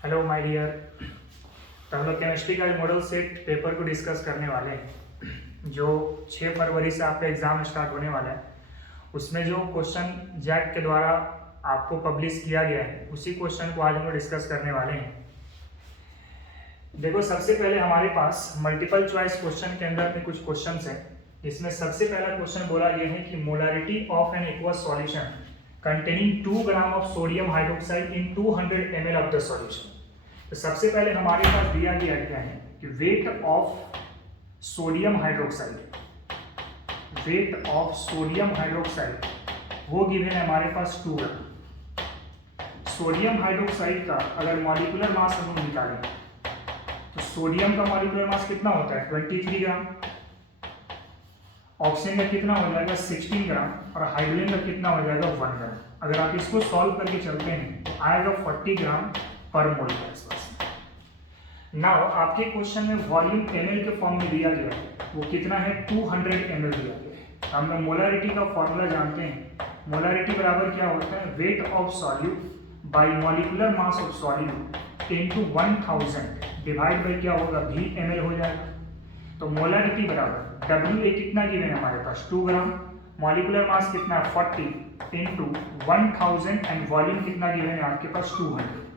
Hello my dear. तो हम लोग केमिस्ट्री का मॉडल सेट पेपर को डिस्कस करने वाले हैं जो 6 फरवरी से आपका एग्ज़ाम स्टार्ट होने वाला है। उसमें जो क्वेश्चन जैक के द्वारा आपको पब्लिश किया गया है उसी क्वेश्चन को आज हम लोग डिस्कस करने वाले हैं। देखो, सबसे पहले हमारे पास मल्टीपल चॉइस क्वेश्चन के अंदर में कुछ क्वेश्चंस हैं, जिसमें सबसे पहला क्वेश्चन बोला गया है कि molarity of an aqueous solution containing 2 gram of sodium hydroxide in 200 ml of the solution. तो सबसे पहले हमारे पास दिया गया क्या है कि weight of sodium hydroxide, weight of sodium hydroxide वो गिवन है हमारे पास 2 ग्राम। सोडियम हाइड्रोक्साइड का अगर मॉलिक्यूलर मास हम निकालें तो सोडियम का मॉलिक्यूलर मास कितना होता है 23 ग्राम, ऑक्सीजन का कितना हो जाएगा 16 ग्राम और हाइड्रोजन का कितना हो जाएगा 1 ग्राम। अगर आप इसको सॉल्व करके चलते हैं तो आएगा 40 ग्राम पर मोल के आसपास। नाउ आपके क्वेश्चन में वॉल्यूम ml के फॉर्म में दिया गया है, वो कितना है 200 ml दिया गया है। हम लोग मोलारिटी का फॉर्मूला जानते हैं। मोलारिटी बराबर क्या होता है weight of solute by molecular mass of solute into 1000 divide by क्या होगा भी ml हो जाएगा। तो मोलारिटी बराबर WA कितना गिवन है हमारे पास 2 ग्राम, मॉलिक्यूलर मास कितना है 40 इंटू 1000 एंड वॉल्यूम कितना गिवन है आपके पास 200।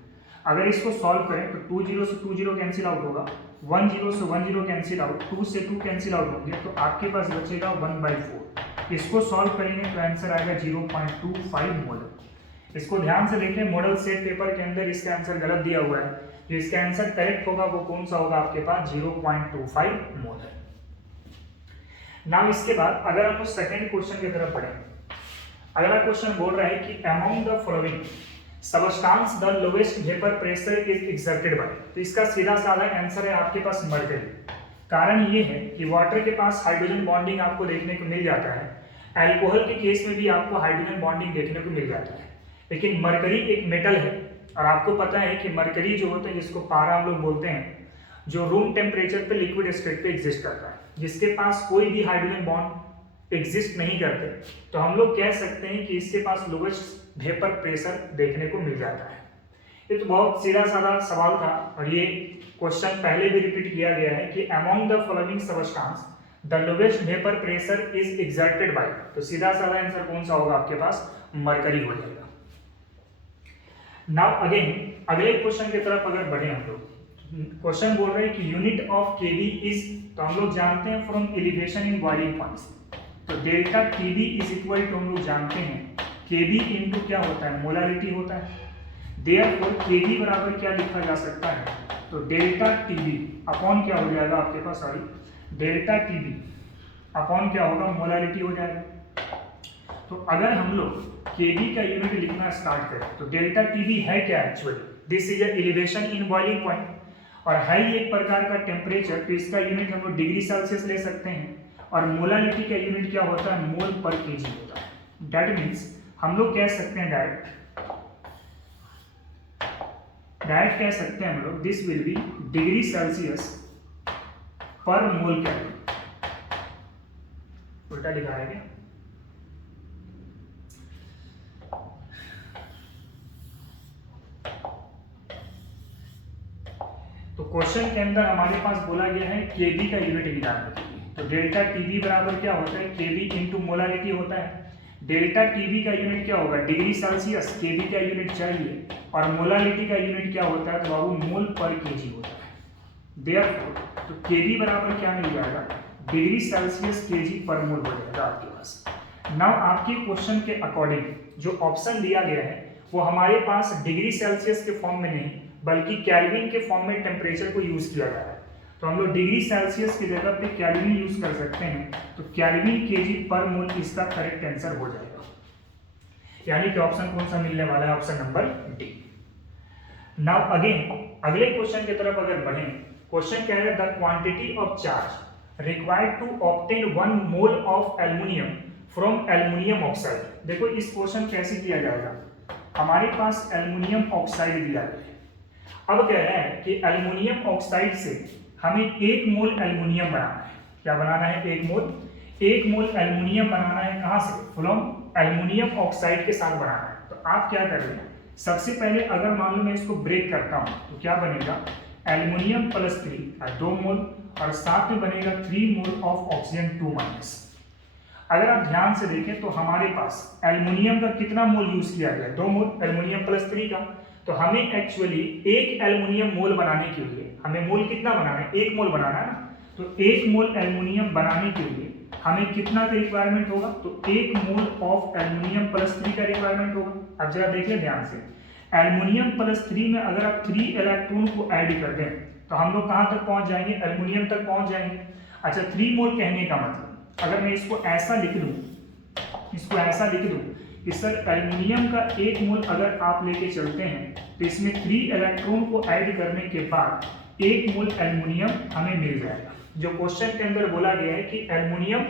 अगर इसको सॉल्व करें तो 2 0 से 2 0 कैंसिल आउट होगा, 1 0 से 1 0 कैंसिल आउट, 2 से 2 कैंसिल आउट होंगे, तो आपके पास बचेगा 1/4। इसको सॉल्व करेंगे तो आंसर आएगा 0.25 मोल। इसको ध्यान से देखें, मॉडल सेट पेपर के अंदर इसका आंसर गलत दिया हुआ है। जो इसका आंसर करेक्ट होगा वो कौन सा होगा आपके पास 0.25 मोल है। नाउ इसके बाद अगर आप उस सेकंड क्वेश्चन की तरफ बढ़ें, अगला क्वेश्चन बोल रहा है कि among the following substance the lowest vapour pressure is exerted by. तो इसका सीधा साधा आंसर है आपके पास मरकरी। कारण ये है कि वाटर के पास हाइड्रोजन बॉन्डिंग आपको देखने को मिल जाता है, अल्कोहल के केस में भी आपको हाइड्रोजन बॉन्डिंग देखने को मिल जाता है, लेकिन मरकरी एक मेटल है और आपको पता है कि मरकरी जो होता है जिसको पारा हम लोग बोलते हैं, जो रूम टेम्परेचर पे लिक्विड स्टेट पे एग्जिस्ट करता है, जिसके पास कोई भी हाइड्रोजन बॉन्ड एग्जिस्ट नहीं करते, तो हम लोग कह सकते हैं कि इसके पास लोएस्ट वेपर प्रेशर देखने को मिल जाता है। ये तो बहुत सीधा साधा सवाल था और ये क्वेश्चन पहले भी रिपीट किया गया है कि among the following substance the lowest vapour pressure is exerted by. तो सीधा साधा आंसर कौन सा होगा आपके पास मरकरी हो जाएगा। नाउ अगेन अगले क्वेश्चन की तरफ अगर बढ़े हम लोग, क्वेश्चन बोल रहे हैं कि यूनिट ऑफ केवी इज, तो हम लोग जानते हैं from elevation in boiling points, तो delta T B is equal to हम लोग जानते हैं केवी इनटू क्या होता है मोलारिटी होता है। देयरफॉर केवी बराबर क्या लिखा जा सकता है, तो डेल्टा टीबी अपॉन क्या हो जाएगा आपके पास, सॉरी डेल्टा टीबी अपॉन क्या होगा मोलारिटी हो जाएगा। तो अगर हम लोग केवी का यूनिट लिखना स्टार्ट करें तो डेल्टा टीबी है क्या actually, this is elevation in boiling point और है ही एक प्रकार का टेम्परेचर, तो इसका यूनिट हम लोग डिग्री सेल्सियस ले सकते हैं और मोलारिटी का यूनिट क्या होता है मोल पर केजी होता है। दैट मीन्स हम लोग कह सकते हैं डायरेक्ट कह सकते हैं हम लोग this will B degree Celsius पर मोल केल्विन। उल्टा लिखा है क्या, तो क्वेश्चन के अंदर हमारे पास बोला गया है केबी का यूनिट निकालने के लिए, तो डेल्टा टीबी बराबर क्या होता है केबी इनटू मोलारिटी होता है। डेल्टा टीबी का यूनिट क्या होगा डिग्री सेल्सियस, केबी का यूनिट चाहिए और मोलारिटी का यूनिट क्या होता है तो बाबू मोल पर केजी होता है। देयरफॉर तो केबी बराबर क्या मिल जाएगा डिग्री सेल्सियस केजी पर मोल हो जाएगा आपके पास। नाउ आपके क्वेश्चन के अकॉर्डिंग जो ऑप्शन दिया गया है वो हमारे पास डिग्री सेल्सियस के फॉर्म में नहीं बल्कि केल्विन के फॉर्म में टेम्परेचर को यूज किया जा रहा है, तो हम लोग डिग्री सेल्सियस की जगह पे केल्विन यूज कर सकते हैं, तो केल्विन केजी पर मोल इसका करेक्ट आंसर हो जाएगा। यानी कि ऑप्शन कौन सा मिलने वाला है, option number D. Now again अगले क्वेश्चन की तरफ अगर बढ़ें, क्वेश्चन कह रहा है the quantity of charge required to obtain 1 mole of aluminium from aluminium oxide. देखो इस क्वेश्चन कैसे किया जाएगा, हमारे पास एल्युमिनियम ऑक्साइड दिया गया है। अब कह रहे हैं कि एल्युमिनियम ऑक्साइड से हमें 1 मोल एल्युमिनियम बनाना है। क्या बनाना है 1 मोल एल्युमिनियम बनाना है, कहां से फ्रॉम एल्युमिनियम ऑक्साइड के साथ बनाना है। तो आप क्या कर रहे हैं सबसे पहले अगर मान लो मैं इसको ब्रेक करता हूँ तो क्या बनेगा, एल्युमिनियम प्लस 3 2 मोल और साथ में बनेगा 3 मोल ऑफ ऑक्सीजन 2 माइनस। अगर आप ध्यान से देखें तो हमारे पास एल्युमिनियम का कितना मोल यूज किया गया, 2 मोल एल्युमिनियम प्लस 3 का। तो हमें एक्चुअली एक एल्युमिनियम मोल बनाने के लिए हमें मोल कितना बनाना है, 1 मोल बनाना है ना। तो 1 मोल एल्युमिनियम बनाने के लिए हमें कितना का रिक्वायरमेंट होगा, तो 1 मोल ऑफ एल्युमिनियम प्लस 3 का रिक्वायरमेंट होगा। अब जरा देखें ध्यान से, एल्युमिनियम प्लस 3 में अगर आप 3 इलेक्ट्रॉन को ऐड कर दें तो हम लोग कहाँ तक पहुंच जाएंगे, एल्युमिनियम तक पहुंच जाएंगे। अच्छा 3 मोल कहने का मतलब अगर मैं इसको ऐसा लिख दूं, इसको ऐसा लिख दूं कि सर एल्युमिनियम का 1 मोल अगर आप लेके चलते हैं तो इसमें 3 इलेक्ट्रॉन को ऐड करने के बाद 1 मोल एल्युमिनियम हमें मिल जाएगा। जो क्वेश्चन के अंदर बोला गया है कि एल्युमिनियम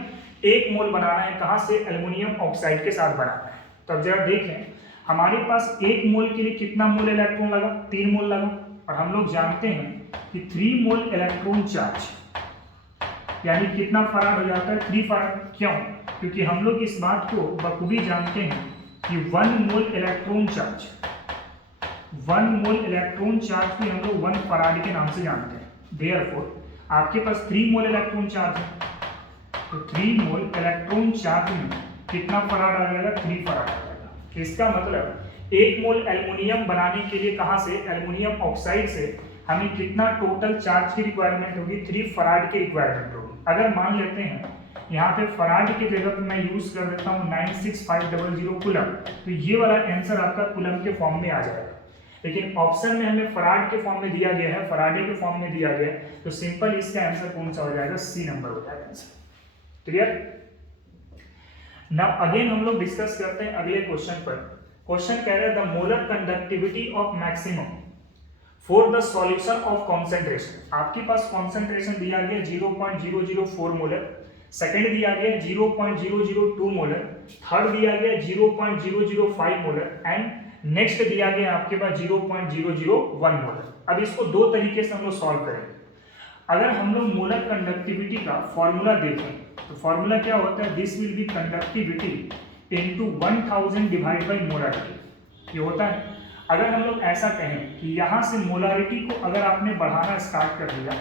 1 मोल बनाना है, कहाँ से, एल्युमिनियम ऑक्साइड के साथ बनाना है। तो अब जरा देखें हमारे पास 1 मोल के लिए कितना मोल इलेक्ट्रॉन लगा, 3 मोल लगा। और हम लोग जानते हैं कि 3 मोल इलेक्ट्रॉन चार्ज यानी कितना फराड हो जाता है, 3 फराड। क्यों, क्योंकि हम लोग इस बात को बखूबी जानते हैं कि 1 मोल इलेक्ट्रॉन चार्ज, 1 मोल इलेक्ट्रॉन चार्ज को हम लोग 1 फराड के नाम से जानते हैं। देयरफॉर आपके पास 3 मोल इलेक्ट्रॉन चार्ज है, तो 3 मोल इलेक्ट्रॉन चार्ज में कितना फराड आ जाएगा, 3 फराड आ जाएगा। इसका मतलब 1 मोल एल्युमिनियम बनाने के लिए कहाँ से, एल्युमिनियम ऑक्साइड से हमें कितना टोटल चार्ज की रिक्वायरमेंट होगी, 3 फराड की रिक्वायरमेंट होगी। अगर मान लेते हैं यहाँ पे फराड की जगह पे मैं यूज कर देता हूँ 96500 कूलम, तो ये वाला आंसर आपका कूलम के फॉर्म में आ जाएगा। लेकिन ऑप्शन में हमें फराड के फॉर्म में दिया गया है, फराडे के फॉर्म में दिया गया है, तो सिंपल इसका आंसर कौन सा हो जाएगा, सी नंबर हो जाएगा आंसर। क्लियर। नाउ अगेन हम लोग डिस्कस करते हैं अगले क्वेश्चन पर। क्वेश्चन कह रहा है the molar conductivity of maximum for the solution of concentration. आपके पास कॉन्सेंट्रेशन दिया गया 0.004 मोलर, सेकंड दिया गया 0.002 मोलर, थर्ड दिया गया 0.005 मोलर एंड नेक्स्ट दिया गया आपके पास 0.001 मोलर। अब इसको दो तरीके से हम लोग सॉल्व करेंगे। अगर हम लोग मोलर कंडक्टिविटी का फॉर्मूला देखें तो फॉर्मूला क्या होता है, this will B conductivity into 1000 divide by molarity, ये होता है। अगर हम लोग ऐसा कहें कि यहाँ से मोलारिटी को अगर आपने बढ़ाना स्टार्ट कर दिया,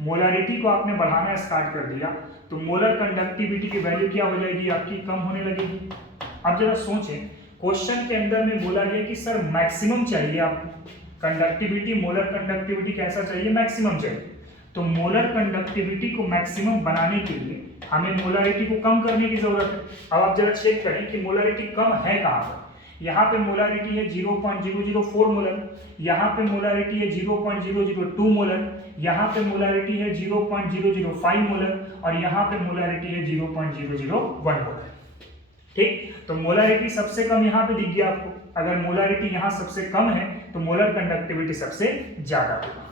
मोलारिटी को आपने बढ़ाना स्टार्ट कर दिया तो मोलर कंडक्टिविटी की वैल्यू क्या हो जाएगी, आपकी कम होने लगेगी। अब जरा सोचें, क्वेश्चन के अंदर में बोला गया कि सर मैक्सिमम चाहिए आपको कंडक्टिविटी, मोलर कंडक्टिविटी कैसा चाहिए, मैक्सिमम चाहिए। तो मोलर कंडक्टिविटी को मैक्सिमम बनाने के लिए हमें मोलारिटी को कम करने की जरूरत है। अब आप जरा चेक करें कि मोलारिटी कम है कहाँ पर। यहाँ पे मोलारिटी है 0.004 मोलर, यहाँ पे मोलारिटी है 0.002 मोलर, यहाँ पे मोलारिटी है 0.005 मोलर और यहाँ पे मोलारिटी है 0.001 मोलर। ठीक, तो मोलारिटी सबसे कम यहाँ पे दिख गया आपको। अगर मोलारिटी यहाँ सबसे कम है तो मोलर कंडक्टिविटी सबसे ज्यादा होगा।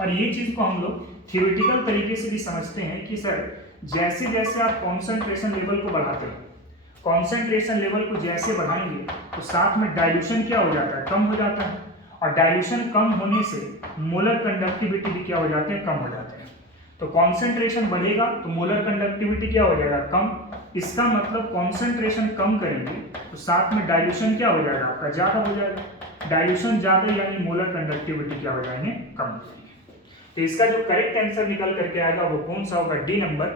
और ये चीज को हम लोग थ्योरेटिकल तरीके से भी समझते हैं कि सर जैसे जैसे आप कॉन्सेंट्रेशन लेवल को बढ़ाते हैं, कॉन्सेंट्रेशन लेवल को जैसे बढ़ाएंगे तो साथ में डाइल्यूशन क्या हो जाता है, कम हो जाता है। और डाइल्यूशन कम होने से मोलर कंडक्टिविटी भी क्या हो जाते हैं, कम हो जाते हैं। तो कॉन्सेंट्रेशन बढ़ेगा तो मोलर कंडक्टिविटी क्या हो जाएगा, कम। इसका मतलब कॉन्सेंट्रेशन कम करेंगे तो साथ में डाइल्यूशन क्या हो जाएगा, आपका ज्यादा हो जाएगा। डाइल्यूशन ज्यादा यानी मोलर कंडक्टिविटी क्या हो जाएंगे, कम हो जाएंगे। तो इसका जो करेक्ट आंसर निकल करके आएगा वो कौन सा होगा, डी नंबर,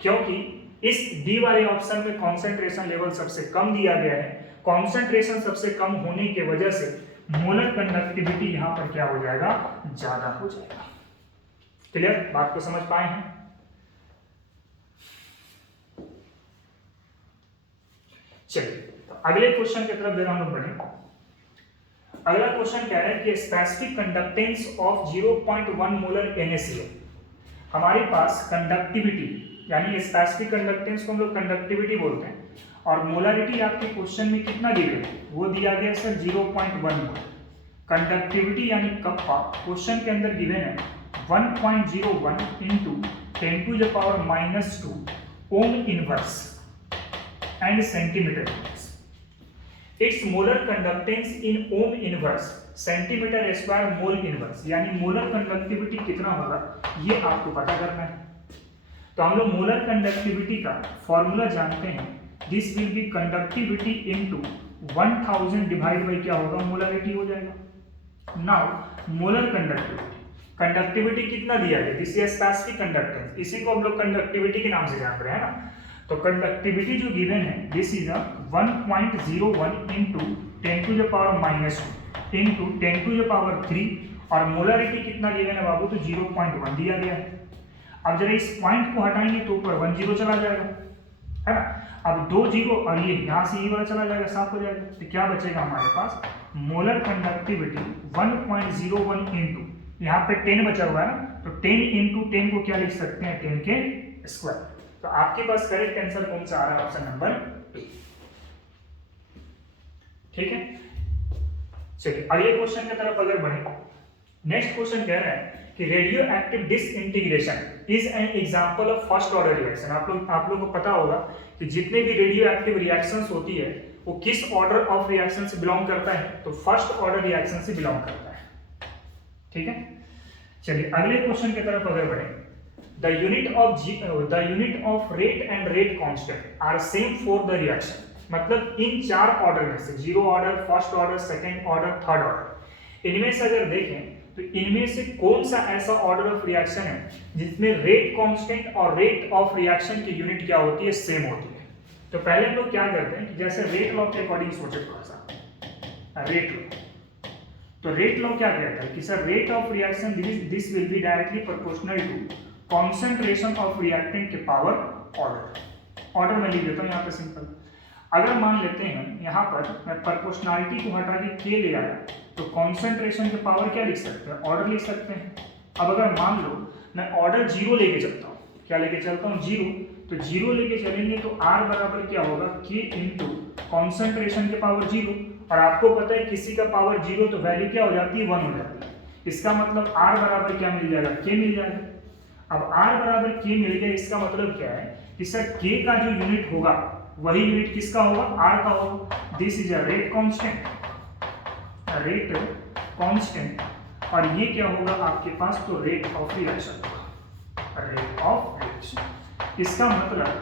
क्योंकि इस डी वाले ऑप्शन में कॉन्सेंट्रेशन लेवल सबसे कम दिया गया है। कॉन्सेंट्रेशन सबसे कम होने की वजह से मोलर कंडक्टिविटी यहां पर क्या हो जाएगा, ज्यादा हो जाएगा। क्लियर, बात को समझ पाए हैं। चलिए तो अगले क्वेश्चन की तरफ जरा हम लोग बढ़े। अगला क्वेश्चन कह रहा है कि specific conductance of 0.1 molar NaCl। हमारे पास कंडक्टिविटी यानी स्पेसिफिक कंडक्टेंस को हम लोग कंडक्टिविटी बोलते हैं और मोलारिटी आपके क्वेश्चन में कितना दी गई, वो दिया गया सर 0.1 मोलर। कंडक्टिविटी यानी कप्पा क्वेश्चन के अंदर गिवन है 1.01 into 10⁻⁻² ohm inverse and centimetre inverse. It's molar conductance in ohm inverse centimetre square mole inverse, यानी मोलर कंडक्टिविटी कितना होगा ये आपको पता करना है। तो हम लोग मोलर कंडक्टिविटी का फॉर्मूला जानते हैं, this will B conductivity into 1000 divide by क्या होगा, मोलरिटी हो जाएगा। नाउ मोलर कंडक्टिविटी कितना दिया गया, दिस इज स्पेसिफिक कंडक्टेंस, इसी को हम लोग कंडक्टिविटी के नाम से जान रहे हैं ना। तो कंडक्टिविटी जो गिवन है this is 1.01 into 10 to the power -2 into 10 to the power 3, और मोलरिटी कितना गिवन है बाबू, तो 0.1 दिया गया है। अब जरा इस पॉइंट को हटाएंगे तो ऊपर 1 0 चला जाएगा, है ना। अब 2 0 और ये यहाँ से ये वाला चला जाएगा, साफ हो जाएगा। तो क्या बचेगा हमारे पास, मोलर कंडक्टिविटी 1.01 इंटू, यहाँ पे 10 बचा हुआ है ना, तो 10 इंटू 10 को क्या लिख सकते हैं, 10 के स्क्वायर। तो आपके पास करेक्ट आंसर कौन सा आ रहा है, ऑप्शन नंबर ए। ठीक है, चलिए अगले क्वेश्चन की तरफ अगर बढ़े। नेक्स्ट क्वेश्चन कह रहा है कि radio active disintegration is an example of first order reaction. आप लोग को पता होगा कि जितने भी रेडियो एक्टिव रिएक्शंस होती है वो किस ऑर्डर ऑफ रिएक्शन से बिलोंग करता है, तो फर्स्ट ऑर्डर रिएक्शन से बिलोंग करता है। ठीक है, चलिए अगले क्वेश्चन की तरफ अगर बढ़े। The unit of rate and rate constant are same for the reaction, मतलब इन 4 ऑर्डर में से, 0 order, first order, second order, third order, इनमें से अगर देखें तो इनमें से कौन सा ऐसा ऑर्डर ऑफ रिएक्शन है जिसमें रेट कांस्टेंट और रेट ऑफ रिएक्शन की यूनिट क्या होती है, सेम होती है। तो पहले हम लोग क्या करते हैं कि जैसे रेट लॉ के अकॉर्डिंग सोचे थोड़ा सा। रेट लॉ, तो रेट लॉ क्या कहता है कि sir rate of reaction this will be directly proportional to concentration of reactant के पावर ऑर्डर में लिख देता हूँ यहाँ पे सिंपल। अगर मान लेते हैं यहाँ पर मैं प्रोपोर्शनलिटी को हटा के के ले आया, तो कॉन्सेंट्रेशन के पावर क्या लिख सकते हैं, ऑर्डर लिख सकते हैं। अब अगर मान लो मैं ऑर्डर 0 लेके चलता हूँ, क्या लेके चलता हूँ, 0, तो 0 लेके चलेंगे तो R बराबर क्या होगा, K इंटू कॉन्सेंट्रेशन के पावर 0, और आपको पता है किसी का पावर 0 तो वैल्यू क्या हो जाती है, 1 हो जाती है। इसका मतलब R बराबर क्या मिल जाएगा, K मिल जाएगा। अब R बराबर K मिल गया, इसका मतलब क्या है कि सर K का जो यूनिट होगा वही यूनिट किसका होगा, R का होगा। This is a rate constant, और ये क्या होगा आपके पास, तो रेट ऑफ रिएक्शन होगा, रेट ऑफ रिएक्शन। इसका मतलब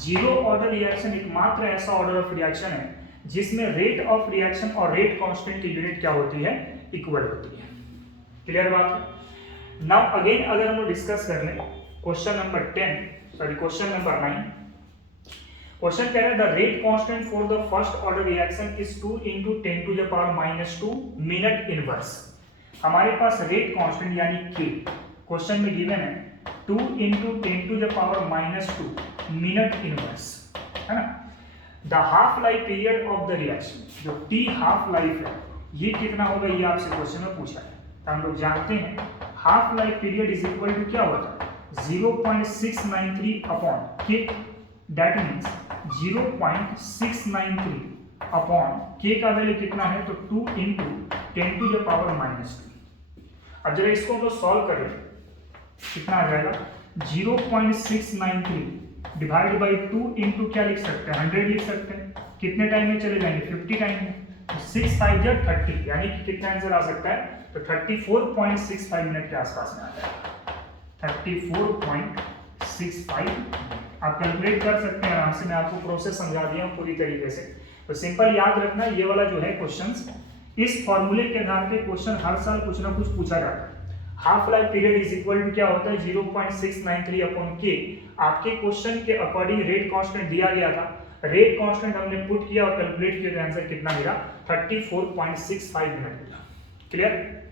0 ऑर्डर रिएक्शन एकमात्र ऐसा ऑर्डर ऑफ रिएक्शन है जिसमें रेट ऑफ रिएक्शन और रेट कांस्टेंट की यूनिट क्या होती है, इक्वल होती है। क्लियर बात है। नाउ अगेन अगर हम लोग डिस्कस कर लें क्वेश्चन नंबर 9। क्वेश्चन कह रहा है the rate constant for the first order reaction is 2 × 10 to the power -2 minute inverse. हमारे पास रेट कांस्टेंट यानी k क्वेश्चन में गिवन है 2 × 10 to the power -2 minute inverse, है ना। The half life period of the reaction, जो t half life है ये कितना होगा, ये आपसे क्वेश्चन में पूछा है। तो हम लोग जानते हैं half life period is equal to क्या होता है, 0.693 upon k, that means 0.693 upon k का वैल्यू कितना है, तो 2 × 10 टू द पावर -2। अब जरा इसको हम लोग सॉल्व करें, कितना आ जाएगा, 0.693 डिवाइड बाई 2 इंटू क्या लिख सकते हैं, 100 लिख सकते हैं। कितने टाइम में चले जाएंगे, 50 टाइम में। 6 5 या 30, यानी कि कितना आंसर आ सकता है, तो 34.65 मिनट के आसपास में आता है, 34.65। आप कैलकुलेट कर सकते हैं आराम से, मैं आपको प्रोसेस समझा दिया हूँ पूरी तरीके से। तो सिंपल याद रखना, ये वाला जो है क्वेश्चंस, इस फॉर्मूले के आधार पे क्वेश्चन हर साल कुछ ना कुछ पूछा जाता है। Half life period is equal to क्या होता है, 0.693 अपॉन के। आपके क्वेश्चन के अकॉर्डिंग रेट कांस्टेंट दिया गया था, रेट कांस्टेंट हमने पुट किया और कैलकुलेट किया, तो आंसर कितना मिला, 34.65 मिनट मिला। क्लियर।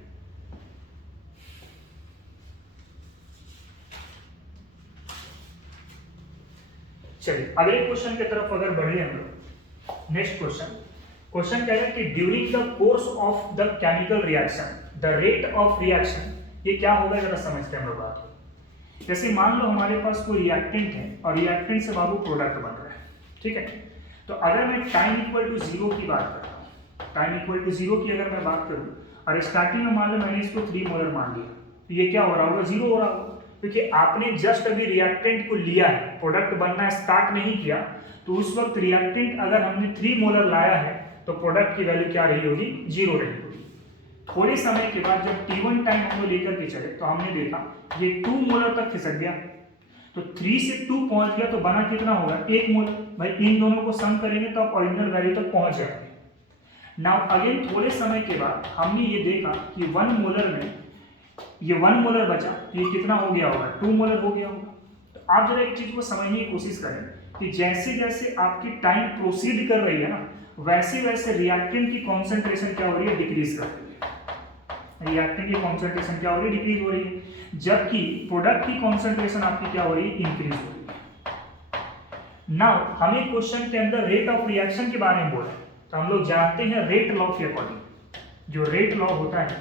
चलिए अगले क्वेश्चन की तरफ अगर बढ़े हम लोग। नेक्स्ट क्वेश्चन कह रहा है कि during the course of the chemical reaction the rate of reaction, ये क्या होगा जरा समझते हैं हम लोग बात। जैसे मान लो हमारे पास कोई रिएक्टेंट है और रिएक्टेंट से बाबू प्रोडक्ट बन रहा है, ठीक है। तो अगर मैं टाइम इक्वल टू 0 की बात करता हूँ, टाइम इक्वल टू 0 की अगर मैं बात करूँ और स्टार्टिंग में मान लो मैंने इसको 3 मोलर मान लिया, तो ये क्या हो रहा होगा, 0 हो रहा होगा, क्योंकि आपने जस्ट अभी रिएक्टेंट को लिया है, प्रोडक्ट बनना स्टार्ट नहीं किया। तो उस वक्त रिएक्टेंट अगर हमने 3 मोलर लाया है तो प्रोडक्ट की वैल्यू क्या रही होगी, 0 रही होगी। थोड़े समय के बाद जब T1 टाइम हम लोग लेकर के चले तो हमने देखा ये 2 मोलर तक खिसक गया, तो 3 से 2 पहुंच गया, तो बना कितना होगा, 1 मोलर। भाई इन दोनों को सम करेंगे तो आप ओरिजिनल वैल्यू तक पहुंच जाएंगे। नाउ अगेन थोड़े समय के बाद हमने ये देखा कि 1 मोलर में ये 1 मोलर बचा, ये कितना हो गया होगा, 2 मोलर हो गया होगा। तो आप जरा एक चीज को समझने की कोशिश करें कि जैसे जैसे आपकी टाइम प्रोसीड कर रही है ना, वैसे वैसे रिएक्टेंट की कॉन्सेंट्रेशन क्या हो रही है, डिक्रीज कर रही है। रिएक्टेंट की कॉन्सेंट्रेशन क्या हो रही है, डिक्रीज हो रही है, जबकि प्रोडक्ट की कॉन्सेंट्रेशन आपकी क्या हो रही है, इंक्रीज हो रही है। नाउ हमें क्वेश्चन के अंदर रेट ऑफ रिएक्शन के बारे में बोला है, तो हम लोग जानते हैं रेट लॉ के अकॉर्डिंग जो रेट लॉ होता है,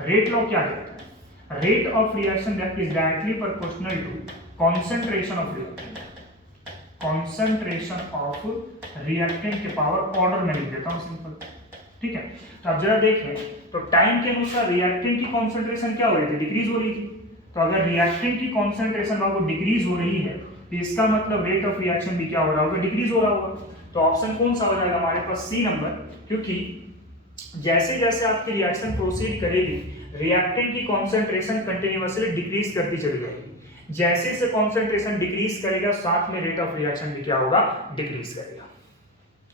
रेट लॉ क्या कहता है, rate of reaction that is directly proportional to concentration of reactant, concentration of reactant के पावर ऑर्डर में लिख देता हूं सिंपल, ठीक है। तो आप जरा देखें तो टाइम के अनुसार रिएक्टेंट की कॉन्सेंट्रेशन क्या हो रही थी, डिक्रीज हो रही थी। तो अगर रिएक्टेंट की कॉन्सेंट्रेशन आपको डिक्रीज हो रही है तो इसका मतलब रेट ऑफ रिएक्शन भी क्या हो रहा होगा, डिक्रीज हो रहा होगा। तो ऑप्शन कौन सा हो जाएगा हमारे पास, सी नंबर, क्योंकि जैसे जैसे आपकी रिएक्शन प्रोसीड करेगी रिएक्टेंट की कॉन्सेंट्रेशन कंटिन्यूअसली डिक्रीज करती चली जाएगी, जैसे से कॉन्सेंट्रेशन डिक्रीज करेगा साथ में रेट ऑफ रिएक्शन भी क्या होगा, डिक्रीज करेगा।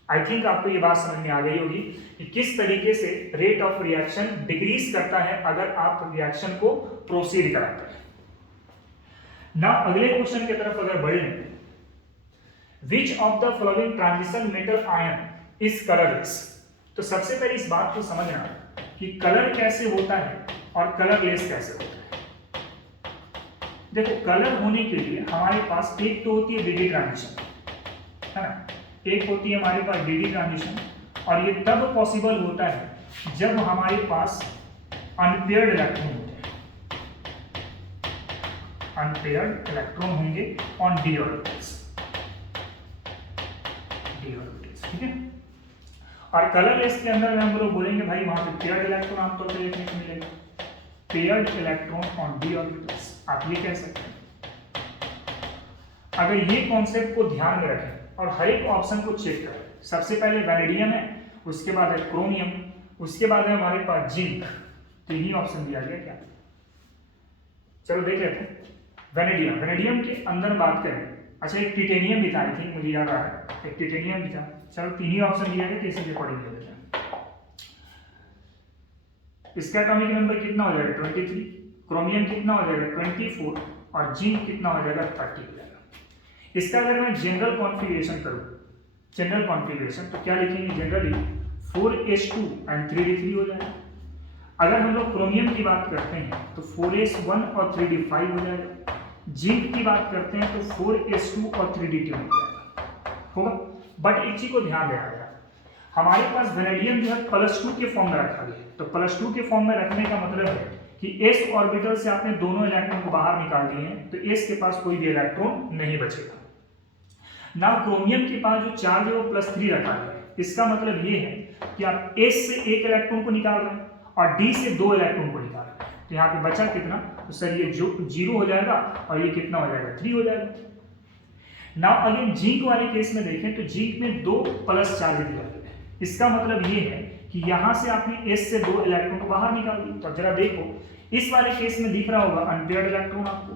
आई थिंक आपको ये बात समझ में आ गई होगी कि किस तरीके से रेट ऑफ रिएक्शन डिक्रीज करता है अगर आप रिएक्शन को प्रोसीड कराते हैं ना। अगले क्वेश्चन की तरफ अगर बढ़े, विच of the following transition metal ion is colourless. तो सबसे पहले इस बात को समझना कि कलर कैसे होता है और कलरलेस कैसे होता है। देखो कलर होने के लिए हमारे पास एक तो होती है डीडी ट्रांजिशन, है ना, एक होती है हमारे पास डीडी ट्रांजिशन, और ये तब पॉसिबल होता है जब हमारे पास अनपेयर्ड इलेक्ट्रॉन होते हैं, अनपेयर्ड इलेक्ट्रॉन होंगे ऑन डी ऑर्बिटल्स, ठीक है। और कलरलेस के अंदर हम लोग बोलेंगे भाई वहां पे पेयर्ड इलेक्ट्रॉन आमतौर पर देखने को मिलेगा, paired electron on D orbitals, आप ये कह सकते हैं। अगर ये कॉन्सेप्ट को ध्यान में रखें और हर एक ऑप्शन को चेक करें, सबसे पहले वैनेडियम है, उसके बाद है क्रोमियम, उसके बाद है हमारे पास जिंक, तीन ही ऑप्शन दिया गया क्या। चलो देख लेते हैं वैनेडियम, वैनेडियम के अंदर बात करें, अच्छा एक टिटेनियम भी था, आई थिंक मुझे याद आ रहा है एक टिटेनियम भी था। चलो तीन ही ऑप्शन दिया गया, किसी के अकॉर्डिंग ले लेते हैं। इसका एटॉमिक नंबर कितना हो जाएगा 23, क्रोमियम कितना हो जाएगा 24 और जिंक कितना हो जाएगा 30 हो जाएगा। इसका अगर मैं जनरल कॉन्फ़िगरेशन करूं, जनरल कॉन्फ़िगरेशन तो क्या लिखेंगे, जनरली 4s2 एंड 3d3 हो जाएगा। अगर हम लोग क्रोमियम की बात करते हैं तो 4s1 और 3d5 हो जाएगा। जिंक की बात करते हैं तो 4s2 और 3d2 हो जाएगा, होगा। बट एक चीज को ध्यान देना है, हमारे पास वैनेडियम जो है +2 के फॉर्म में रखा गया है, तो +2 के फॉर्म में रखने का मतलब है कि s ऑर्बिटल से आपने दोनों इलेक्ट्रॉन को बाहर निकाल दिए हैं, तो s के पास कोई भी इलेक्ट्रॉन नहीं बचेगा। ना क्रोमियम के पास जो चार्ज है वो +3 रखा है, इसका मतलब ये है कि आप s से एक इलेक्ट्रॉन को निकाल रहे हैं और d से दो इलेक्ट्रॉन को निकाल रहे हैं, तो यहाँ पे बचा कितना, तो सर ये जो 0 हो जाएगा और ये कितना हो जाएगा 3 हो जाएगा। नाउ अगेन जिंक वाले केस में देखें तो जिंक में 2 प्लस चार्ज दिया गया है, इसका मतलब ये है कि यहाँ से आपने s से दो इलेक्ट्रॉन को बाहर निकाल दी। तो जरा देखो इस वाले केस में दिख रहा होगा अनपेयर्ड इलेक्ट्रॉन, आपको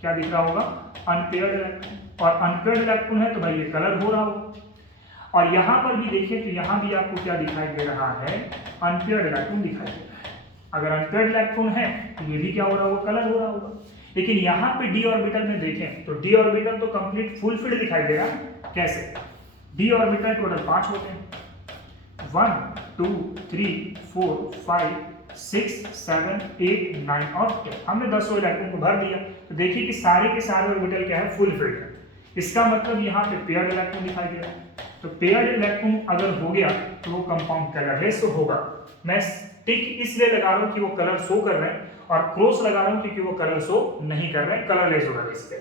क्या दिख रहा होगा, अनपेयर्ड इलेक्ट्रॉन, और अनपेयर्ड इलेक्ट्रॉन है तो भाई ये कलर हो रहा होगा। और यहाँ पर भी देखिए तो यहाँ भी आपको क्या दिखाई दे रहा है, अनपेयर्ड इलेक्ट्रॉन दिखाई दे रहा है। अगर अनपेयर्ड इलेक्ट्रॉन है तो ये भी क्या हो रहा होगा, कलर हो रहा होगा। लेकिन यहाँ पे डी ऑर्बिटल में देखें तो डी ऑर्बिटल तो कंप्लीट फुलफिल्ड दिखाई दे रहा है। कैसे, डी ऑर्बिटल टोटल 5 होते हैं, 1 2 3 4 5 6 7 8 9 और 10, हमने 10 इलेक्ट्रॉन को भर दिया। तो देखिए कि सारे के सारे ऑर्बिटल क्या है, फुलफिल्ड है। इसका मतलब यहाँ पे पेयर्ड इलेक्ट्रॉन दिखाई दे रहा है। तो पेयर्ड इलेक्ट्रॉन अगर हो गया तो वो कंपाउंड कलरलेस होगा। मैं टिक इसलिए लगा रहा हूँ कि वो कलर शो कर रहे हैं और क्रॉस लगा रहा हूँ क्योंकि वो कलर शो नहीं कर रहे हैं, कलरलेस होगा इसके।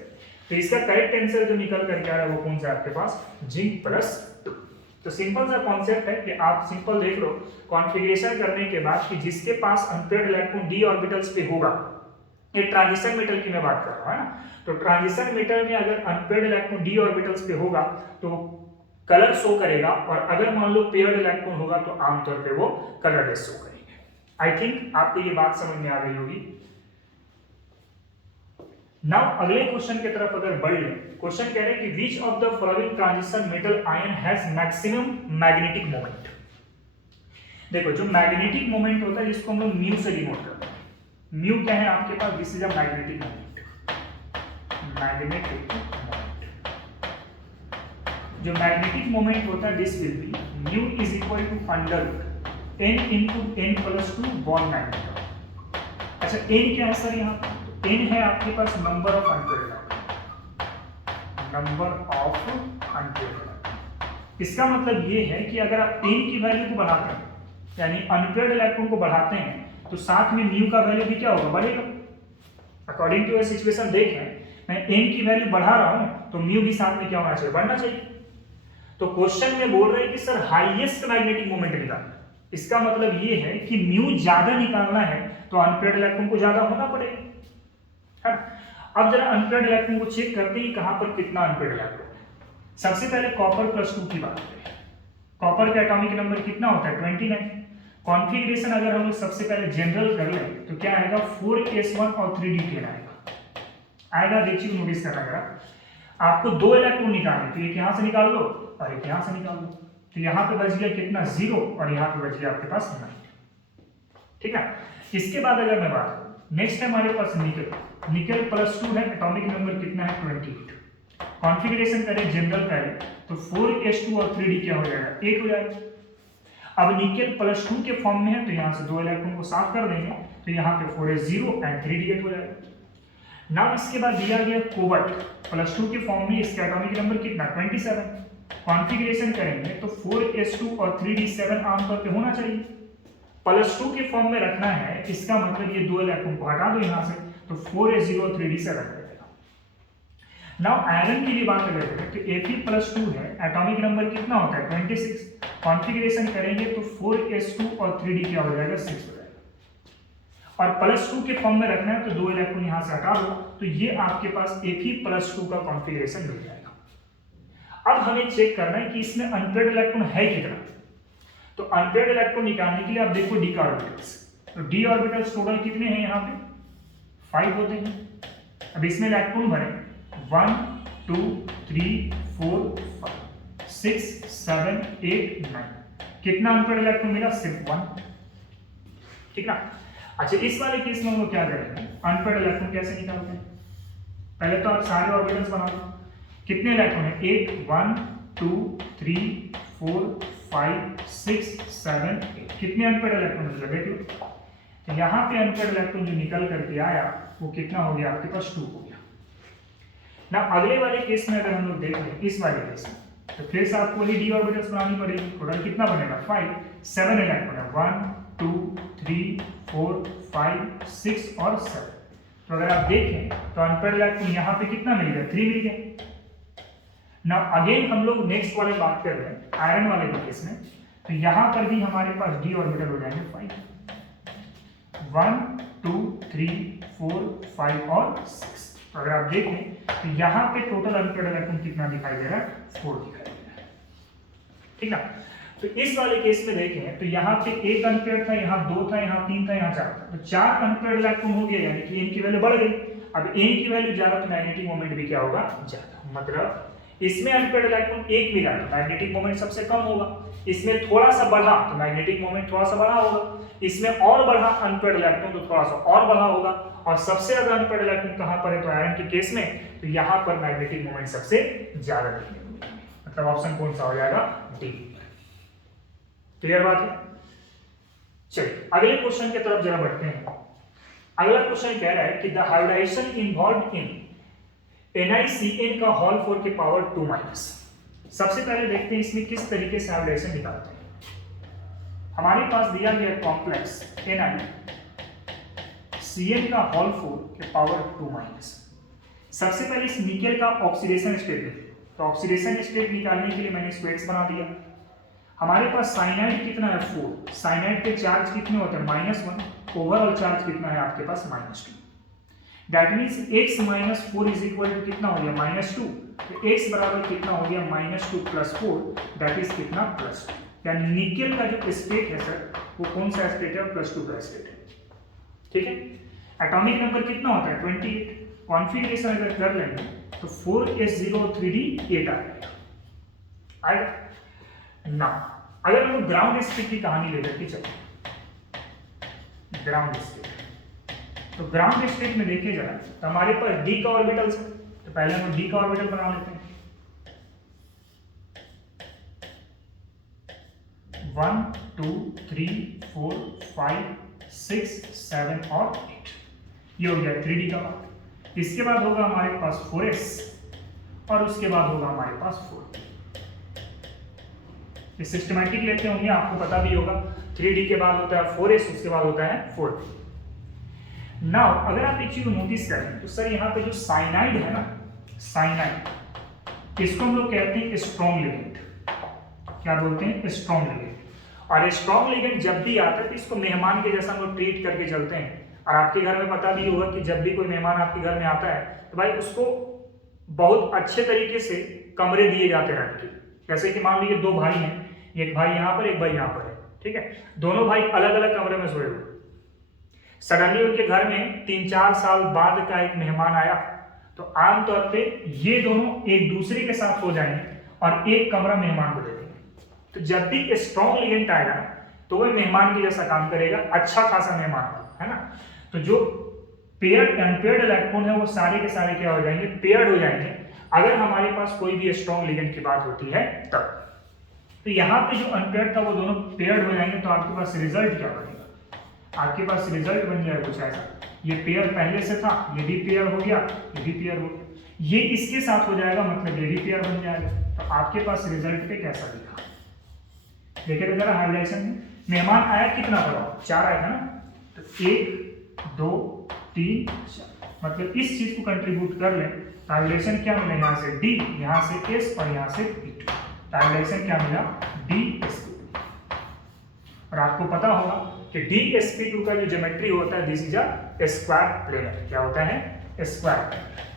तो इसका करेक्ट आंसर जो निकल करके आ रहा है वो कौन सा है आपके पास, जिंक +2। तो सिंपल सा कॉन्सेप्ट है कि आप सिंपल देख लो कॉन्फ़िगरेशन करने के बाद कि जिसके पास अनपेयर्ड इलेक्ट्रॉन डी ऑर्बिटल्स पे होगा, ये ट्रांजिशन मेटल की मैं बात कर रहा हूँ, है ना। तो ट्रांजिशन मेटल में अगर अनपेयर्ड इलेक्ट्रॉन डी ऑर्बिटल्स पे होगा तो कलर शो करेगा, और अगर मान लो पेयर्ड इलेक्ट्रॉन होगा तो आमतौर पे वो कलरलेस शो करेंगे। आई थिंक आपको ये बात समझ में आ गई होगी। नाउ अगले क्वेश्चन की तरफ अगर बढ़ ले, क्वेश्चन कह रहे हैं कि which of the following transition metal ion has maximum magnetic moment. देखो जो मैग्नेटिक मोमेंट होता है जिसको हम लोग म्यू से डिनोट करते हैं, म्यू क्या है आपके पास, this is a magnetic moment, magnetic moment, जो मैग्नेटिक मोमेंट होता है this will be mu is equal to under n into n plus two बॉन्ड मैग्नेट। अच्छा n क्या है सर यहाँ पर, n है आपके पास number of unpaired electron, number of unpaired electron. इसका मतलब ये है कि अगर आप n की वैल्यू को बढ़ाते हैं यानी अनपेयर्ड इलेक्ट्रॉन को बढ़ाते हैं तो साथ में म्यू का वैल्यू भी क्या होगा, बढ़ेगा। अकॉर्डिंग टू ये सिचुएशन देखें मैं n की वैल्यू बढ़ा रहा हूं तो म्यू भी साथ में क्या होना चाहिए, बढ़ना चाहिए। तो क्वेश्चन में बोल रहे हैं कि सर हाईएस्ट मैग्नेटिक मोमेंट निकालना, इसका मतलब ये है कि म्यू ज्यादा निकालना है तो अनपेयर्ड इलेक्ट्रॉन को ज्यादा होना पड़ेगा। अब जरा अनपेयर्ड इलेक्ट्रॉन को चेक करते हैं कहां पर कितना अनपेयर्ड इलेक्ट्रॉन है। सबसे पहले कॉपर +2 की बात करें, कॉपर का एटॉमिक नंबर कितना होता है 29। कॉन्फ़िगरेशन अगर हम लोग सबसे पहले जनरल कर लें तो क्या आएगा 4s1 और 3d10 आएगा। देखिए नोटिस करना जरा, आपको 2 इलेक्ट्रॉन निकालने, तो एक यहां से निकाल लो और एक यहां से निकाल लो, तो यहाँ पे बच गया कितना 0 और यहाँ पे बच गया आपके पास 9, ठीक है। इसके बाद अगर मैं बात करूं नेक्स्ट है हमारे पास निकल, निकल +2 है, एटॉमिक नंबर कितना है 28। कॉन्फ़िगरेशन करें जनरल पहले तो 4s2 और 3d क्या हो जाएगा 8 हो जाएगा। अब निकल +2 के फॉर्म में है तो यहाँ से 2 इलेक्ट्रॉन को साफ कर देंगे तो यहाँ पे 4s0 एंड 3d 8 हो जाएगा। नाउ इसके बाद दिया गया कोबाल्ट +2 के फॉर्म में, इसका एटॉमिक नंबर कितना 27। कॉन्फ़िगरेशन करेंगे तो 4s2 और 3d7 आमतौर पे होना चाहिए, +2 के फॉर्म में रखना है, इसका मतलब ये 2 इलेक्ट्रॉन को हटा दो यहाँ से तो 4s0 और 3d7 रहेगा। नाउ आयरन के लिए बात अगर करें तो Fe+2 है, एटॉमिक नंबर कितना होता है 26। कॉन्फ़िगरेशन करेंगे तो 4s2 और 3d क्या हो जाएगा 6 हो जाएगा। और +2 के फॉर्म में रखना है तो 2 इलेक्ट्रॉन यहाँ से हटा दो तो ये आपके पास Fe+2 का कॉन्फ़िगरेशन मिल जाएगा। अब हमें चेक करना है कि इसमें अनपेयर्ड इलेक्ट्रॉन है कितना, तो अनपेयर्ड इलेक्ट्रॉन निकालने के लिए आप देखो डी ऑर्बिटल्स, तो डी ऑर्बिटल्स टोटल कितने हैं यहाँ पे 5 होते हैं। अब इसमें इलेक्ट्रॉन भरे 1 2 3 4 5 6 7 8 9, कितना अनपेयर्ड इलेक्ट्रॉन मिला सिर्फ 1, ठीक ना। अच्छा इस वाले केस में हम लोग क्या करेंगे, अनपेयर्ड इलेक्ट्रॉन कैसे निकालते हैं, पहले तो आप सारे ऑर्बिटल्स बना लो, कितने इलेक्ट्रॉन है 8 1 2 3 4 5 6 7 8, कितने अनपेयर्ड इलेक्ट्रॉन मिले देख लो। तो यहाँ पे अनपेयर्ड इलेक्ट्रॉन जो निकल करके आया वो कितना हो गया आपके पास 2 हो गया ना। अगले वाले केस में अगर हम लोग देख लें इस वाले केस में तो फिर से आपको डी ऑर्बिटल्स बनानी पड़ेगी, टोटल कितना बनेगा 5 7 इलेक्ट्रॉन है 1 2 3 4 5 6 और 7। तो अगर आप देखें तो अनपेयर्ड इलेक्ट्रॉन यहाँ पे कितना मिल गया 3 मिल गया। ना अगेन हम लोग नेक्स्ट वाले बात कर रहे हैं आयरन वाले केस में, तो यहां पर भी हमारे पास डी ऑर्बिटल हो जाएंगे 5 1 2 3 4 5 और 6। तो अगर आप देखें तो यहाँ पे टोटल अनपेयर्ड इलेक्ट्रॉन कितना दिखाई दे रहा है 4 दिखाई दे रहा है, ठीक ना। तो इस वाले केस में देखें तो यहाँ पे एक अनपेयर्ड था, यहाँ 2 था, यहाँ 3 था, यहाँ 4 था, तो 4 अनपेयर्ड इलेक्ट्रॉन हो गया, यानी कि इनकी वैल्यू बढ़ गई। अब n की वैल्यू ज्यादा तो मैग्नेटिक मोमेंट भी क्या होगा ज्यादा, मतलब इसमें अनपेयर्ड इलेक्ट्रॉन 1 मिला तो मैग्नेटिक मोमेंट सबसे कम होगा, इसमें थोड़ा सा बढ़ा तो मैग्नेटिक मोमेंट थोड़ा सा बढ़ा होगा, इसमें और बढ़ा अनपेयर्ड इलेक्ट्रॉन तो थोड़ा सा और बढ़ा होगा, और सबसे ज्यादा अनपेयर्ड इलेक्ट्रॉन कहां पर है तो आयरन के केस में, तो यहां पर मैग्नेटिक मोमेंट सबसे ज्यादा देखने को मिलेगा, मतलब ऑप्शन कौन सा हो जाएगा डी। क्लियर बात है। चलिए अगले क्वेश्चन की तरफ जरा बढ़ते हैं। अगला क्वेश्चन कह रहा है कि the hybridization involved in NiCN का होल 4 के पावर 2 माइनस। सबसे पहले देखते हैं इसमें किस तरीके से हाइब्रिडाइजेशन निकालते हैं। हमारे पास दिया गया कॉम्प्लेक्स NiCN का होल 4 के पावर 2 माइनस। सबसे पहले इस निकेल का ऑक्सीडेशन स्टेट देखिए, तो ऑक्सीडेशन स्टेट निकालने के लिए मैंने इसको x बना दिया। हमारे पास साइनाइड कितना है 4, साइनाइड के चार्ज कितने होते हैं -1, ओवरऑल चार्ज कितना है आपके पास -2। That means x minus 4 is equal to कितना हो गया -2, तो x बराबर कितना हो गया -2 प्लस 4, दैट इज कितना +2। यानी निकेल का जो स्टेट है सर वो कौन सा स्टेट है, +2 का स्टेट है, ठीक है। एटॉमिक नंबर कितना होता है 28। कॉन्फ़िगरेशन अगर कर लेंगे तो 4s0 3d 8 आ जाएगा। ना अगर हम ग्राउंड स्टेट की कहानी लेकर के चले, ग्राउंड स्टेट, तो ग्राउंड स्टेट में देखिए जरा, तो हमारे पास डी का ऑर्बिटल है, तो पहले हम डी का ऑर्बिटल बना लेते हैं। 1 2 3 4 5 6 7 और 8, ये हो गया 3D का पार्ट। इसके बाद होगा हमारे पास 4s और उसके बाद होगा हमारे पास 4D। ये सिस्टमैटिक लेते होंगे, आपको पता भी होगा 3D के बाद होता है 4s, उसके बाद होता है 4D। नाउ अगर आप एक चीज नोटिस करें तो सर यहाँ पे जो साइनाइड है ना, साइनाइड, इसको हम लोग कहते हैं स्ट्रॉन्ग लिगेंड। क्या बोलते हैं? Strong ligand. और स्ट्रॉन्ग लिगेंड जब भी आता है तो इसको मेहमान के जैसा हम लोग ट्रीट करके चलते हैं। और आपके घर में पता भी होगा कि जब भी कोई मेहमान आपके घर में आता है तो भाई उसको बहुत अच्छे तरीके से कमरे दिए जाते हैं रख के। जैसे कि मान लीजिए 2 भाई हैं, एक भाई यहाँ पर, एक भाई यहाँ पर है, ठीक है, दोनों भाई अलग अलग कमरे में सोए हुए। सडनली उनके घर में 3-4 साल बाद का एक मेहमान आया, तो आमतौर पे ये दोनों एक दूसरे के साथ हो जाएंगे और एक कमरा मेहमान को दे देंगे। तो जब भी स्ट्रॉन्ग लिगेंड आएगा तो वह मेहमान की जैसा काम करेगा, अच्छा खासा मेहमान है ना। तो जो पेयर्ड अनपेयर्ड इलेक्ट्रॉन है वो सारे के सारे क्या हो जाएंगे? पेयर्ड हो जाएंगे, अगर हमारे पास कोई भी स्ट्रॉन्ग लिगेंड की बात होती है तब। तो यहाँ पे जो अनपेयर्ड था वो दोनों पेयर्ड हो जाएंगे, तो आपके पास रिजल्ट क्या बनेगा? आपके पास रिजल्ट बन जाएगा कुछ ऐसा, ये पेयर पहले से था, ये भी पेयर हो गया, ये भी पेयर हो गया, ये इसके साथ हो जाएगा, मतलब ये भी पेयर बन जाएगा। तो आपके पास रिजल्ट पे कैसा दिखा? देखिए तो जरा हाइलाइटेशन में मेहमान आया कितना बड़ा? 4 आया था ना, तो 1 2 3 4, मतलब इस चीज को कंट्रीब्यूट कर लें। हाइलाइटेशन क्या मिला? यहाँ से डी, यहाँ से एस और यहाँ से E2। हाइलाइटेशन क्या मिला? DsP2। और आपको पता होगा कि DsP2 का जो ज्योमेट्री होता है, this is a square planar. क्या होता है? Square planar.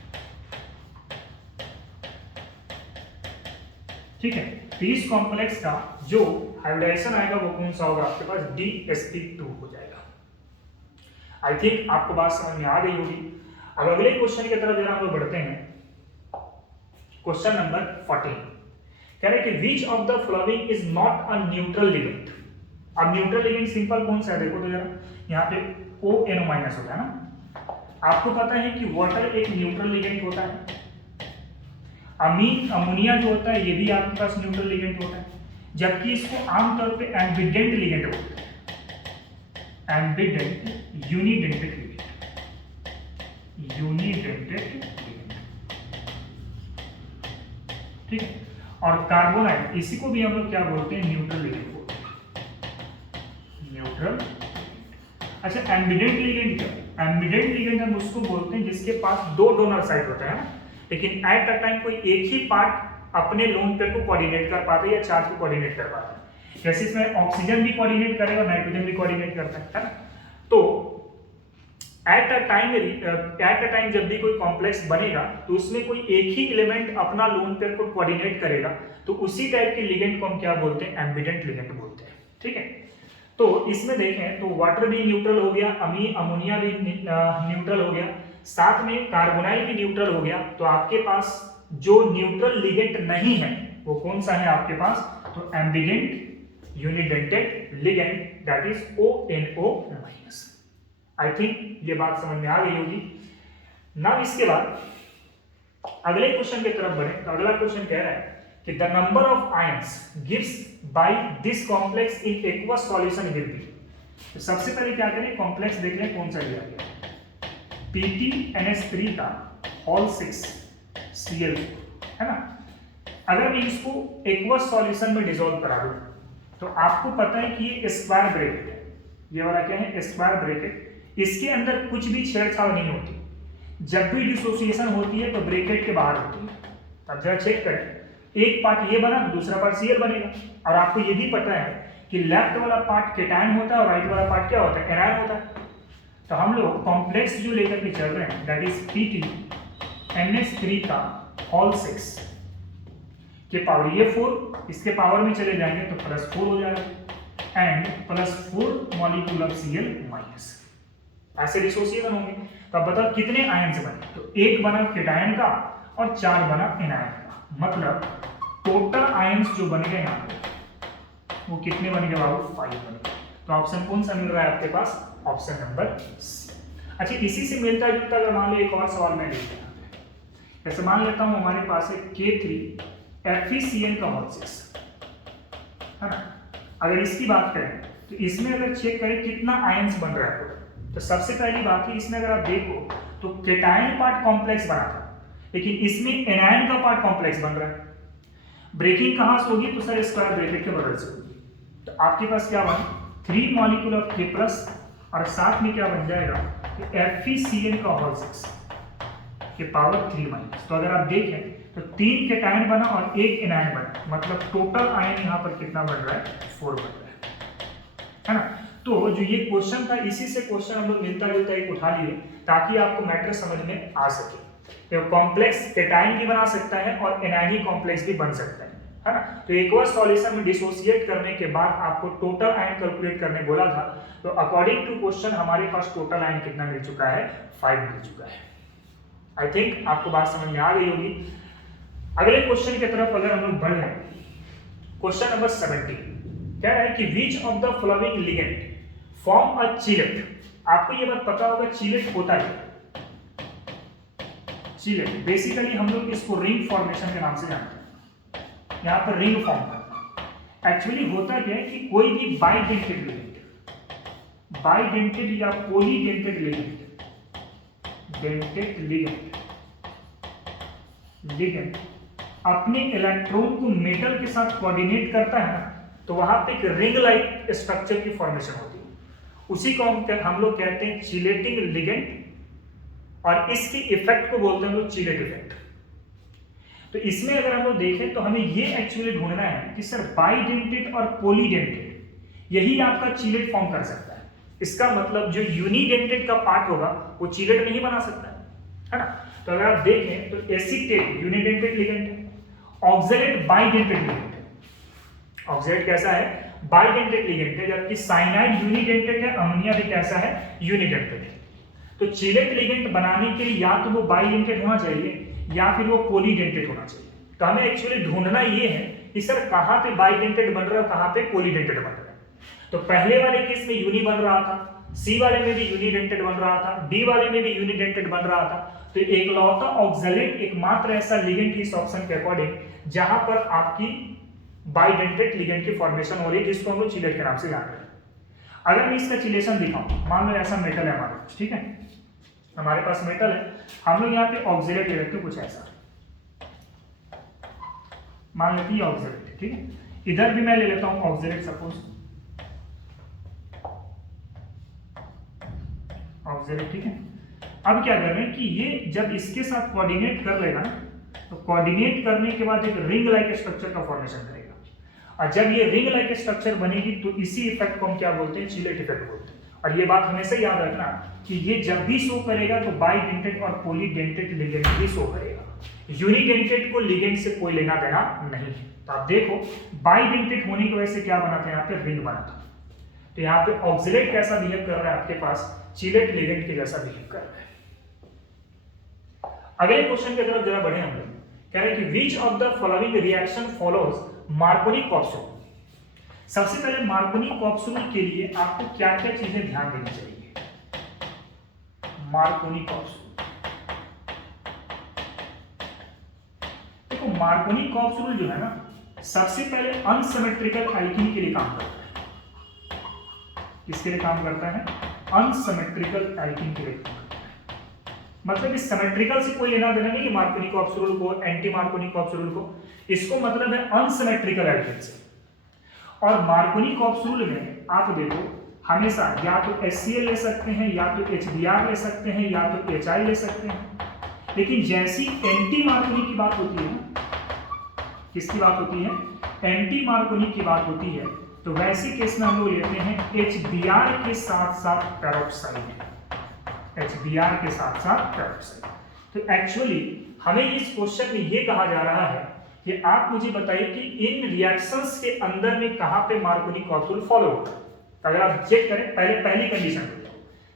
ठीक है, तो इस कॉम्प्लेक्स का जो हाइब्रिडाइजेशन आएगा वो कौन सा होगा? आपके पास DsP2 हो जाएगा। आई थिंक आपको बात समझ में आ गई होगी। अब अगले क्वेश्चन की तरफ जरा हम लोग बढ़ते हैं। क्वेश्चन नंबर 14 कह रहे कि which of the following is not a neutral ligand. अब न्यूट्रल लिगेंड सिंपल कौन सा है? देखो तो जरा, यहाँ पे ON- होता है ना। आपको पता है कि वाटर एक न्यूट्रल लिगेंड होता है। अमोनिया जो होता है ये भी आपके पास न्यूट्रल लिगेंड होता है, जबकि इसको आमतौर पे एम्बिडेंट लिगेंड बोलते हैं। Ambient, unidentate ligand, unidentate ligand, ठीक है। और कार्बोनाइल, इसी को भी हम लोग क्या बोलते हैं? न्यूट्रल लिगेंड बोलते हैं, न्यूट्रल। अच्छा, एम्बिडेंट लिगेंड क्या? एम्बिडेंट लिगेंड हम उसको बोलते हैं जिसके पास 2 डोनर साइट होता है, लेकिन एट अ टाइम कोई एक ही पार्ट अपने लोन पेयर को कोऑर्डिनेट कर पाता है या चार्ज को कोऑर्डिनेट कर पाता है। जैसे इसमें ऑक्सीजन भी कोऑर्डिनेट करेगा, नाइट्रोजन भी कोऑर्डिनेट करता है ना। तो एट अ टाइम जब भी कोई कॉम्प्लेक्स बनेगा तो उसमें कोई एक ही एलिमेंट अपना लोन पेयर को कोऑर्डिनेट करेगा, तो उसी टाइप के लिगेंड को हम क्या बोलते हैं? एम्बिडेंट लिगेंड बोलते हैं, ठीक है। तो इसमें देखें तो वाटर भी न्यूट्रल हो गया, अमोनिया भी न्यूट्रल हो गया, साथ में कार्बोनाइल भी न्यूट्रल हो गया। तो आपके पास जो न्यूट्रल लिगेंड नहीं है वो कौन सा है आपके पास? तो ambient unidentate ligand, that is ONO-। I think ये बात समझ में आ गई होगी ना। इसके बाद अगले क्वेश्चन की तरफ बढ़े तो अगला क्वेश्चन कह रहा है कि the number of ions gives by this complex in aqueous solution will be. तो सबसे पहले क्या करें? कॉम्प्लेक्स देख लें कौन सा दिया गया। PTNS3 का होल 6 Cl है ना। अगर मैं इसको एक्वस सॉल्यूशन में डिसॉल्व करा दूं तो आपको पता है कि ये स्क्वायर ब्रैकेट है, ये वाला क्या है? Square bracket. इसके अंदर कुछ भी छेड़छाड़ नहीं होती। जब भी डिसोसिएशन होती है तो ब्रैकेट के बाहर होती है। अब जरा चेक करें, एक पार्ट ये बना तो दूसरा पार्ट Cl बनेगा। और आपको ये भी पता है कि लेफ्ट वाला पार्ट केटायन होता है और राइट वाला पार्ट क्या होता है? एनायन होता है। तो हम लोग कॉम्प्लेक्स जो लेकर के चल रहे हैं दैट इज PTNS3 का होल 6 के पावर ये 4, इसके पावर में चले जाएंगे तो +4 हो जाएगा एंड +4 मॉलिक्यूल ऑफ Cl-। ऐसे डिसोसिएशन होंगे। तो अब बताओ कितने आयंस बने? तो एक बना केटायन का और 4 बना एनायन का, मतलब टोटल आयंस जो बन गए यहाँ पे वो कितने बन गए बाबू 5 बन गए। तो ऑप्शन कौन सा मिल रहा है आपके पास, ऑप्शन नंबर सी। अच्छा इसी से मिलता जुलता अगर मान लो एक और सवाल मैं लेता हूँ, जैसे मान लेता हूँ हमारे पास है K3 FeCN का होल 6 है ना। अगर इसकी बात करें तो इसमें अगर चेक करें कितना आयंस बन रहा है, तो सबसे पहली बात है इसमें अगर आप देखो तो केटायन पार्ट कॉम्प्लेक्स बना था, लेकिन इसमें एनायन का पार्ट कॉम्प्लेक्स बन रहा है। ब्रेकिंग कहां से होगी, तो सर स्क्वायर ब्रैकेट के बगल से होगी। तो आपके पास क्या बना 3 मॉलिक्यूल ऑफ K प्लस और साथ में क्या बन जाएगा FeCN का होल 6 के पावर 3 माइनस। तो अगर आप देखें तो 3 केटायन बना और 1 एनायन बना, मतलब टोटल आयन यहाँ पर कितना बन रहा है 4 बन रहा है ना। तो जो ये क्वेश्चन था इसी से क्वेश्चन हम लोग मिलता जुलता एक उठा लिए ताकि आपको मैटर समझ में आ सके। तो कॉम्प्लेक्स केटायन भी बना सकता है और एनायनिक कॉम्प्लेक्स भी बन सकता है ना। तो एक और सॉल्यूशन में डिसोसिएट करने के बाद आपको टोटल आयन कैलकुलेट करने बोला था, तो अकॉर्डिंग टू क्वेश्चन हमारे पास टोटल आयन कितना मिल चुका है 5 मिल चुका है। आई थिंक आपको बात समझ में आ गई होगी। अगले क्वेश्चन की तरफ अगर हम लोग बढ़ रहे हैं, क्वेश्चन नंबर 17 कह रहा है कि which of the following ligand form a chelate. आपको ये बात पता होगा चिलेट होता है, चिलेट बेसिकली हम लोग इसको रिंग फॉर्मेशन के नाम से जानते हैं। यहाँ पर रिंग फॉर्म करता है। एक्चुअली होता क्या है कि कोई भी बाइडेंटेड लिगेंड, बाइडेंटेड या पॉलीडेंटेड लिगेंड, डेंटेड लिगेंड अपने इलेक्ट्रॉन को मेटल के साथ कोऑर्डिनेट करता है ना, तो वहां पे एक रिंग लाइक स्ट्रक्चर की फॉर्मेशन होती है। उसी को हम लोग कहते हैं चिलेटिंग लिगेंड, और इसके इफेक्ट को बोलते हैं हम लोग चिलेट इफेक्ट। तो इसमें अगर हम लोग देखें तो हमें ये एक्चुअली ढूंढना है कि सर बाइडेंटेड और पॉलीडेंटेड यही आपका चिलेट फॉर्म कर सकता है। इसका मतलब जो यूनिडेंटेड का पार्ट होगा वो चिलेट नहीं बना सकता है ना। तो अगर आप देखें तो एसिटेट यूनिडेंटेड लिगेंड है, ऑक्सलेट बाइडेंटेड लिगेंड है। ऑक्सलेट कैसा है बाइडेंटेड लिगेंड है, जबकि साइनाइड यूनिडेंटेड है, अमोनिया भी कैसा है यूनिडेंटेड है। तो चिलेट लिगेंड बनाने के लिए या तो वो बाइडेंटेड होना चाहिए या फिर वो पॉलीडेंटेड होना चाहिए। तो हमें एक्चुअली ढूंढना ये है कि सर कहां पे बाइडेंटेड बन रहा है, कहां पे पॉलीडेंटेड बन रहा है। तो पहले वाले केस में यूनि बन रहा था, सी वाले में भी यूनिडेंटेड बन रहा था, डी वाले में भी यूनिडेंटेड बन रहा था। तो एकलौता ऑक्सलेट एकमात्र ऐसा लिगेंड इस ऑप्शन के अकॉर्डिंग जहां पर आपकी बाइडेंटेड लिगेंड की फॉर्मेशन हो रही है, जिसको हम लोग चिलेट के नाम से जान रहे हैं। अगर मैं इसका चिलेशन दिखाऊं, मान लो ऐसा मेटल है हमारे पास, ठीक है हमारे पास मेटल है, हम लोग यहाँ पे ऑक्सलेट ले लेते हैं कुछ ऐसा, मान लेते हैं ऑक्सलेट, ठीक है। इधर भी मैं ले लेता हूं ऑक्सलेट, सपोज ऑक्सलेट, ठीक है। अब क्या कर रहे हैं कि ये जब इसके साथ कोऑर्डिनेट कर लेगा ना, तो कोऑर्डिनेट करने के बाद एक रिंग लाइक स्ट्रक्चर का फॉर्मेशन करेगा, और जब ये रिंग लाइक स्ट्रक्चर बनेगी तो इसी इफेक्ट को हम क्या बोलते हैं चिलेट इफेक्ट बोलते हैं। और ये बात हमेशा याद रखना कि ये जब भी शो करेगा तो बाइडेंटेड और पॉलीडेंटेड लिगेंड भी शो करेगा, यूनिडेंटेड को लिगेंड से कोई लेना देना नहीं है। तो आप देखो बाइडेंटेड होने की वजह से क्या बना था, यहाँ पे रिंग बना था। तो यहाँ पे ऑक्सलेट कैसा बिहेव कर रहा है आपके पास, चिलेट लिगेंड के जैसा बिहेव कर रहा है। अगले क्वेश्चन की तरफ जरा बढ़े हम लोग, कह रहे हैं कि which of the following reaction follows Markovnikov कॉप्सूल। सबसे पहले मार्कोनी कॉप्सूल के लिए आपको क्या क्या चीजें ध्यान देनी चाहिए। मार्कोनी कॉप्सूल, देखो मार्कोनी कॉप्सूल जो है ना, सबसे पहले अनसिमेट्रिकल एल्कीन के लिए काम करता है। किसके लिए काम करता है, अनसिमेट्रिकल एल्कीन के लिए। मतलब इस सिमेट्रिकल से कोई लेना देना नहीं है मार्कोनी कॉप्सूल को, एंटी मार्कोनी कॉप्सूल को, इसको मतलब है अनसिमेट्रिकल एल्कीन से। और मार्कोनी कॉप्सूल में आप देखो हमेशा या तो HCl ले सकते हैं, या तो HBr ले सकते हैं, या तो HI ले सकते हैं। लेकिन जैसी एंटी मार्कोनी की बात होती है, किसकी बात होती है, एंटी मार्कोनी की बात होती है, तो वैसे केस में हम लोग लेते हैं HBr के साथ साथ पेरोक्साइड, HBr के साथ साथ पेरोक्साइड। तो एक्चुअली हमें इस क्वेश्चन में ये कहा जा रहा है कि आप मुझे बताइए कि इन रिएक्शंस के अंदर में कहां पे मार्कोनी कॉप्सूल फॉलो होता है। तो अगर आप चेक करें पहली कंडीशन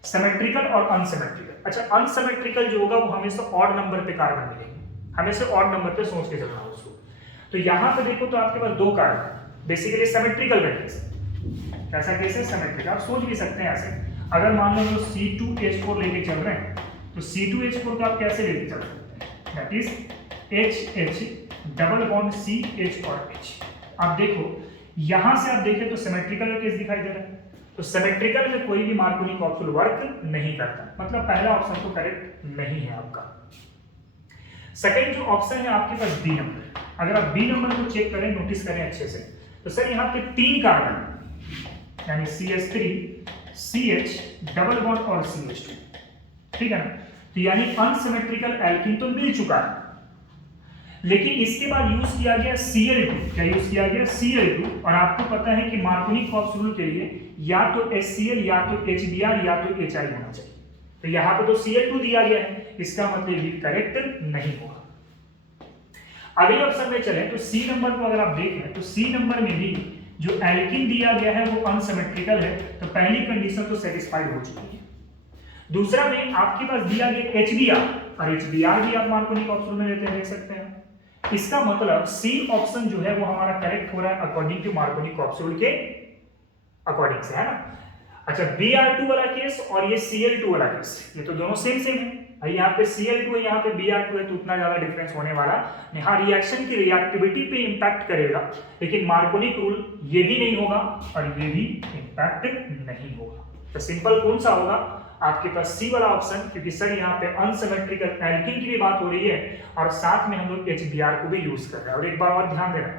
सिमेट्रिकल और अनसिमेट्रिकल। अच्छा अनसिमेट्रिकल जो होगा वो हमेशा ऑड नंबर पे कार्बन मिलेंगे, हमेशा ऑड नंबर पे सोच के चलना उसको। तो यहां पे देखो तो आपके पास दो कार्बन, बेसिकली सिमेट्रिकल का केस है। कैसा केस है? सिमेट्रिकल। आप सोच भी सकते हैं ऐसे, अगर मान लो हम लोग C2H4 लेके चल रहे हैं तो C2H4 को आप कैसे लेके चल सकते हैं? That is HH double bond CH और H। आप देखो यहां से आप देखें तो सिमेट्रिकल का केस दिखाई दे रहा है, तो सिमेट्रिकल में कोई भी मार्कोनी कॉप्सूल वर्क नहीं करता, मतलब पहला ऑप्शन तो करेक्ट नहीं है आपका। सेकंड जो ऑप्शन है आपके पास बी नंबर, अगर आप बी नंबर को चेक करें, नोटिस करें अच्छे से, तो सर यहाँ पे 3 कार्बन यानी CH3 CH डबल बॉन्ड और CH2, ठीक है ना, तो यानी अनसिमेट्रिकल एल्कीन तो मिल चुका है, लेकिन इसके बाद यूज किया गया Cl2। क्या यूज किया गया? Cl2। और आपको पता है कि मार्कोनी कॉप्सूल के लिए या तो HCl या तो HBr या तो HI होना चाहिए, तो यहाँ पे तो Cl2 दिया गया है, इसका मतलब ये करेक्ट नहीं होगा। अगले ऑप्शन में चले तो सी नंबर को अगर आप देखें तो सी नंबर में भी जो एल्कीन दिया गया है वो अनसिमेट्रिकल है, तो पहली कंडीशन तो सेटिस्फाइड हो चुकी है। दूसरा में आपके पास दिया गया HBr, और HBr भी आप मार्कोनी कॉप्सूल में लेते हैं, देख सकते हैं। इसका मतलब सी ऑप्शन जो है वो हमारा करेक्ट हो रहा है अकॉर्डिंग टू मार्कोनी कॉप्सूल के अकॉर्डिंग से, है ना। अच्छा, Br2 वाला केस और ये Cl2 वाला केस, ये तो दोनों सेम सेम है। यहाँ पे Cl2 है, यहाँ पे Br2 है, तो उतना ज्यादा डिफरेंस होने वाला नहीं। हाँ, रिएक्शन की रिएक्टिविटी पे इंपैक्ट करेगा, लेकिन मार्कोनी रूल ये भी नहीं होगा और ये भी इंपैक्ट नहीं होगा। तो सिंपल कौन सा होगा? आपके पास सी वाला ऑप्शन, क्योंकि सर यहाँ पे अनसिमेट्रिकल एल्कीन की भी बात हो रही है और साथ में हम लोग HBr को भी यूज कर रहे हैं। और एक बार और ध्यान देना,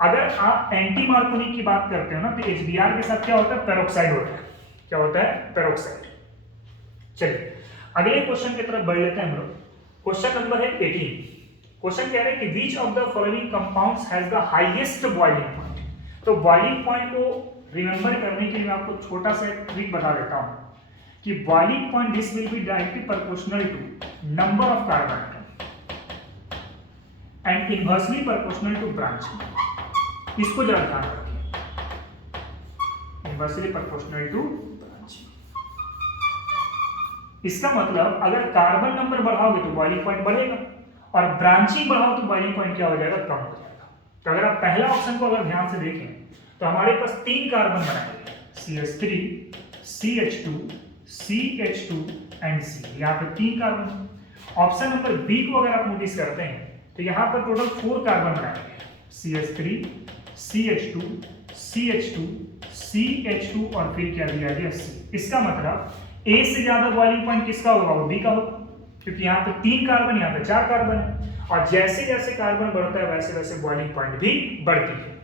अगर आप एंटी मार्कोनिक की बात करते हो ना, तो HBr के साथ क्या होता है? पेरोक्साइड होता है। क्या होता है? पेरोक्साइड। चलिए अगले क्वेश्चन की तरफ बढ़ लेते हैं हम लोग। क्वेश्चन नंबर है 18। क्वेश्चन कह रहे हैं कि which of the following compounds has the highest boiling point. तो बॉइलिंग पॉइंट को रिमेंबर करने के लिए मैं आपको छोटा सा एक ट्रिक बता देता हूं कि boiling point this will be directly proportional to number of carbon and inversely proportional to branching. इसको जरा ध्यान रखिए, इनवर्सली प्रोपोर्शनल टू ब्रांचिंग। इसका मतलब अगर कार्बन नंबर बढ़ाओगे तो बॉइलिंग पॉइंट बढ़ेगा, और ब्रांचिंग बढ़ाओ तो बॉइलिंग पॉइंट क्या हो जाएगा? कम हो जाएगा। तो अगर आप पहला ऑप्शन को अगर ध्यान से देखें तो हमारे पास 3 कार्बन बनाएंगे, CH3 CH2 CH2 and C। यहाँ पे 3 कार्बन। ऑप्शन नंबर बी को अगर आप नोटिस करते हैं तो यहाँ पर टोटल 4 कार्बन बनाएंगे, CH3 CH2 CH2 CH2 और फिर क्या दिया गया? C। इसका मतलब A से ज्यादा बॉइलिंग पॉइंट किसका होगा? वो B का होगा, क्योंकि यहाँ पे 3 कार्बन, यहाँ पे 4 कार्बन है, और जैसे जैसे कार्बन बढ़ता है वैसे वैसे बॉइलिंग पॉइंट भी बढ़ती है।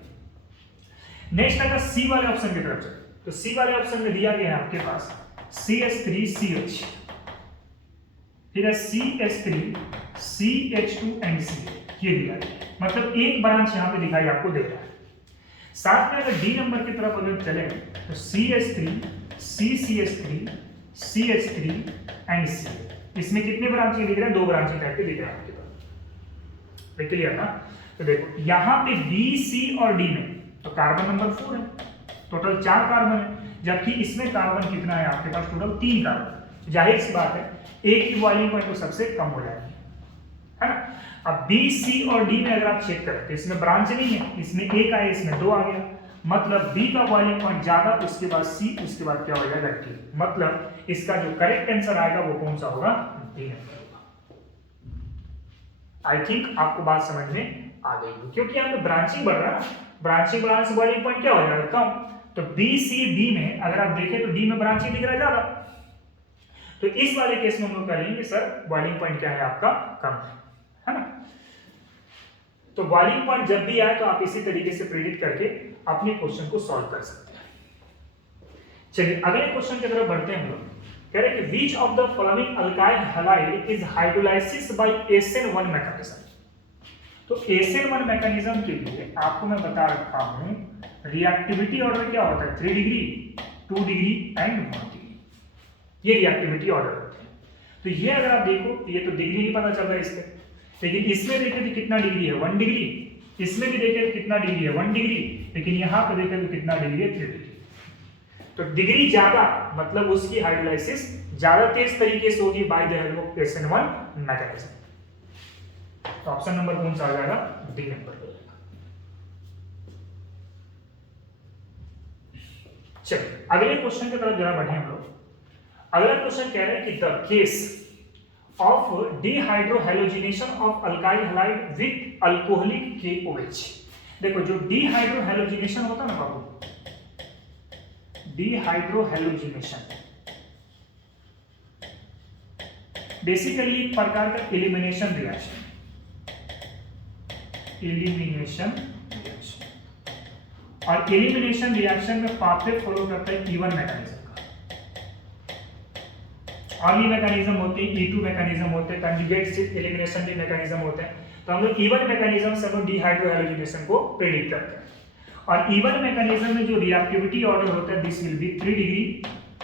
नेक्स्ट आएगा सी वाले ऑप्शन की तरफ से। तो सी वाले ऑप्शन में दिया गया है आपके पास CH3CH, फिर है CH3 CH2 एंड C, ये दिया गया। मतलब एक ब्रांच यहाँ पे दिखाई आपको दे रहा है। साथ में अगर डी नंबर की तरफ अगर चले तो CH3 CCH3 CH3 and C, इसमें कितने ब्रांचें दिख रहे हैं? 2 ब्रांचें टाइप के दिख रहे हैं आपके पास। क्लियर ना? तो देखो यहाँ पे B, C और D में तो कार्बन नंबर 4 है, टोटल 4 कार्बन है, जबकि इसमें कार्बन कितना है आपके पास? Total 3 carbon. जाहिर सी बात है एक की बॉइलिंग पॉइंट तो सबसे कम हो जाएगी, है ना। अब B, C और D में अगर आप चेक करें तो इसमें ब्रांच नहीं है, इसमें 1 आया, इसमें 2 आ गया, मतलब B का बॉइलिंग पॉइंट ज्यादा, उसके बाद C, उसके बाद क्या हो जाएगा? D। मतलब इसका जो करेक्ट आंसर आएगा वो कौन सा होगा? D नंबर होगा। आई थिंक आपको बात समझ में आ गई, क्योंकि यहाँ पे ब्रांचिंग बढ़ रहा है, ब्रांचिंग बढ़ाने से बॉइलिंग पॉइंट क्या हो जाएगा? कम। तो B, C, D में अगर आप देखें तो D में ब्रांचिंग दिख रहा है ज्यादा, तो इस वाले केस में हम लोग करेंगे सर बॉइलिंग पॉइंट क्या है आपका? कम है ना। तो बॉइलिंग पॉइंट जब भी आए तो आप इसी तरीके से प्रेडिक्ट करके अपने क्वेश्चन को सॉल्व कर सकते हैं। चलिए अगले क्वेश्चन की तरफ बढ़ते हैं हम लोग। कह रहे हैं कि which of the following alkyl halide is hydrolysis by SN1 mechanism. तो SN1 मैकेनिज्म के लिए आपको मैं बता रखा हूं रिएक्टिविटी ऑर्डर क्या होता है? 3 डिग्री 2 डिग्री एंड 1 डिग्री, ये रिएक्टिविटी ऑर्डर होते हैं। तो ये अगर आप देखो तो ये तो डिग्री नहीं पता चल रहा है इसके, लेकिन इसमें देखें तो कितना डिग्री है? 1 डिग्री। इसमें भी देखें तो कितना डिग्री है? 1 डिग्री। लेकिन यहाँ पे देखें तो कितना डिग्री है? 3 डिग्री। तो डिग्री ज्यादा मतलब उसकी हाइड्रोलाइसिस ज्यादा तेज तरीके से होगी bye the help of SN1 mechanism. तो ऑप्शन नंबर कौन सा आ जाएगा? डी नंबर हो जाएगा। चलिए अगले क्वेश्चन की तरफ जरा बढ़े हम लोग। अगला क्वेश्चन कह रहे हैं कि the case of dehydrohalogenation of alkyl halide with alcoholic KOH। देखो जो डिहाइड्रोहैलोजिनेशन होता है ना बाबू, डिहाइड्रोहैलोजिनेशन बेसिकली एक प्रकार का एलिमिनेशन रिएक्शन, और एलिमिनेशन रिएक्शन में पाथवे फॉलो करता है E1 मैकेनिज्म का। और ये मैकेनिज्म होते हैं E2 मैकेनिज्म होते हैं, कंजुगेट एलिमिनेशन भी मैकेनिज्म होते हैं। तो हम लोग E1 मैकेनिज्म से हम लोग डिहाइड्रोहैलोजिनेशन को प्रेडिक्ट करते हैं। और E1 मैकेनिज्म में जो रिएक्टिविटी ऑर्डर होता है this will B 3 degree,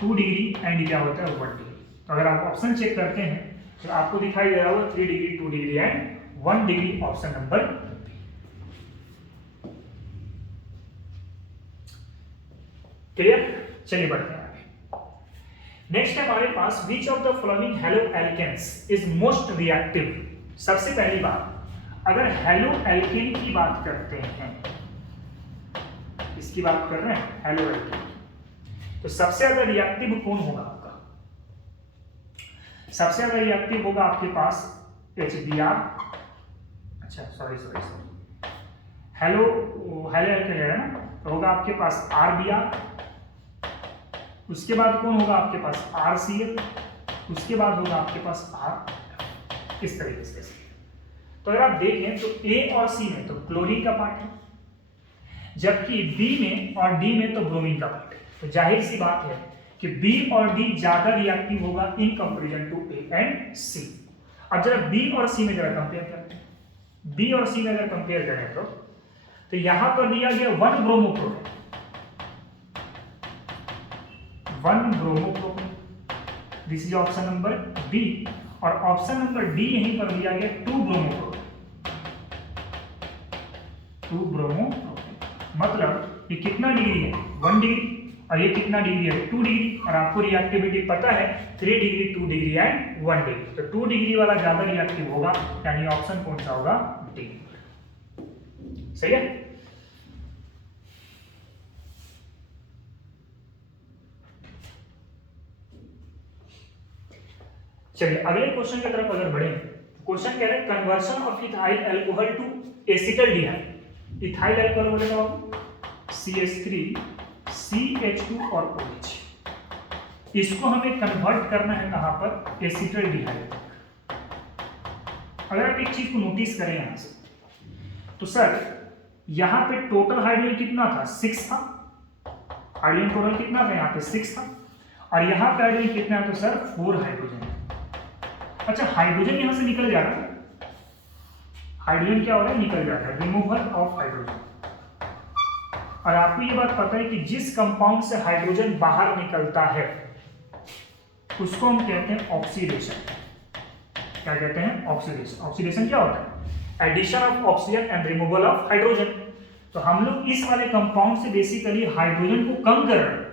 2 degree and क्या होता है 1 डिग्री। तो अगर आप ऑप्शन चेक करते हैं तो आपको दिखाई दे रहा होगा 3 degree, 2 degree and 1 degree, option number B. Clear? चलिए बढ़ते हैं आगे। नेक्स्ट है हमारे पास which of the following halo alkanes is most reactive. सबसे पहली बात, अगर हेलो एल्केन की बात करते हैं, इसकी बात कर रहे हैं हेलो एल्केन, तो सबसे ज्यादा रिएक्टिव कौन होगा आपका? सबसे ज्यादा रिएक्टिव होगा आपके पास HBr, अच्छा सॉरी हेलो एल्केन है ना, तो होगा आपके पास RBr, उसके बाद कौन होगा आपके पास RCl, उसके बाद होगा आपके पास R, इस तरीके से। तो अगर आप देखें तो A और C में तो क्लोरीन का पार्ट है, जबकि B में और D में तो ब्रोमीन का पार्ट है। तो जाहिर सी बात है कि B और D ज्यादा रिएक्टिव होगा in comparison to A and C। अब जरा B और C में जरा कंपेयर करते हैं। B और C में अगर कंपेयर करें तो यहां पर दिया गया 1 bromopropane, 1 bromopropane, this is option number B. और ऑप्शन नंबर डी यहीं पर दिया गया 2 ब्रोमोप्रोपेन, 2 ब्रोमोप्रोपेन। मतलब ये कितना डिग्री है 1 डिग्री, और ये कितना डिग्री है 2 डिग्री, और आपको रिएक्टिविटी पता है 3 डिग्री, 2 डिग्री एंड 1 डिग्री। तो 2 डिग्री वाला ज्यादा रिएक्टिव होगा, यानी ऑप्शन कौन सा होगा? डी। सही है? चलिए अगले क्वेश्चन की तरफ अगर बढ़े, क्वेश्चन कह रहे हैं conversion of ethyl alcohol to acetaldehyde. Ethyl alcohol बोलेगा आपको CH3 CH2 और OH, इसको हमें कन्वर्ट करना है कहां पर? एसिटल्डिहाइड। अगर आप एक चीज को नोटिस करें यहां से, तो सर यहां पे टोटल हाइड्रोजन कितना था? 6 था। हाइड्रोजन टोटल कितना था? यहां पे 6 था। और यहां पे हाइड्रोजन कितना है? तो सर 4 हाइड्रोजन है। अच्छा हाइड्रोजन यहां से निकल जा रहा है, हाइड्रोजन क्या हो रहा है? निकल जा रहा है, रिमूवल ऑफ हाइड्रोजन। और आपको ये बात पता है कि जिस कंपाउंड से हाइड्रोजन बाहर निकलता है उसको हम कहते हैं ऑक्सीडेशन। क्या कहते हैं? ऑक्सीडेशन। ऑक्सीडेशन क्या होता है? Addition of oxygen and removal of hydrogen. तो हम लोग इस वाले कंपाउंड से बेसिकली हाइड्रोजन को कम कर रहे हैं,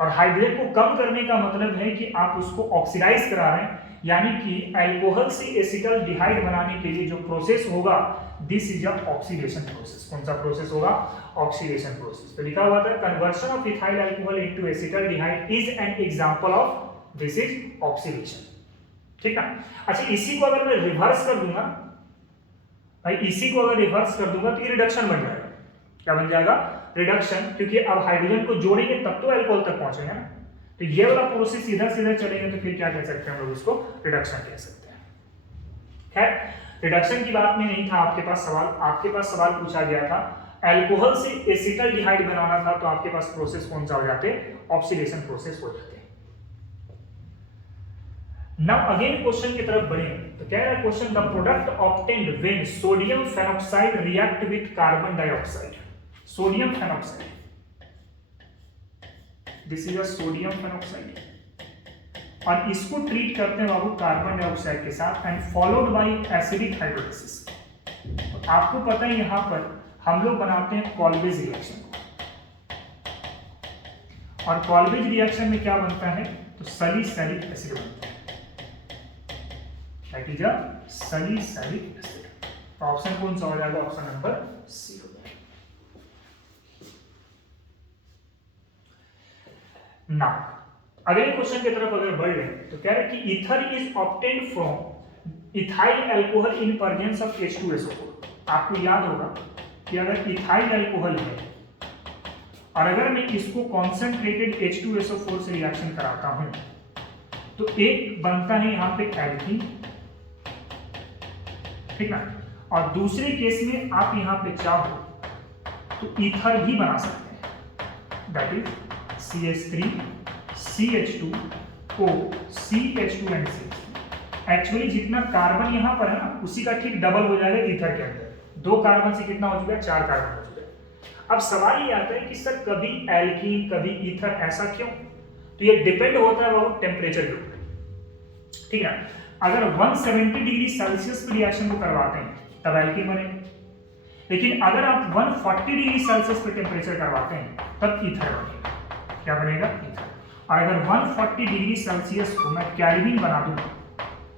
और हाइड्रोजन को कम करने का मतलब है कि आप उसको ऑक्सीडाइज करा रहे हैं, यानी कि अल्कोहल से एसिटल्डिहाइड बनाने के लिए जो प्रोसेस होगा this is a oxidation process. कौन सा प्रोसेस होगा? Oxidation process. तो लिखा हुआ था conversion of ethyl alcohol into acetaldehyde is an example of this is oxidation. ठीक है? अच्छा इसी को अगर मैं रिवर्स कर दूंगा भाई, इसी को अगर रिवर्स कर दूंगा तो ये रिडक्शन बन जाएगा। क्या बन जाएगा? रिडक्शन, क्योंकि अब हाइड्रोजन को जोड़ेंगे तब तो अल्कोहल तक पहुंचेंगे ना। तो ये वाला प्रोसेस सीधा सीधा चलेंगे तो फिर क्या कह सकते हैं हम लोग? इसको रिडक्शन कह सकते हैं। खैर रिडक्शन की बात में नहीं था आपके पास सवाल, आपके पास सवाल पूछा गया था अल्कोहल से एसिटल्डिहाइड बनाना था, तो आपके पास प्रोसेस कौन सा हो जाते? ऑक्सीडेशन प्रोसेस हो जाते। नाउ अगेन क्वेश्चन की तरफ बढ़े, तो कह रहा है question the product obtained when sodium phenoxide react with carbon dioxide. Sodium phenoxide, this is a sodium phenoxide, और इसको ट्रीट करते हैं बाबू कार्बन डाइऑक्साइड के साथ and followed by acidic hydrolysis. तो आपको पता है यहां पर हम लोग बनाते हैं कॉल्वेज रिएक्शन, और कॉल्वेज रिएक्शन में क्या बनता है? तो सैलिसिलिक एसिड बनता है, that is a salicylic acid. तो ऑप्शन कौन सा हो जाएगा? ऑप्शन नंबर सी हो जाएगा। ना अगले क्वेश्चन की तरफ अगर बढ़ रहे तो कह रहे हैं कि ether is obtained from ethyl alcohol in presence of H2SO4। आपको याद होगा कि अगर इथाइल अल्कोहल है और अगर मैं इसको कॉन्सेंट्रेटेड H2SO4 से रिएक्शन कराता हूं तो एक बनता है यहां पे एल्कीन, ठीक ना, और दूसरे केस में आप यहां पे चाहो तो ईथर भी बना सकते हैं, that is CH3 CH2O CH2 and CH3। Actually जितना कार्बन यहां पर है ना उसी का ठीक डबल हो जाएगा ईथर के अंदर। 2 कार्बन से कितना हो चुका है, 4 कार्बन हो चुका है। अब सवाल ये आता है कि सर कभी एल्कीन कभी ईथर, ऐसा क्यों? तो ये डिपेंड होता है वो टेम्परेचर के ऊपर, ठीक है। अगर 170 डिग्री सेल्सियस पे रिएक्शन को करवाते हैं तब एल्कीन बनेगा, लेकिन अगर आप 140 डिग्री सेल्सियस पे टेम्परेचर करवाते हैं तब ईथर बनेगा। क्या बनेगा? ईथर। और अगर 140 डिग्री सेल्सियस को मैं केल्विन बना दूं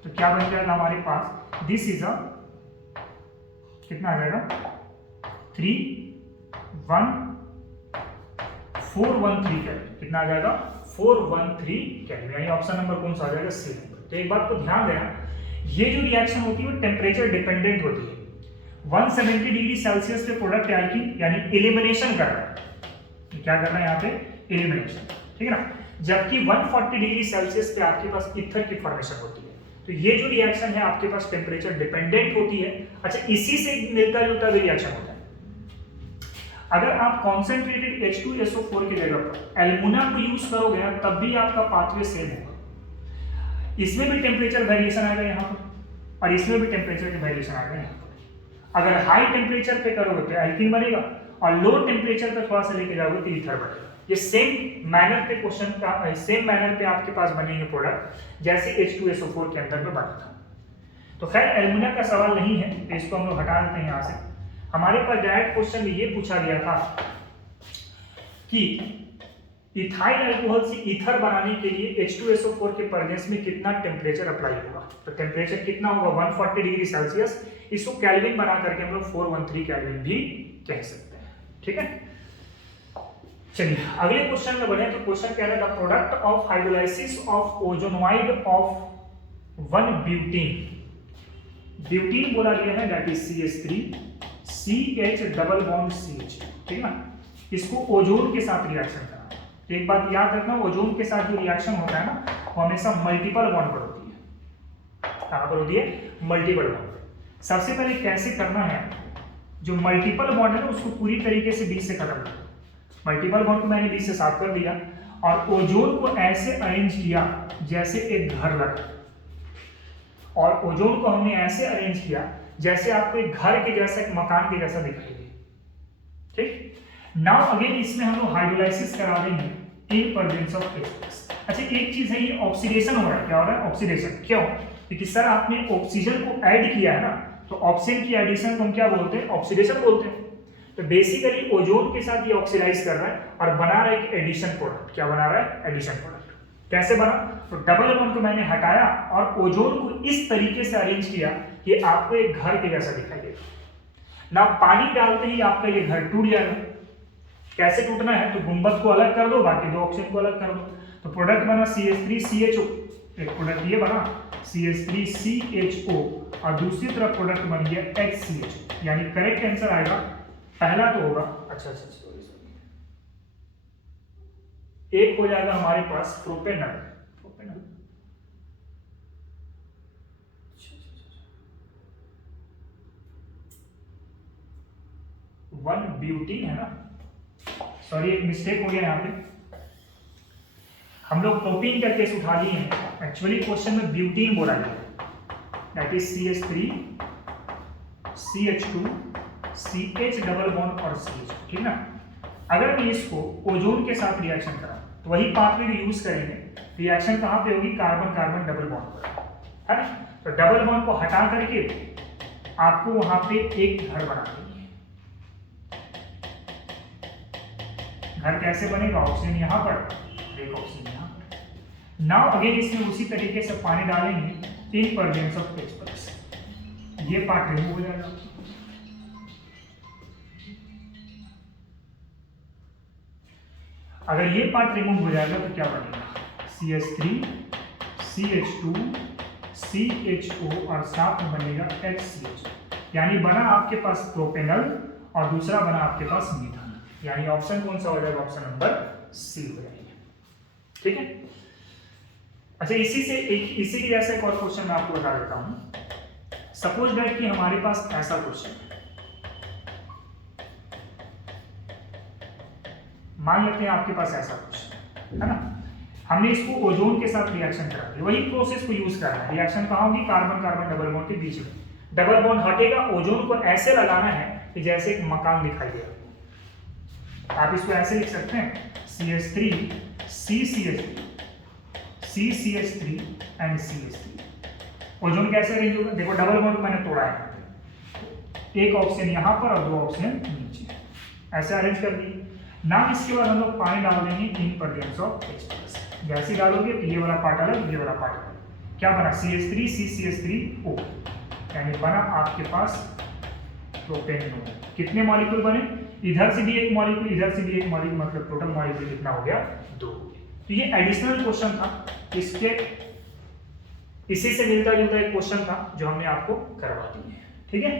तो क्या बन जाएगा हमारे पास, दिस इज अ कितना आ जाएगा 413 केल्विन। कितना आ जाएगा 413 केल्विन, यानी ऑप्शन नंबर कौन सा आ जाएगा, सी। तो एक बात को ध्यान देना, ये जो रिएक्शन होती है वो टेम्परेचर डिपेंडेंट होती है। 170 डिग्री सेल्सियस पे प्रोडक्ट एल्कीन यानी एलिमिनेशन कर रहा है, क्या कर रहा है यहाँ पे, एलिमिनेशन, ठीक है ना। जबकि 140 डिग्री सेल्सियस पे आपके पास ईथर की फॉर्मेशन होती है। तो ये जो रिएक्शन है आपके पास टेम्परेचर डिपेंडेंट होती है। अच्छा, इसी से मिलता जुलता भी रिएक्शन होता है। अगर आप कॉन्सेंट्रेटेड H2SO4 की जगह पर एल्युमिना को यूज करोगे ना तब भी आपका पाथवे सेम होगा। इसमें भी टेम्परेचर वेरिएशन आएगा यहाँ पर और इसमें भी टेम्परेचर की वेरिएशन आएगा यहाँ पर। अगर हाई टेम्परेचर पे करोगे तो एल्कीन बनेगा और लो टेम्परेचर पे थोड़ा सा लेके जाओगे तो ईथर बनेगा। ये सेम मैनर पे क्वेश्चन का सेम मैनर पे आपके पास बनेंगे प्रोडक्ट जैसे H2SO4 के अंदर में बना था। तो खैर एल्युमिना का सवाल नहीं है तो इसको हम लोग हटा देते हैं यहाँ से। हमारे पास डायरेक्ट क्वेश्चन में ये पूछा गया था कि इथाइल अल्कोहल से ईथर बनाने के लिए H2SO4 के प्रेजेंस में कितना टेम्परेचर अप्लाई होगा। तो टेम्परेचर कितना होगा 140 डिग्री सेल्सियस। इसको केल्विन बना करके हम लोग 413 केल्विन भी कह सकते हैं, ठीक है। चलिए अगले क्वेश्चन में बढ़े तो क्वेश्चन कह रहा है the product of hydrolysis of ozonide of 1 butene. Butene बोला गया है that is CH3 CH double bond CH, ठीक है ना। इसको ओजोन के साथ रिएक्शन करना है। एक बात याद रखना, ओजोन के साथ जो रिएक्शन होता है ना वो हमेशा मल्टीपल बॉन्ड पर होती है। कहां पर होती है? मल्टीपल बॉन्ड पर। सबसे पहले कैसे करना है, जो मल्टीपल बॉन्ड है ना उसको पूरी तरीके से बीच से खत्म करना। मल्टीपल बॉन्ड को मैंने बीच से साफ कर दिया और ओजोन को ऐसे अरेंज किया जैसे एक घर लगा, और ओजोन को हमने ऐसे अरेंज किया जैसे आपको एक घर के जैसा, एक मकान के जैसा दिखाई दे, ठीक। नाउ अगेन इसमें हम लोग हाइड्रोलाइसिस करा देंगे इन प्रेजेंस ऑफ H+। अच्छा एक चीज है, ये ऑक्सीडेशन हो रहा है। क्या हो रहा है? ऑक्सीडेशन। क्यों? क्योंकि सर आपने ऑक्सीजन को ऐड किया है ना, तो ऑक्सीजन की एडिशन को हम क्या बोलते हैं? ऑक्सीडेशन बोलते हैं। तो बेसिकली ओजोन के साथ ये ऑक्सीडाइज कर रहा है और बना रहा है एक एडिशन प्रोडक्ट। क्या बना रहा है? Addition product. कैसे बना? तो डबल बॉन्ड को मैंने हटाया और ओजोन को इस तरीके से अरेंज किया कि आपको एक घर के जैसा दिखाई देगा ना। पानी डालते ही आपका ये घर टूट जाएगा। कैसे टूटना है? तो गुंबद को अलग कर दो, बाकी 2 ऑक्सीजन को अलग कर दो। तो प्रोडक्ट बना CH3CHO, एक प्रोडक्ट ये बना CH3CHO और दूसरी तरफ प्रोडक्ट बन गया HCHO। यानी करेक्ट आंसर आएगा पहला तो होगा, अच्छा सॉरी, एक हो जाएगा हमारे पास प्रोपेनॉल। 1 ब्यूटीन है ना, सॉरी एक मिस्टेक हो गया यहाँ पे। हम लोग प्रोपीन का केस उठा लिए हैं, एक्चुअली क्वेश्चन में ब्यूटीन बोला गया, that is CH3 CH2 CH double bond और CH, ठीक ना। अगर मैं इसको ओजोन के साथ रिएक्शन करा तो वही पाथवे को यूज करेंगे। रिएक्शन कहाँ पे होगी? कार्बन कार्बन डबल बॉन्ड पर, है ना। तो डबल बॉन्ड को हटा करके आपको वहां पे एक घर बना देंगे। घर कैसे बनेगा? ऑक्सीजन यहाँ पर, एक ऑक्सीजन यहाँ पर। नाउ अगेन इसमें उसी तरीके से पानी डालेंगे इन प्रेजेंस ऑफ H+। ये पार्ट रिमूव हो जाएगा। अगर ये पार्ट रिमूव हो जाएगा तो क्या बनेगा, CH3 CH2 CHO और साथ में बनेगा HCH, यानी बना आपके पास प्रोपेनल और दूसरा बना आपके पास मीथान, यानी ऑप्शन कौन सा हो जाएगा, ऑप्शन नंबर सी हो जाएगा। ठीक है। अच्छा, इसी के जैसा एक और क्वेश्चन मैं आपको बता देता हूं। सपोज दैट कि हमारे पास ऐसा क्वेश्चन है, मान लेते हैं आपके पास ऐसा क्वेश्चन है ना, हमने इसको ओजोन के साथ रिएक्शन करा दी, वही प्रोसेस को यूज कर रहा है। रिएक्शन कहाँ होगी, कार्बन कार्बन डबल बॉन्ड के बीच में, डबल बॉन्ड हटेगा, ओजोन को ऐसे लगाना है कि जैसे एक मकान दिखाई दे रहा। आप इसको ऐसे लिख सकते हैं, CH3 CCH3 CCH3 and CH3। Ozone कैसे अरेंज होगा, देखो डबल बॉन्ड मैंने तोड़ा है, एक ऑप्शन यहाँ पर और दो ऑप्शन नीचे, ऐसे अरेंज कर दिए। नाम इसके बाद हम लोग पानी डाल देंगे इन प्रेजेंस ऑफ H+। जैसे डालोगे तो ये वाला पार्ट अलग, ये वाला पार्ट अलग, क्या बना, CH3 CCH3O, यानी बना आपके पास प्रोपेनोन। कितने मॉलिक्यूल बने, इधर से भी एक मॉलिक्यूल, इधर से भी एक मॉलिक्यूल, मतलब टोटल मॉलिक्यूल कितना हो गया, 2। तो ये एडिशनल क्वेश्चन था, इसके इसी से मिलता जुलता एक क्वेश्चन था जो हमने आपको करवा दिए। ठीक है,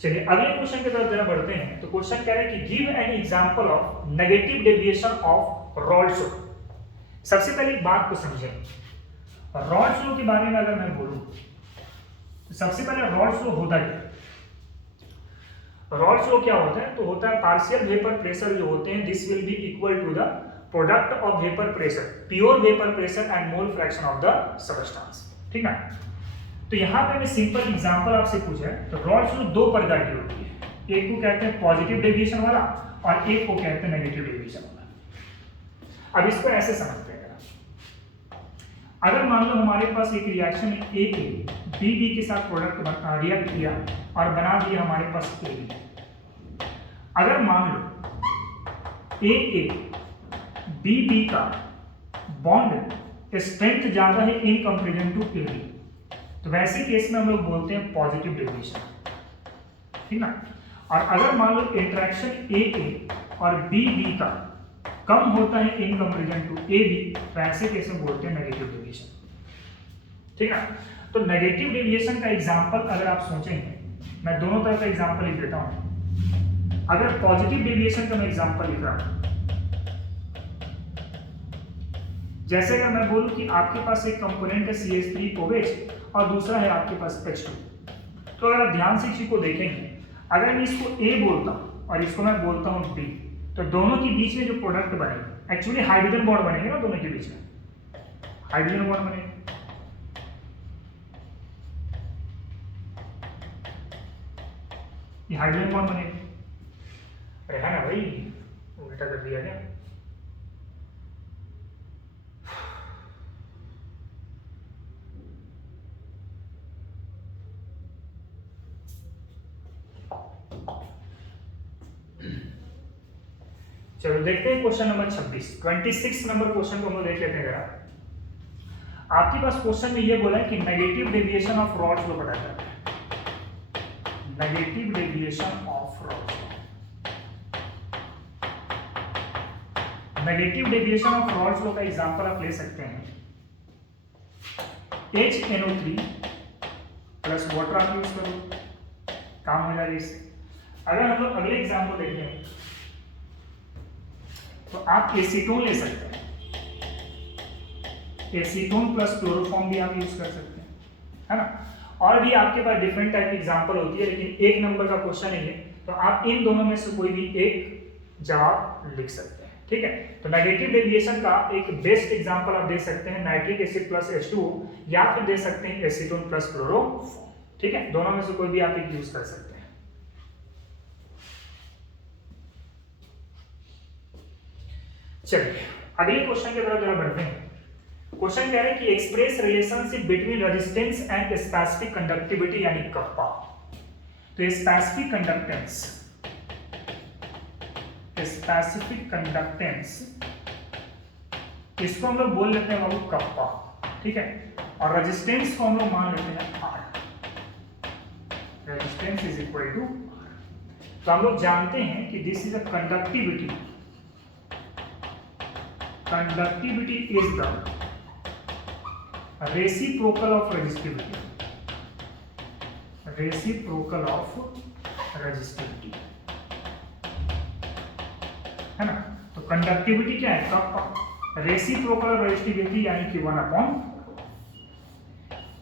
चलिए अगले क्वेश्चन की तरफ जरा बढ़ते हैं। तो क्वेश्चन कह रहे हैं कि give an example of negative deviation of Rawls law. सबसे पहले एक बात को समझें, रॉल्स लॉ के बारे में अगर मैं बोलूं तो सबसे पहले रॉल्स लॉ होता क्या, रॉल्स लॉ क्या होता है, तो होता है पार्शियल वेपर प्रेशर जो होते हैं, this will be equal to the product of vapour pressure, pure vapour pressure and mole fraction of the substance. ठीक है, तो यहाँ पे मैं सिंपल एग्जांपल आपसे पूछा है, तो रॉल्स लॉ दो प्रकार की होती है, एक को कहते हैं पॉजिटिव डेविएशन वाला और एक को कहते हैं नेगेटिव डेविएशन वाला। अब इसको ऐसे समझते हैं, अगर मान लो हमारे पास एक रिएक्शन ए के बी के साथ प्रोडक्ट रिएक्ट किया और बना दिया हमारे पास ए बी। अगर मान लो ए बी का बॉन्ड स्ट्रेंथ ज्यादा है in comparison to A B, तो वैसे केस में हम लोग बोलते हैं पॉजिटिव डेविएशन। ठीक ना, और अगर मान लो इंटरेक्शन ए और बी का कम होता है in comparison to A B, तो ऐसे केस में बोलते हैं नेगेटिव डेविएशन। ठीक है, तो नेगेटिव डेविएशन का एग्जांपल अगर आप सोचेंगे, मैं दोनों तरह का एग्जांपल लिख देता हूं। अगर पॉजिटिव डेविएशन का मैं एग्जांपल लिख रहा हूं, जैसे अगर मैं बोलूं कि आपके पास एक कंपोनेंट है CH3OH और दूसरा है आपके पास H2, तो अगर आप ध्यान से इसी को देखेंगे, अगर मैं इसको A बोलता हूं और इसको मैं बोलता हूं B, तो दोनों के बीच में जो प्रोडक्ट बनेगा, एक्चुअली हाइड्रोजन बॉन्ड बनेंगे ना दोनों के बीच में, हाइड्रोजन बॉन्ड बनेगा। ये हाइड्रोजन बॉन्ड बनेगा, अरे है ना भाई, उल्टा कर दिया क्या। चलो देखते हैं क्वेश्चन नंबर 26 नंबर क्वेश्चन को हम लोग देख लेते हैं जरा। आपके पास क्वेश्चन में ये बोला है कि नेगेटिव डेविएशन ऑफ रॉड्स को पता करना है, negative deviation of rods. Negative deviation of rods का एग्जांपल आप ले सकते हैं, HNO3 प्लस वाटर आप यूज करो, काम हो जाएगा इससे। अगर हम लोग अगले एग्जांपल देखें तो आप एसीटोन ले सकते हैं, एसीटोन प्लस क्लोरोफॉर्म भी आप यूज कर सकते हैं, है ना। और भी आपके पास डिफरेंट टाइप की एग्जांपल होती है, लेकिन एक नंबर का क्वेश्चन है ये, तो आप इन दोनों में से कोई भी एक जवाब लिख सकते हैं। ठीक है, तो नेगेटिव डेविएशन का एक बेस्ट एग्जांपल आप दे सकते हैं नाइट्रिक एसिड प्लस H2, या फिर दे सकते हैं एसीटोन प्लस क्लोरोफॉर्म। ठीक है, दोनों में से कोई भी आप एक यूज कर सकते हैं। चलिए अगले क्वेश्चन की तरफ जरा बढ़ते हैं। क्वेश्चन कह रहे हैं कि express relationship between resistance and specific conductivity यानी कप्पा। तो स्पेसिफिक कंडक्टेंस इसको हम लोग बोल लेते हैं बाबू कप्पा। ठीक है, और रेजिस्टेंस को हम लोग मान लेते हैं R, resistance is equal to R। तो हम लोग जानते हैं कि this is a conductivity conductivity is the reciprocal of resistivity, reciprocal of resistivity, है ना। तो कंडक्टिविटी क्या है, कब रेसिप्रोकल ऑफ रेजिस्टिविटी यानी कि 1/।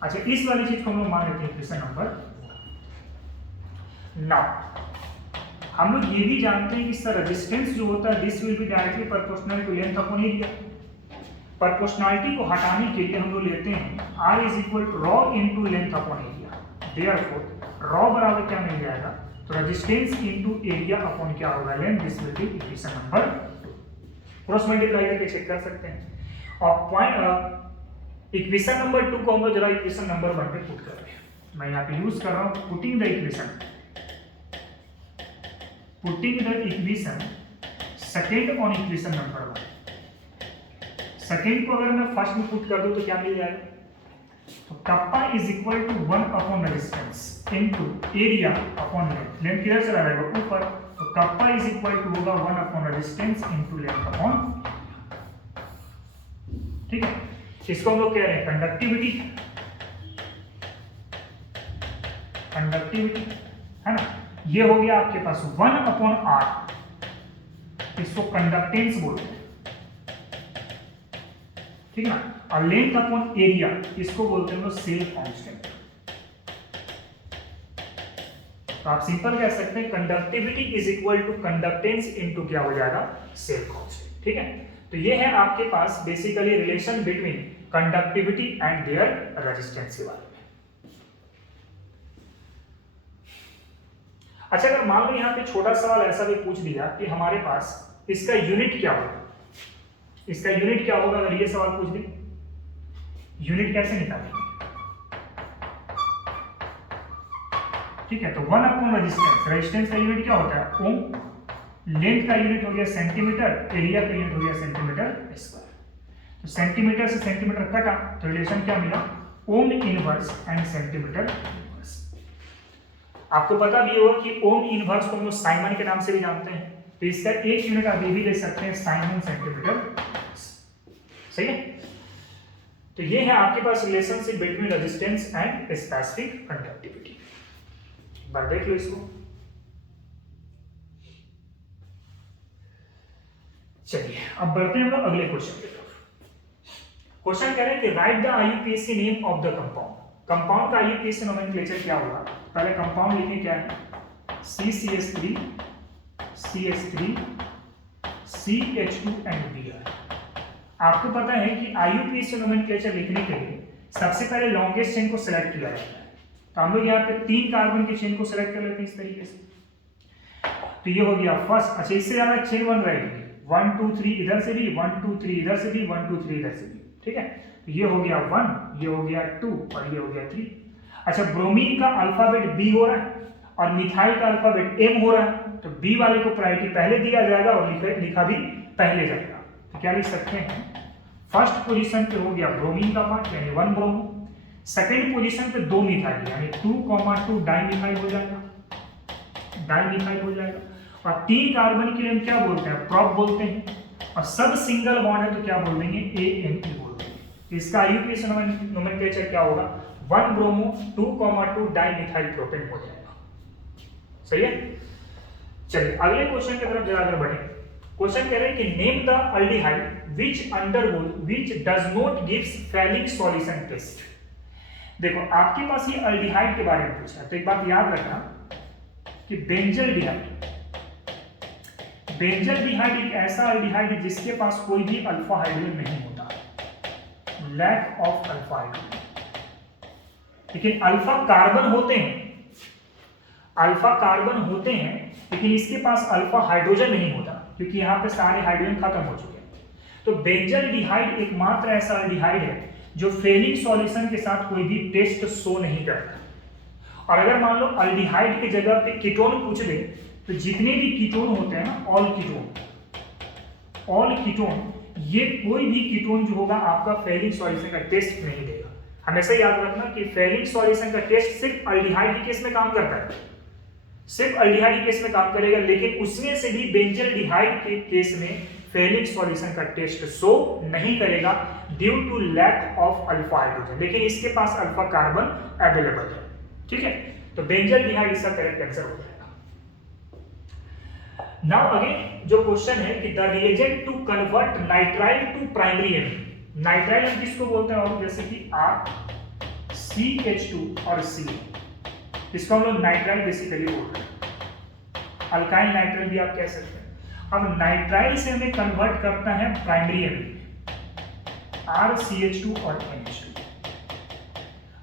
अच्छा, इस वाली चीज को हम लोग मान लेते हैं इक्वेशन नंबर। नाउ हम लोग ये भी जानते हैं कि इसका रेजिस्टेंस जो होता है this will be directly proportional to length upon area. Proportionality को हटाने के लिए हम लोग लेते हैं R is equal to rho into length upon area. Therefore rho बराबर क्या मिल जाएगा, तो रेजिस्टेंस इनटू एरिया अपॉन क्या होगा, length. This will B equation number 2। Cross multiply करके चेक कर सकते हैं। और पॉइंट इक्वेशन नंबर 2 को हम लोग जरा इक्वेशन नंबर 1 पे पुट कर रहे हैं। मैं यहाँ पे यूज कर रहा हूँ putting the equation, putting the equation second on equation number 1। Second को अगर मैं फर्स्ट में पुट कर दूं तो क्या मिल जाएगा, तो kappa is equal to 1 upon resistance into area upon length. Length किधर चला जाएगा, ऊपर, तो कप्पा इज इक्वल टू होगा 1 upon resistance into length upon. ठीक है, इसको हम लोग कह रहे हैं कंडक्टिविटी, कंडक्टिविटी, है ना। ये हो गया आपके पास 1 अपॉन R, इसको कंडक्टेंस बोलते हैं, ठीक है ना। और लेंथ अपॉन एरिया इसको बोलते हैं सेल कांस्टेंट। तो आप सिंपल कह सकते हैं conductivity is equal to conductance into क्या हो जाएगा, सेल कांस्टेंट। ठीक है, तो ये है आपके पास basically relation between conductivity and their resistance के बारे में। अच्छा, अगर मान लो यहाँ पे छोटा सवाल ऐसा भी पूछ दिया कि हमारे पास इसका यूनिट क्या होगा, इसका यूनिट क्या होगा, अगर ये सवाल पूछ दे, यूनिट कैसे निकालेंगे। ठीक है, तो 1 अपॉन रेजिस्टेंस, रेजिस्टेंस का यूनिट क्या होता है, ओम। लेंथ का यूनिट हो गया सेंटीमीटर, एरिया का यूनिट हो गया सेंटीमीटर स्क्वायर। तो सेंटीमीटर से सेंटीमीटर कटा तो रिलेशन क्या मिला, ohm inverse and centimetre inverse. आपको पता भी होगा कि ओम इनवर्स को हम लोग साइमन के नाम से भी जानते हैं, तो इसका एक यूनिट आप ये भी ले सकते हैं, साइमन सेंटीमीटर। सही है, तो ये है आपके पास relationship between resistance and specific conductivity. एक बार देख लो इसको। चलिए अब बढ़ते हैं हम लोग अगले क्वेश्चन की तरफ। क्वेश्चन कह रहे हैं कि right the IUPAC name of the compound. Compound का आईयूपीएसी नोमेनक्लेचर क्या होगा, पहले कंपाउंड लिखें, क्या है, CCH3 CH3 CH2 and Br। आपको पता है कि आईयूपीएसी नोमेनक्लेचर लिखने के लिए सबसे पहले लॉन्गेस्ट चेन को सिलेक्ट किया जाता है। तो हम लोग यहाँ पे 3 कार्बन की चेन को सिलेक्ट कर लेते हैं इस तरीके से। तो ये हो गया फर्स्ट। अच्छा, इससे ज्यादा चेन 1 रहेगी, 1 2 3 इधर से भी, 1 2 3 इधर से भी, 1 2 3 इधर से भी। ठीक है, तो ये हो गया 1, ये हो गया 2 और ये हो गया 3। अच्छा, ब्रोमीन का अल्फाबेट B हो रहा है और मिथाइल का अल्फाबेट M हो रहा है, तो B वाले को प्रायोरिटी पहले दिया जाएगा और लिखा भी पहले जाएगा। तो क्या लिख सकते हैं, फर्स्ट पोजीशन पे हो गया ब्रोमीन का पार्ट यानी 1 ब्रोमो, सेकंड पोजीशन पे 2 मिथाइल यानी 2,2 डाइमिथाइल हो जाएगा, डाइमिथाइल हो जाएगा। और 3 कार्बन के लिए हम क्या बोलते हैं, प्रोप बोलते हैं। और सब सिंगल बॉन्ड है तो क्या बोल देंगे, ANE बोल देंगे। इसका आईयूपीएसी नोमेनक्लेचर क्या होगा, 1 ब्रोमो 2,2 डाइमिथाइल प्रोपेन हो जाएगा। सही है, चलिए अगले क्वेश्चन की तरफ जरा आगे बढ़े। क्वेश्चन कह रहे हैं कि name the aldehyde which does not gives Fehling solution test। देखो आपके पास ये अल्डिहाइड के बारे में पूछा है, तो एक बात याद रखना कि बेंजल्डिहाइड, बेंजल्डिहाइड एक ऐसा अल्डिहाइड है जिसके पास कोई भी अल्फा हाइड्रोजन नहीं होता, लैक ऑफ अल्फा हाइड्रोजन। लेकिन अल्फा कार्बन होते हैं, अल्फा कार्बन होते हैं, लेकिन इसके पास अल्फा हाइड्रोजन नहीं होता क्योंकि यहाँ पे सारे हाइड्रोजन खत्म हो चुके हैं। तो बेंजल्डिहाइड एकमात्र ऐसा अल्डिहाइड है जो फेलिंग सॉल्यूशन के साथ कोई भी टेस्ट शो नहीं करता। और अगर मान लो अल्डिहाइड की जगह पे कीटोन पूछ दे तो जितने भी कीटोन होते हैं ना, ऑल कीटोन, ये कोई भी कीटोन जो होगा आपका फेलिंग सॉल्यूशन का टेस्ट नहीं देगा। हमेशा याद रखना कि फेलिंग सॉल्यूशन का टेस्ट सिर्फ अल्डिहाइड के केस में काम करता है, सिर्फ अल्डिहाइड के केस में काम करेगा, लेकिन उसमें से भी बेंजल्डिहाइड के केस में फेलिक सॉल्यूशन का टेस्ट शो नहीं करेगा due to lack of alpha hydrogen, लेकिन इसके पास अल्फा कार्बन अवेलेबल है। ठीक है, तो बेंजल्डिहाइड इसका करेक्ट आंसर हो जाएगा। नाउ अगेन जो क्वेश्चन है कि the reagent to convert nitrile to primary amine, nitrile हम किसको बोलते हैं, और जैसे कि CH2 और C, इसको हम लोग नाइट्राइल बेसिकली बोलते हैं, अल्काइल नाइट्राइल भी आप कह सकते हैं। अब नाइट्राइल से हमें कन्वर्ट करता है प्राइमरी एमिन RCH2 और NH2।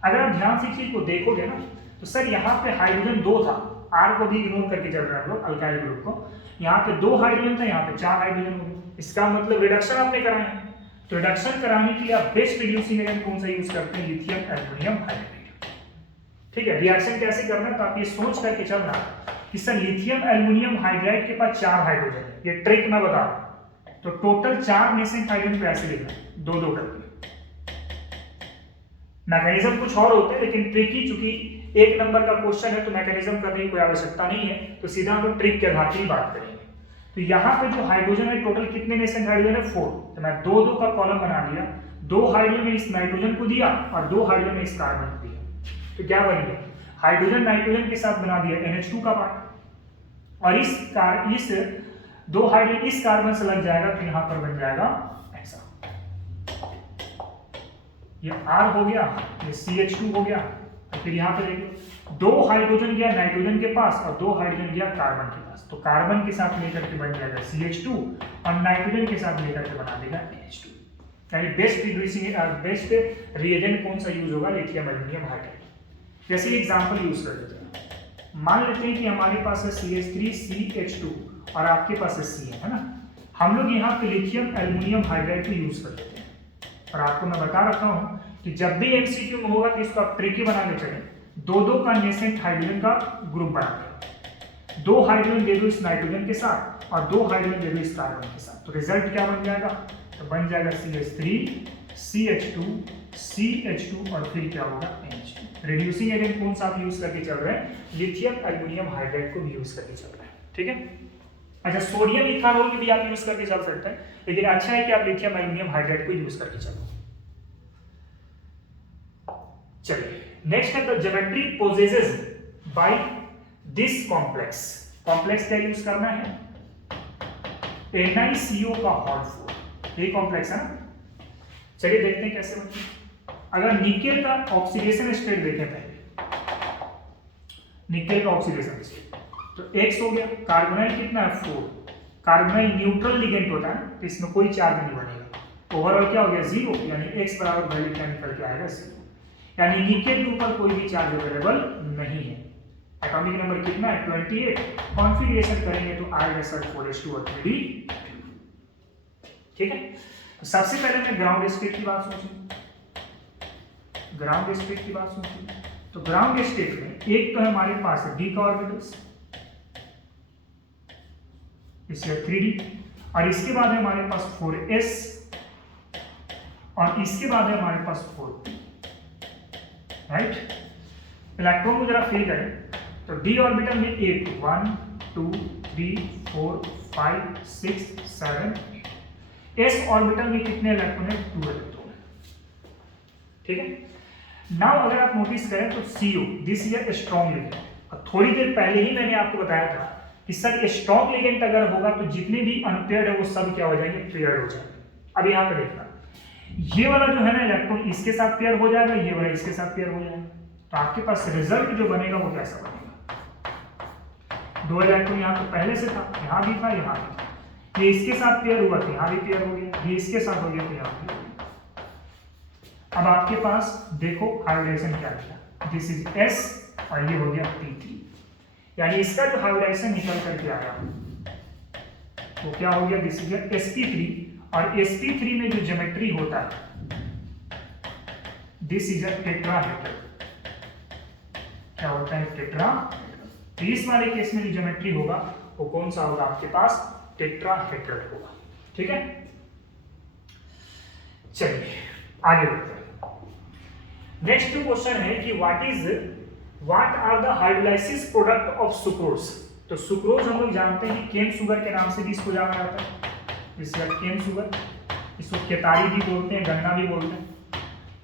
अगर आप ध्यान से चीज को देखोगे ना तो सर यहाँ पे हाइड्रोजन 2 था, R को भी इग्नोर करके चल रहे हैं हम लोग अल्काइल ग्रुप को, यहाँ पे 2 हाइड्रोजन था, यहाँ पे 4 हाइड्रोजन हो गए। इसका मतलब रिडक्शन आपने कराए हैं, तो रिडक्शन कराने के लिए आप बेस्ट रिड्यूसिंग एजेंट कौन सा यूज करते हैं, लिथियम एल्युमिनियम हाइड्राइड। ठीक है, रिएक्शन कैसे करना है तो आप ये सोच करके चलना कि सर लिथियम एल्युमिनियम हाइड्राइड के पास 4 हाइड्रोजन है, ये ट्रिक मैं बता रहा हूं, तो टोटल 4 नेसेंट हाइड्रोजन को ऐसे लिखना, 2-2 करके। मैकेनिज्म कुछ और होते हैं, लेकिन ट्रिकी चूंकि 1 नंबर का क्वेश्चन है तो मैकेनिज्म करने की कोई आवश्यकता नहीं है, तो सीधा हम लोग ट्रिक के आधार पर बात करेंगे। तो यहाँ पे जो हाइड्रोजन है टोटल कितने नेसेंट हाइड्रोजन है, 4, तो मैं 2-2 का कॉलम बना लिया, 2 हाइड्रोजन में इस नाइट्रोजन को दिया और 2 हाइड्रोजन में इस कार्बन को दिया, तो क्या बन गया, हाइड्रोजन नाइट्रोजन के साथ बना दिया NH2 का पार्ट, और इस 2 हाइड्रोजन इस कार्बन से लग जाएगा तो यहाँ पर बन जाएगा ऐसा, ये R हो गया, ये CH2 हो गया, तो फिर यहाँ पे देखो 2 हाइड्रोजन गया नाइट्रोजन के पास और 2 हाइड्रोजन गया कार्बन के पास, तो कार्बन के साथ लेकर के बन जाएगा CH2 और नाइट्रोजन के साथ लेकर के बना देगा NH2। यानी बेस्ट रिएजेंट कौन सा यूज होगा, लिथियम एल्युमिनियम हाइड्राइड। जैसे एग्जांपल यूज कर लेते हैं, मान लेते हैं कि हमारे पास है CH3CH2 और आपके पास है Cn, है ना, हम लोग यहाँ पे लिथियम एल्युमिनियम हाइड्राइड को यूज कर लेते हैं, और आपको मैं बता रखा हूँ कि जब भी MCQ में होगा तो इसको आप ट्रिकी बना के चलें, 2-2 का नेसेंट हाइड्रोजन का ग्रुप बना दें, 2 हाइड्रोजन दे दो इस नाइट्रोजन के साथ और 2 हाइड्रोजन दे दो इस कार्बन के साथ, तो रिजल्ट क्या बन जाएगा, तो बन जाएगा CH3 CH2 CH2 और फिर क्या होगा NH2। रिड्यूसिंग एजेंट कौन सा आप यूज करके चल रहे हैं, लिथियम एल्युमिनियम हाइड्राइड को भी यूज करके चल रहे हैं। ठीक है, अच्छा सोडियम इथानॉल की भी आप यूज करके चल सकते हैं, लेकिन अच्छा है कि आप लिथियम एल्युमिनियम हाइड्राइड को यूज करके चलो। चलिए नेक्स्ट है the geometry possesses by this complex, complex क्या यूज करना है, NiCO का हॉट 4, ये कॉम्प्लेक्स है ना। चलिए देखते हैं कैसे बनती है। अगर निकेल का ऑक्सीडेशन स्टेट देखें, पहले निकेल का ऑक्सीडेशन स्टेट तो X हो गया, कार्बोनाइल कितना है 4, कार्बोनाइल न्यूट्रल लिगेंड होता है तो इसमें कोई चार्ज नहीं बनेगा, ओवरऑल क्या हो गया 0, यानी X बराबर वैल्यू क्या निकल के आएगा 0, यानी निकेल के ऊपर कोई भी चार्ज अवेलेबल नहीं है। एटॉमिक नंबर कितना है 28, कॉन्फ़िगरेशन करेंगे तो आएगा सर 4s2 और 3d। ठीक है, तो सबसे पहले मैं ग्राउंड स्टेट की बात सोचूं, ग्राउंड स्टेट की बात सोचूं तो ग्राउंड स्टेट में एक तो है हमारे पास d का ऑर्बिटल्स, इसलिए 3d, और इसके बाद है हमारे पास 4s और इसके बाद है हमारे पास 4p, राइट। इलेक्ट्रॉन को जरा फिल करें तो d ऑर्बिटल में 8 1 2 3 4 5 6 7 8, s ऑर्बिटल में कितने इलेक्ट्रॉन है 2 इलेक्ट्रॉन है। ठीक है, नाउ अगर आप नोटिस करें तो CO this is a strong ligand, और थोड़ी देर पहले ही मैंने आपको बताया था कि सर ये स्ट्रॉन्ग लिगेंड अगर होगा तो जितने भी अनपेयर्ड है वो सब क्या हो जाएंगे, पेयर्ड हो जाएंगे। अब यहाँ पे देखना, ये वाला जो है ना इलेक्ट्रॉन इसके साथ पेयर हो जाएगा, ये वाला इसके साथ पेयर हो जाएगा, तो आपके पास रिजल्ट जो बनेगा वो कैसा बनेगा, 2 इलेक्ट्रॉन यहाँ तो पहले से था, यहाँ भी था, यहाँ भी था, ये इसके साथ पेयर हुआ तो यहाँ भी पेयर हो गया, ये इसके साथ हो गया तो यहाँ भी हो गया। अब आपके पास देखो हाइब्रिडाइजेशन क्या किया, दिस इज S और ये हो गया P3, यानी इसका जो हाइब्रिडाइजेशन निकल करके आया वो क्या हो गया, दिस इज sp3, और sp3 में जो ज्योमेट्री होता है दिस इज अ टेट्राहेड्रल, क्या होता है टेट्राहेड्रल, तो इस वाले केस में जो ज्योमेट्री होगा वो कौन सा होगा, आपके पास टेट्राहेड्रल होगा। ठीक है, चलिए आगे बढ़ते हैं। नेक्स्ट क्वेश्चन है कि what are the hydrolysis product of sucrose, तो सुक्रोज हम लोग जानते हैं केन शुगर के नाम से भी इसको जाना जाता है, इसका केन शुगर, इसको केतारी भी बोलते हैं, गन्ना भी बोलते हैं।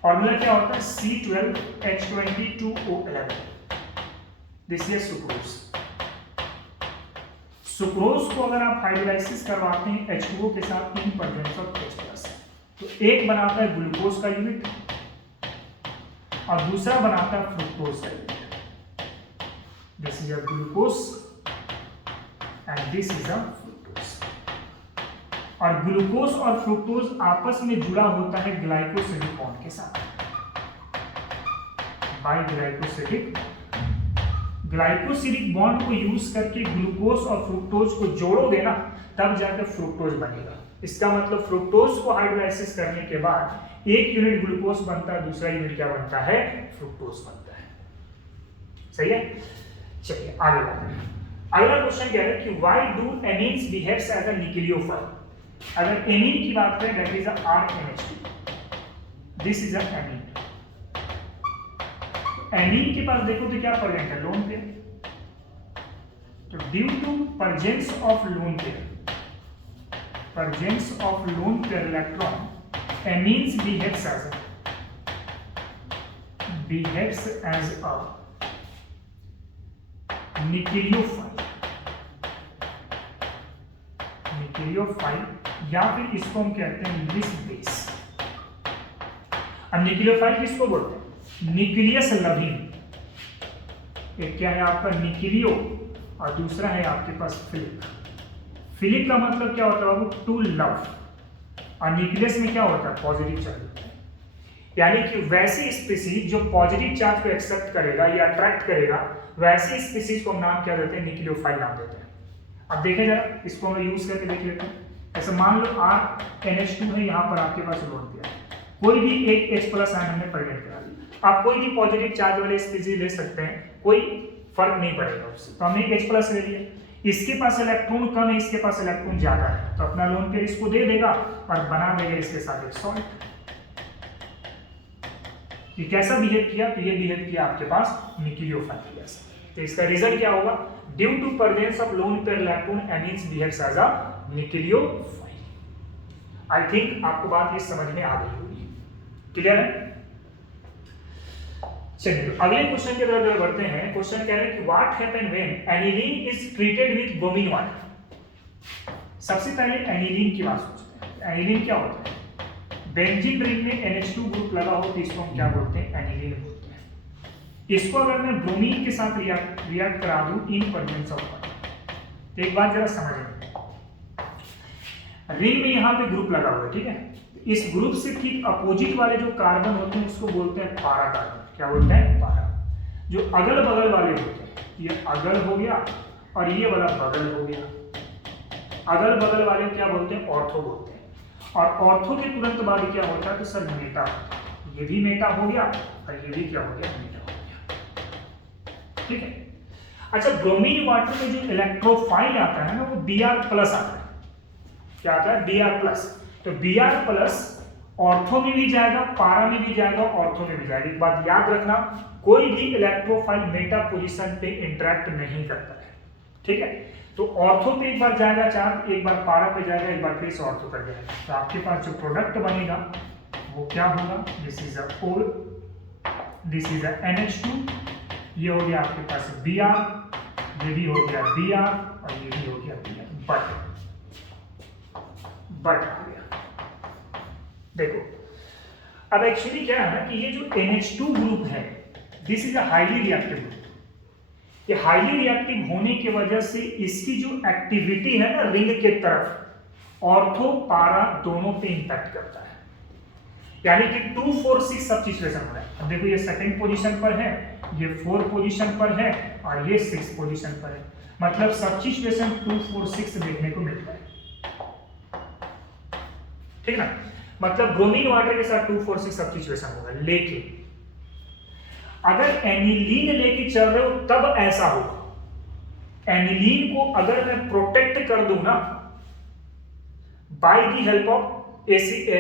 फॉर्मूला क्या होता है? C12H22O11। This is sucrose. Sucrose को अगर आप हाइड्रोलाइसिस करवाते हैं H2O के साथ इन प्रेजेंस ऑफ H+, तो एक बनाता है ग्लूकोज का यूनिट और दूसरा बनाता है फ्रुक्टोज का unit. This is a glucose and this is a fructose. और ग्लूकोज और फ्रुक्टोज आपस में जुड़ा होता है ग्लाइकोसिडिक बॉन्ड के साथ, बाय ग्लाइकोसिडिक। ग्लाइकोसिडिक बॉन्ड को यूज करके ग्लूकोज और फ्रुक्टोज को जोड़ोगे ना, तब जाकर फ्रुक्टोज बनेगा। इसका मतलब फ्रुक्टोज को हाइड्रोलाइसिस करने के बाद एक यूनिट ग्लूकोज बनता है, दूसरा यूनिट क्या बनता है? फ्रुक्टोज बनता है। सही है? चलिए आगे बढ़ते हैं। अगला क्वेश्चन क्या है कि why do amines behaves as a nucleophile. अगर एमीन की बात करें, that is RNH2, this is a amine. Amine के पास देखो तो क्या प्रेजेंट है? Lone pair. तो due to presence of lone pair, presence of lone pair electron, amines behaves as a nucleophile, या फिर इसको हम कहते हैं लिस बेस। अब न्यूक्लियोफाइल किसको बोलते हैं? Nucleus loving. एक क्या है आपका? न्यूक्लियो, और दूसरा है आपके पास फिलिक। फिलिक का मतलब क्या होता है बाबू? To love. और न्यूक्लियस में क्या होता है? Positive charge. यानी कि वैसी स्पीसीज जो पॉजिटिव चार्ज को एक्सेप्ट करेगा या अट्रैक्ट करेगा, वैसी स्पीसीज को हम नाम क्या देते हैं? न्यूक्लियोफाइल नाम देते हैं। अब देखें जरा, इसको हम यूज करके देख लेते हैं। ऐसे मान लो RNH2 है, यहाँ पर आपके पास लोन पेयर, कोई भी एक H+ आयन हमने प्रेजेंट करा दिया। आप कोई भी पॉजिटिव चार्ज वाले स्पीसीज ले सकते हैं, कोई फर्क नहीं पड़ेगा उससे। तो हमने H+ ले लिया, इसके पास इलेक्ट्रॉन कम है, इसके पास इलेक्ट्रॉन ज्यादा है, तो अपना लोन पेयर इसको दे देगा और बना देगा इसके साथ एक सॉल्ट। ये कैसा बिहेव किया? तो ये बिहेव किया आपके पास न्यूक्लियोफाइल जैसा। तो इसका रीजन क्या होगा? Due to presence of lone pair electron, amines behaves as a nucleophile. I think आपको बात ये समझ में आ गई होगी। क्लियर है? चलिए अगले क्वेश्चन की तरफ बढ़ते हैं। क्वेश्चन कह रहे हैं कि what happen when aniline is treated with bromine water. सबसे पहले एनिलीन की बात सोचते हैं। एनिलीन क्या होता है? बेंजीन रिंग में NH2 ग्रुप लगा हो तो इसको हम क्या बोलते हैं? एनिलीन बोलते हैं। इसको अगर मैं ब्रोमीन के साथ रिएक्ट करा दूं इन प्रेजेंस ऑफ वाटर, तो एक बात जरा समझें। रिंग में यहाँ पे ग्रुप लगा हुआ है, ठीक है? इस ग्रुप से ठीक अपोजिट वाले जो कार्बन होते हैं उसको बोलते हैं पारा कार्बन। क्या बोलते हैं? पारा। जो अगल बगल वाले होते हैं, ये अगल हो गया और ये वाला बगल हो गया। अगल बगल वाले क्या बोलते हैं? ऑर्थो बोलते हैं। और ऑर्थो के तुरंत बाद क्या होता है? तो सर मेटा होता है। ये भी मेटा हो गया और ये भी क्या हो गया? मेटा हो गया। ठीक है? अच्छा, ब्रोमीन वाटर में जो इलेक्ट्रोफाइल आता है ना, वो Br+ आता है। क्या आता है? Br+। तो Br+ ऑर्थो में भी जाएगा, पारा में भी जाएगा, ऑर्थो में भी जाएगा। एक बात याद रखना, कोई भी इलेक्ट्रोफाइल मेटा पोजीशन पे इंटरेक्ट नहीं करता है। ठीक है? तो ऑर्थो पे एक बार जाएगा चार्ज, एक बार पारा पे जाएगा, एक बार फिर से ऑर्थो पर जाएगा। तो आपके पास जो प्रोडक्ट बनेगा वो क्या होगा? दिस इज अ NH2, ये हो गया आपके पास Br, ये भी हो गया Br और ये भी हो गया Br। बट आ गया। देखो अब एक्चुअली क्या है ना कि ये जो NH2 ग्रुप है, this is a highly reactive group. ये हाईली रिएक्टिव होने की वजह से इसकी जो एक्टिविटी है ना रिंग के तरफ, ऑर्थो पारा दोनों पे इंपैक्ट करता है। यानी कि 2-4-6 सब्स्टिट्यूशन हो रहा है। अब देखो ये सेकंड पोजीशन पर है, ये 4 पोजीशन पर है और ये 6 पोजीशन पर है। मतलब सब्स्टिट्यूशन 2-4-6 देखने को मिलता है। ठीक ना? मतलब ब्रोमीन वाटर के साथ 2-4-6 सब्स्टिट्यूशन होगा। लेकिन अगर एनिलीन लेके चल रहे हो तब ऐसा होगा। एनिलीन को अगर मैं प्रोटेक्ट कर दूं ना बाय द हेल्प ऑफ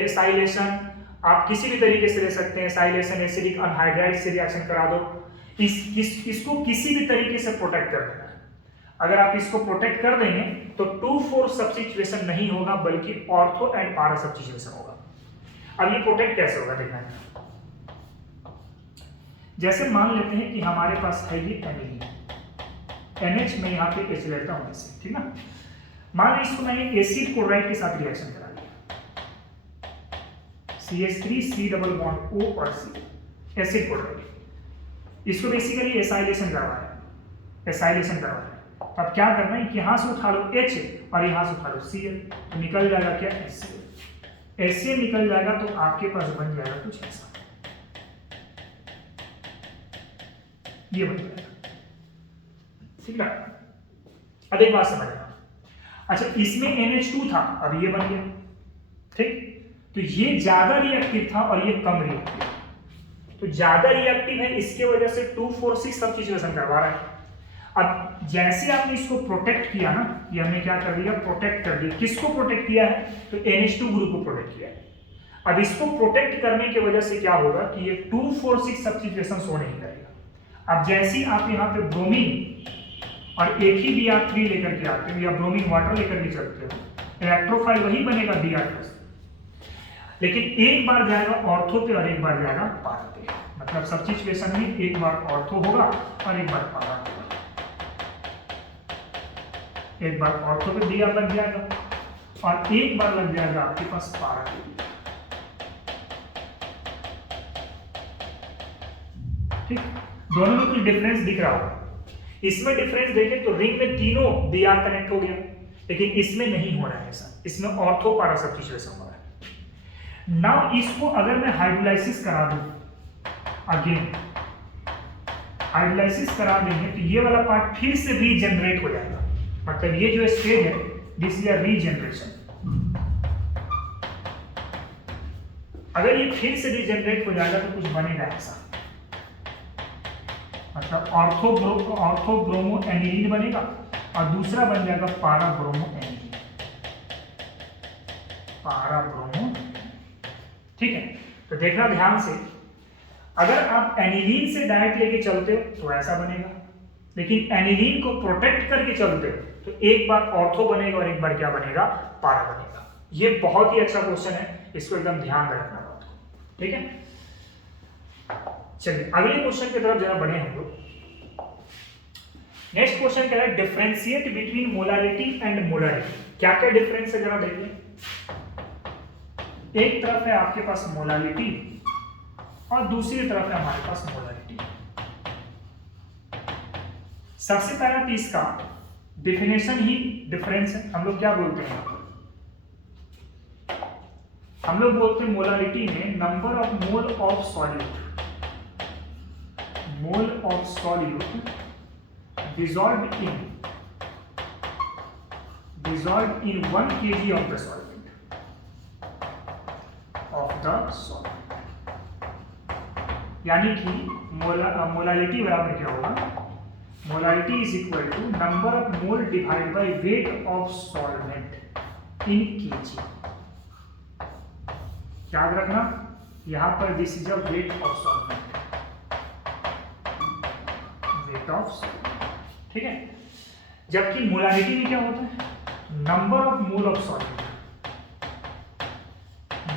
साइलेशन, आप किसी भी तरीके से ले सकते हैं, साइलेशन, एसिडिक अनहाइड्राइड से रिएक्शन करा दो, इसको किसी भी तरीके से प्रोटेक्ट कर देना है। अगर आप इसको प्रोटेक्ट कर देंगे तो 2-4 सब्स्टिट्यूशन नहीं होगा बल्कि ऑर्थो एंड पारा सब्स्टिट्यूशन होगा। अब ये प्रोटेक्ट कैसे होगा देखना है। जैसे मान लेते हैं कि हमारे पास है ये एनिलीन, NH में यहाँ पे H लेता हूँ ऐसे, ठीक ना। मान लीजिए इसको मैंने एसिड क्लोराइड के साथ रिएक्शन करा लिया, CH3 C double bond O और C, एसिड क्लोराइड। इसको बेसिकली एसाइलेशन करवाना है। अब क्या करना है कि यहाँ से उठा लो H और यहाँ से उठा लो Cl, तो निकल जाएगा क्या HCl। HCl निकल जाएगा तो आपके पास बन जाएगा कुछ ऐसा, ये बन जाएगा, ठीक है। अब एक बात समझना, अच्छा इसमें NH2 था, अब ये बन गया, ठीक। तो ये ज्यादा रिएक्टिव था और ये कम रिएक्टिव, तो ज्यादा रिएक्टिव है इसके वजह से 2,4,6 सब्स्टिट्यूशन करवा रहा है। अब जैसे आपने इसको प्रोटेक्ट किया ना, ये हमने क्या कर दिया, प्रोटेक्ट कर दिया। किसको प्रोटेक्ट किया है, तो NH2 ग्रुप को प्रोटेक्ट किया है। अब इसको प्रोटेक्ट करने की वजह से क्या होगा कि ये 2,4,6 सब्स्टिट्यूशन शो नहीं करेगा। अब जैसे ही आप यहाँ पे ब्रोमीन और एक ही Br3 लेकर के आते हो या ब्रोमीन वाटर लेकर के चलते हो, इलेक्ट्रोफाइल वही बनेगा Br+, लेकिन एक बार जाएगा ऑर्थो पे और एक बार जाएगा पारा पे। मतलब सब्स्टिट्यूशन में एक बार ऑर्थो होगा और एक बार पारा होगा। एक बार ऑर्थो पे Br लग जाएगा और एक बार लग जाएगा आपके पास पारा पे, ठीक। दोनों में कुछ डिफरेंस दिख रहा होगा। इसमें डिफरेंस देखें तो रिंग में तीनों Br कनेक्ट हो गया, लेकिन इसमें नहीं हो रहा है ऐसा, इसमें ऑर्थो पारा सब्स्टिट्यूशन हो रहा है। नाउ इसको अगर मैं हाइड्रोलाइसिस करा दूं, अगेन हाइड्रोलाइसिस करा देंगे तो ये वाला पार्ट फिर से रीजनरेट हो जाएगा। मतलब ये जो स्टेज है, दिस इज अ रीजनरेशन। अगर ये फिर से रीजनरेट हो जाएगा तो कुछ बनेगा ऐसा, मतलब ऑर्थो ब्रोमो एनिलीन बनेगा और दूसरा बन जाएगा पारा ब्रोमो एनिलीन, पारा ब्रोमो, ठीक है। तो देखना ध्यान से, अगर आप एनिलीन से डायरेक्ट लेके चलते हो तो ऐसा बनेगा, लेकिन एनिलीन को प्रोटेक्ट करके चलते हो तो एक बार ऑर्थो बनेगा और एक बार क्या बनेगा, पारा बनेगा। ये बहुत ही अच्छा क्वेश्चन है, इसको एकदम ध्यान रखना बात, ठीक है। चलिए अगले क्वेश्चन की तरफ जरा बढ़े हम लोग। नेक्स्ट क्वेश्चन क्या है, differentiate between molarity and molarity. क्या क्या डिफरेंस है जरा देखिए। एक तरफ है आपके पास मोलारिटी और दूसरी तरफ है हमारे पास मोलारिटी। सबसे पहला तो इसका डिफिनेशन ही डिफरेंस है। हम लोग क्या बोलते हैं, हम लोग बोलते हैं मोलारिटी में number of mole of solute, mole of solute dissolved in 1 kg of the solvent, यानी कि मोलालिटी बराबर क्या होगा, molality is equal to number of mole divide by weight of solvent in kg. याद रखना यहां पर this is a weight of solvent, weight of solvent, ठीक है। जबकि मोलारिटी में क्या होता है, number of mole of solute,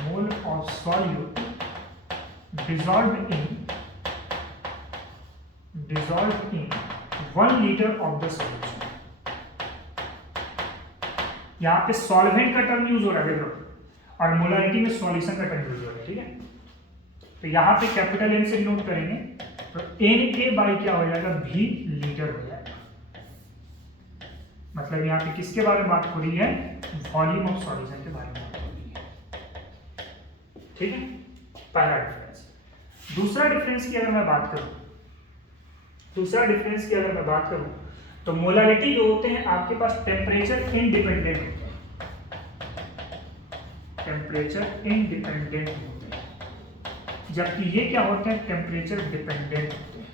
mole of solute dissolved in 1 litre of the solution. यहां पे सॉल्वेंट का टर्म यूज हो रहा है देखो, और मोलारिटी में सॉल्यूशन का टर्म यूज हो रहा है, ठीक है। तो यहां पे कैपिटल एन से नोट करेंगे तो Na बाई क्या हो जाएगा, V लीटर हो जाएगा। मतलब यहाँ पे किसके बारे में बात हो रही है, वॉल्यूम ऑफ सॉल्यूशन के बारे में बात हो रही है, ठीक है। पहला डिफरेंस। दूसरा डिफरेंस की अगर मैं बात करूं, तो मोलारिटी जो होते हैं आपके पास टेम्परेचर इंडिपेंडेंट होते हैं, टेम्परेचर इंडिपेंडेंट होते हैं, जबकि ये क्या होते हैं, टेम्परेचर डिपेंडेंट होते हैं।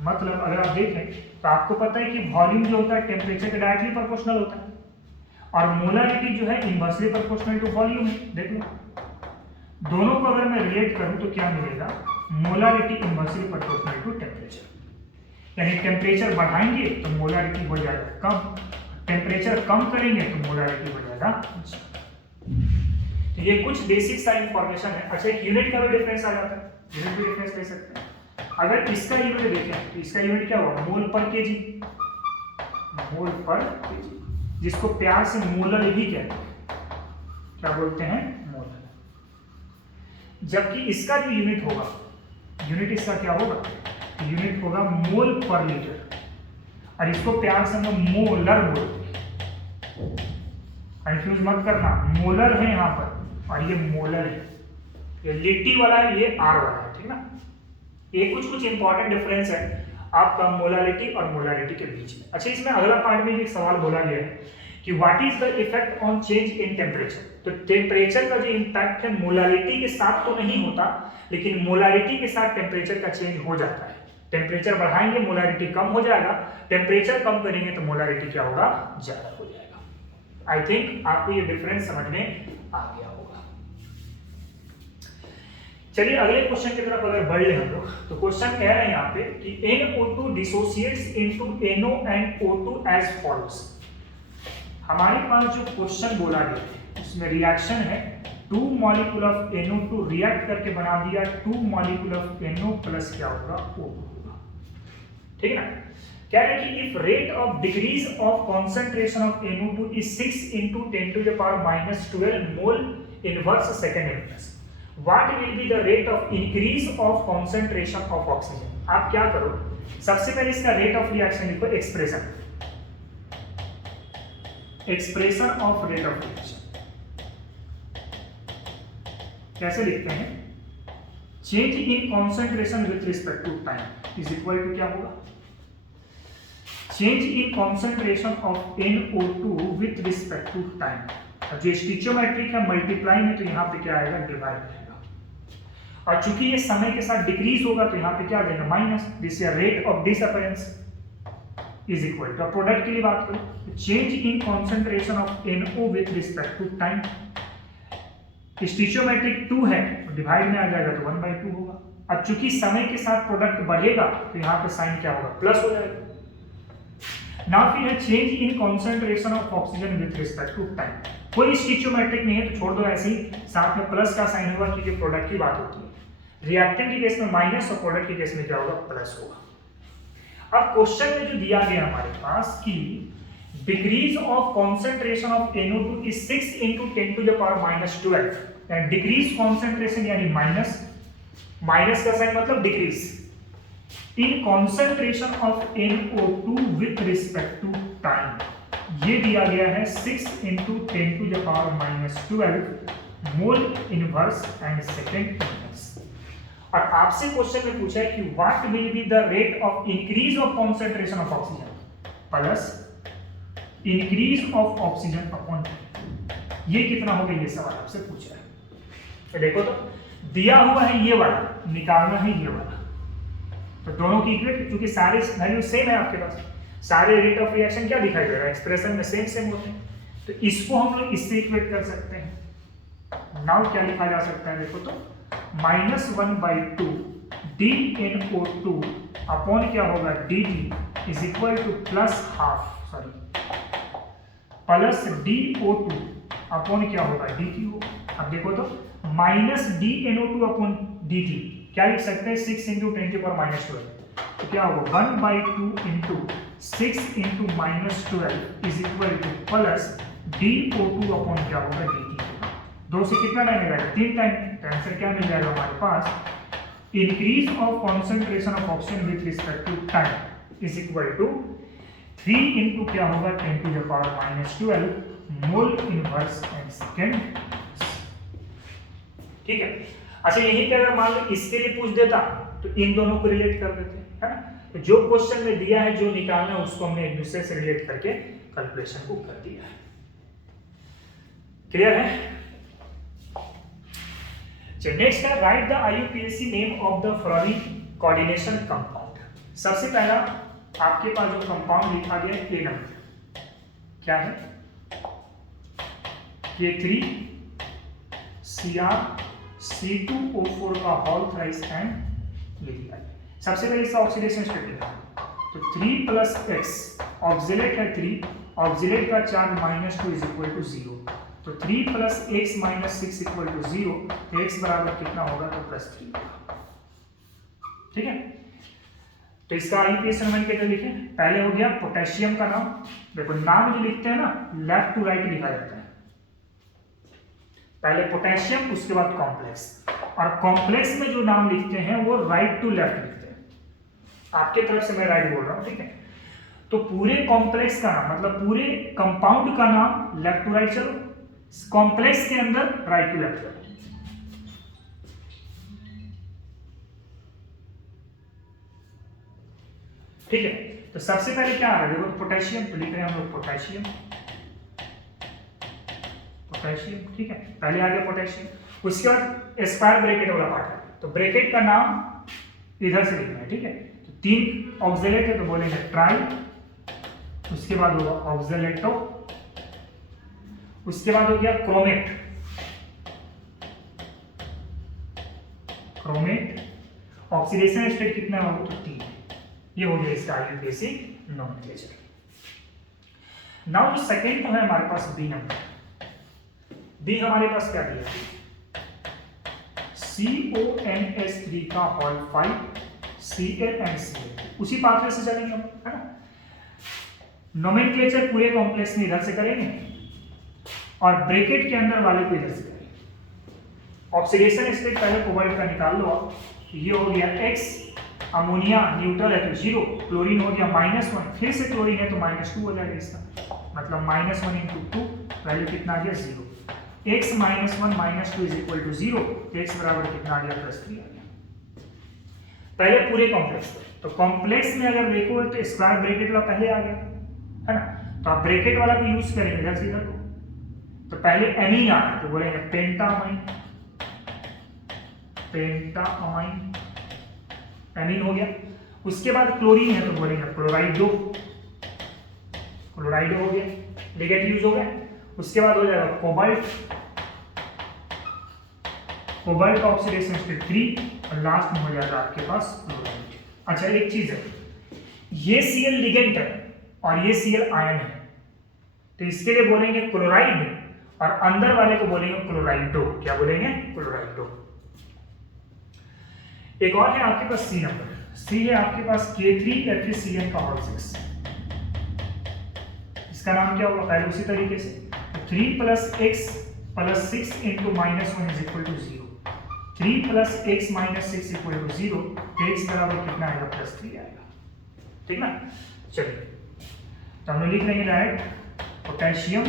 मतलब अगर आप देखें तो आपको पता है कि वॉल्यूम जो होता है टेम्परेचर के डायरेक्टली प्रोपोर्शनल होता है, और मोलारिटी जो है इनवर्सली प्रोपोर्शनल टू वॉल्यूम है। देख लो, दोनों को अगर मैं रिलेट करूं तो क्या मिलेगा, molarity inversely proportional to temperature. यानी टेम्परेचर बढ़ाएंगे तो मोलारिटी हो जाएगा कम, टेम्परेचर कम करेंगे तो मोलारिटी हो जाएगा। तो ये कुछ बेसिक सा इंफॉर्मेशन है। अच्छा, एक यूनिट का भी डिफरेंस आ जाता है, यूनिट भी डिफरेंस ले सकते हैं। अगर इसका यूनिट देखें तो इसका यूनिट क्या होगा, मोल पर केजी, मोल पर केजी, जिसको प्यार से मोलर भी कहते हैं, क्या बोलते हैं, मोलर। जबकि इसका जो यूनिट होगा, यूनिट इसका क्या होगा, यूनिट होगा मोल पर लीटर, और इसको प्यार से हम मोलर बोलते हैं। कंफ्यूज मत करना, मोलर है यहाँ पर और ये मोलर है, ये लिटी वाला है, ये आर वाला है, ठीक ना। ये कुछ इंपॉर्टेंट डिफरेंस है आपका मोलारिटी और मोलारिटी के बीच में। अच्छा, इसमें अगला पार्ट में भी एक सवाल बोला गया है कि what is the effect on change in temperature. तो टेम्परेचर का जो इम्पैक्ट है मोलारिटी के साथ तो नहीं होता, लेकिन मोलारिटी के साथ टेम्परेचर का चेंज हो जाता है। टेम्परेचर बढ़ाएंगे मोलारिटी कम हो जाएगा, टेम्परेचर कम करेंगे तो मोलारिटी क्या होगा, ज्यादा हो जाएगा। आई थिंक आपको ये डिफरेंस समझ में आ गया होगा। चलिए अगले क्वेश्चन की तरफ अगर बढ़ ले हम लोग, तो क्वेश्चन कह रहे हैं यहाँ पे कि NO2 dissociates into NO and O2 as follows. हमारे पास जो क्वेश्चन बोला गया है उसमें रिएक्शन है 2 मॉलिक्यूल ऑफ NO2 रिएक्ट करके बना दिया 2 मॉलिक्यूल ऑफ NO प्लस क्या होगा, O होगा, ठीक है ना। क्या है कि if rate of decrease of concentration of NO2 is 6 into 10 to the power minus 12 mole inverse second inverse, what will be the rate of increase of concentration of oxygen. आप क्या करो, सबसे पहले इसका रेट ऑफ रिएक्शन लिखो, expression of rate of reaction कैसे लिखते हैं, change in concentration with respect to time is equal to क्या होगा, change in concentration of NO2 with respect to time. जो स्टिचियोमेट्रिक है मल्टीप्लाई में, तो यहाँ पे क्या आएगा, डिवाइड आएगा, और चूंकि ये समय के साथ डिक्रीज होगा तो यहाँ पे क्या देगा, minus, this rate of disappearance is equal to, product के लिए बात करो, change in concentration of NO with respect to time. Stoichiometric 2 है तो डिवाइड में आ जाएगा तो 1/2 होगा। अब चूंकि समय के साथ प्रोडक्ट बढ़ेगा तो यहाँ पे साइन क्या होगा, प्लस हो जाएगा। ना फिर है change in concentration of oxygen with respect to time, कोई स्टिचियोमेट्रिक नहीं है तो छोड़ दो ऐसे ही, साथ में प्लस का साइन होगा क्योंकि प्रोडक्ट की बात होती है। रिएक्टेंट के केस में माइनस और प्रोडक्ट के केस में क्या होगा, प्लस होगा। अब क्वेश्चन में जो दिया गया हमारे पास कि decrease of concentration of NO2 is 6 into 10 to the power minus 12, and decrease concentration यानी माइनस, माइनस का साइन मतलब decrease in concentration of NO2 with respect to time, ये दिया गया है 6 into 10 to the power minus 12 mole inverse and second inverse. और आपसे question में पूछा है कि what will be the rate of increase of concentration of oxygen plus increase of oxygen upon, ये कितना होगा, ये सवाल आपसे पूछा है। तो देखो तो दिया हुआ है ये वाला, निकालना है ये वाला, तो दोनों की इक्वेट, क्योंकि सारे वैल्यू सेम है आपके पास, सारे रेट ऑफ रिएक्शन क्या दिखाई दे रहा है, एक्सप्रेशन में सेम होते हैं, तो इसको हम लोग इससे इक्वेट कर सकते हैं। नाउ क्या लिखा जा सकता है, देखो तो -1/2 DNO2 अपॉन क्या होगा, dt is equal two plus DO2 upon क्या होगा, dt होगा। अब देखो तो -DNO2 अपॉन dt क्या लिख सकते हैं, 6 into 10 to the power -12, तो क्या होगा 1/2 into 6 into -12 is equal two plus DO2 upon क्या होगा, dt। 2 से कितना टाइम मिल जाएगा, 3 टाइम, तो आंसर क्या मिल जाएगा हमारे पास, increase of concentration of oxygen with respect to time is equal to 3 into क्या होगा 10 to the power -12 mole inverse and second, ठीक है। अच्छा, यहीं पे अगर मान लो इसके लिए पूछ देता तो इन दोनों को रिलेट कर देते, है ना। तो जो क्वेश्चन में दिया है, जो निकालना है, उसको हमने एक दूसरे से रिलेट करके कैलकुलेशन को कर दिया है। क्लियर है। चलिए नेक्स्ट है, right the IUPAC name of the following coordination compound. सबसे पहला आपके पास जो कंपाउंड लिखा गया है A नंबर, क्या है, K3 CrC2O4 का होल थ्राइस एंड ये दिया है। सबसे पहले इसका ऑक्सीडेशन स्टेट लिखा, तो 3 प्लस एक्स, ऑक्सिलेट है 3, ऑक्सिलेट का चार्ज -2 इज इक्वल टू 0, तो 3 plus x minus 6 equal to 0, तो एक्स बराबर कितना होगा, तो +3। ठीक है, तो इसका आईयूपीएसी नोमेनक्लेचर लिखें। पहले हो गया पोटेशियम का नाम, देखो नाम जो लिखते हैं ना लेफ्ट टू राइट लिखा जाता है, पहले पोटेशियम उसके बाद कॉम्प्लेक्स, और कॉम्प्लेक्स में जो नाम लिखते हैं वो राइट टू लेफ्ट लिखते हैं, आपके तरफ से मैं राइट बोल रहा हूं, ठीक है। तो पूरे कॉम्प्लेक्स का नाम मतलब पूरे कंपाउंड का नाम लेफ्ट टू राइट, चलो कॉम्प्लेक्स के अंदर राइट टू लेफ्ट। ठीक है, तो सबसे पहले क्या आ रहा है, देखो पोटेशियम, तो लिख रहे हैं हम लोग पोटेशियम, पोटेशियम, ठीक है, पहले आ गया पोटेशियम। उसके बाद स्क्वायर ब्रैकेट वाला पार्ट है, तो ब्रैकेट का नाम इधर से लिखना है, ठीक है। तो 3 ऑक्सिलेट है तो बोलेंगे ट्राई, उसके बाद होगा ऑक्सिलेटो, उसके बाद हो गया क्रोमेट, क्रोमेट, ऑक्सीडेशन स्टेट कितना होगा, तो 3। ये हो गया इसका आईयूपीएसी नोमेनक्लेचर। नाउ जो सेकंड तो है हमारे पास बी नंबर, बी हमारे पास क्या दिया है, CONS3 का होल 5 Cl एंड Cl, उसी पाथवे से चलेंगे हम, है ना। नोमेनक्लेचर पूरे कॉम्प्लेक्स में इधर से करेंगे और ब्रैकेट के अंदर वाले को इधर से करेंगे। ऑक्सीडेशन स्टेट पहले कोबाल्ट का निकाल लो आप, ये हो गया X, अमोनिया न्यूट्रल है तो 0, क्लोरीन हो गया -1, फिर से क्लोरीन है तो -2 हो जाएगा इसका, मतलब -1 × 2, वैल्यू कितना आ गया 0, x -1 -2 is equal to 0, x बराबर कितना आ गया, +3 आ गया। पहले पूरे कॉम्प्लेक्स, तो कॉम्प्लेक्स में अगर देखो तो स्क्वायर ब्रैकेट वाला पहले आ गया, है ना, तो आप ब्रैकेट वाला को यूज करेंगे इधर से इधर को, तो पहले एमीन आ रहा है तो बोलेंगे पेंटामाइन, पेंटामाइन, एमीन हो गया। उसके बाद क्लोरीन है तो बोलेंगे क्लोराइडो, क्लोराइडो हो गया, लिगेंड यूज हो गया। उसके बाद हो जाएगा कोबाल्ट, कोबाल्ट का ऑक्सीडेशन स्टेट 3, और लास्ट में हो जाएगा आपके पास क्लोराइड। अच्छा एक चीज है, ये Cl लिगेंड है और ये Cl आयन है, तो इसके लिए बोलेंगे क्लोराइड, और अंदर वाले को बोलेंगे क्लोराइडो, क्या बोलेंगे, क्लोराइडो। एक और है आपके पास सी नंबर, सी है आपके पास K3FeCl का होल 6, इसका नाम क्या होगा, पहले उसी तरीके से 3 + x + 6 × -1 is equal to 0, 3 + x - 6 equal to 0, x बराबर कितना आएगा, +3 आएगा, ठीक ना। चलिए तो हम लोग लिख लेंगे direct potassium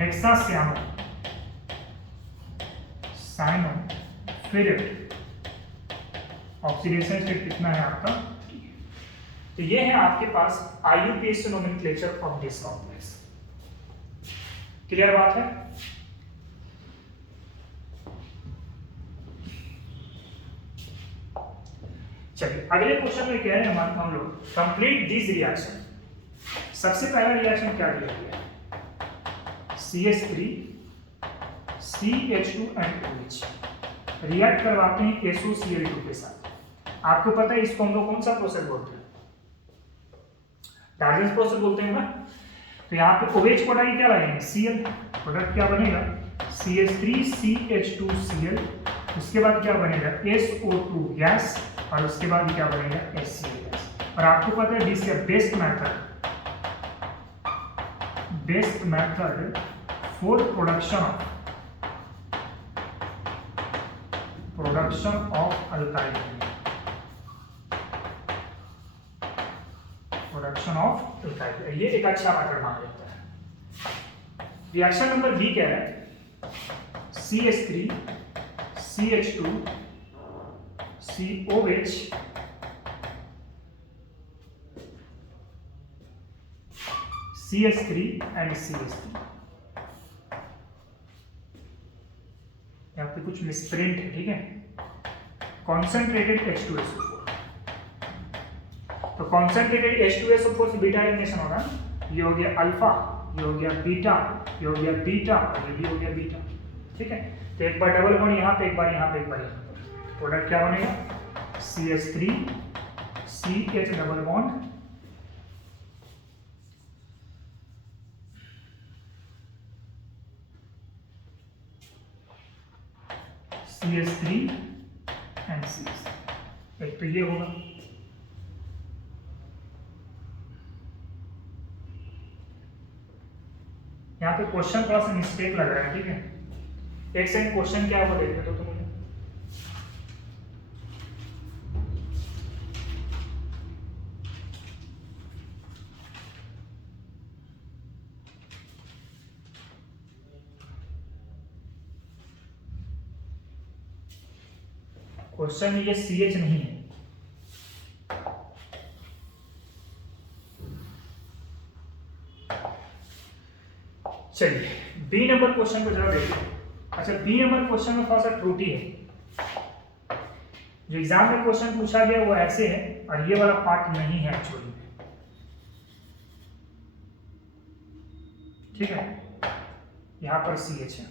hexacyano cyano ferrate, oxidation state कितना है आपका, तो ये है आपके पास IUPAC nomenclature of this complex. Clear बात है। चलिए अगले क्वेश्चन में कह रहे हैं हम लोग कंप्लीट दिस रिएक्शन। सबसे पहला रिएक्शन क्या दिया गया, CH3 CH2 and OH react करवाते हैं SOCl2 के साथ। आपको पता है इसको हम लोग कौन सा प्रोसेस बोलते हैं, डार्जेंस प्रोसेस बोलते हैं ना। तो यहाँ पे OH प्रोडक्ट क्या लगेंगे, Cl, प्रोडक्ट क्या बनेगा CH3CH2Cl, उसके बाद क्या बनेगा SO2 गैस, और उसके बाद क्या बनेगा HCl गैस। और आपको पता है this is best method for production of alkyl, production of alkyl, ये एक अच्छा मेथड माना जाता है। रिएक्शन नंबर बी क्या है, CH3 CH2 COH CH3 and CH3। यहाँ पे कुछ मिसप्रिंट है, ठीक है, कॉन्सेंट्रेटेड H2SO4, तो कॉन्सेंट्रेटेड H2SO4 से बीटा एलिमिनेशन होगा, ये हो गया अल्फा, ये हो गया बीटा, ये हो गया बीटा, और ये भी हो गया बीटा, ठीक है। तो एक बार डबल बॉन्ड यहाँ पे, एक बार यहाँ पे, एक बार यहाँ पे, प्रोडक्ट क्या बनेगा CH3 CH double bond CH3 and CH। एक तो ये होगा, यहाँ पे क्वेश्चन थोड़ा सा मिस्टेक लग रहा है, ठीक है। एक सेकंड, क्वेश्चन क्या है वो देखने दो तो मुझे। क्वेश्चन ये CH नहीं है। चलिए बी नंबर क्वेश्चन को जरा देखिए। अच्छा, बी नंबर क्वेश्चन में थोड़ा सा त्रुटि है। जो एग्जाम में क्वेश्चन पूछा गया वो ऐसे है और ये वाला पार्ट नहीं है एक्चुअली में, ठीक है। यहां पर CH है,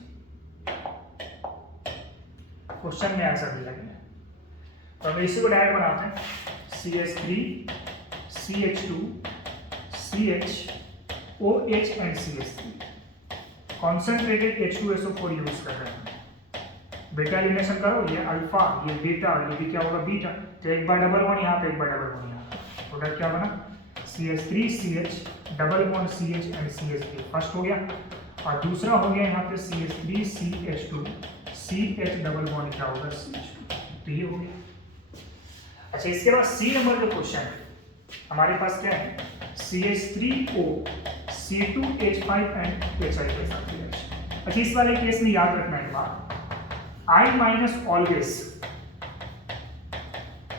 क्वेश्चन में ऐसा दिया गया है। तो हम इसी को डायरेक्ट बनाते हैं, CH3 CH2 CH OH and CH3। Concentrated H2SO4 use कर रहे हैं। बेटा एलिमिनेशन करो, ये अल्फा ये बीटा, ये भी क्या होगा बीटा, तो एक बार डबल बॉन्ड यहाँ पे, एक बार डबल बॉन्ड यहाँ। प्रोडक्ट क्या बना, CH3 CH double bond CH and CH3 first हो गया, और दूसरा हो गया यहाँ पे CH3 CH2 CH double bond क्या होगा CH2, तो ये हो गया। अच्छा, इसके बाद सी नंबर जो क्वेश्चन है हमारे पास क्या है, CH3O C2H5 एंड HI के साथ रिएक्शन। अच्छा, इस वाले केस में याद रखना एक बात, I minus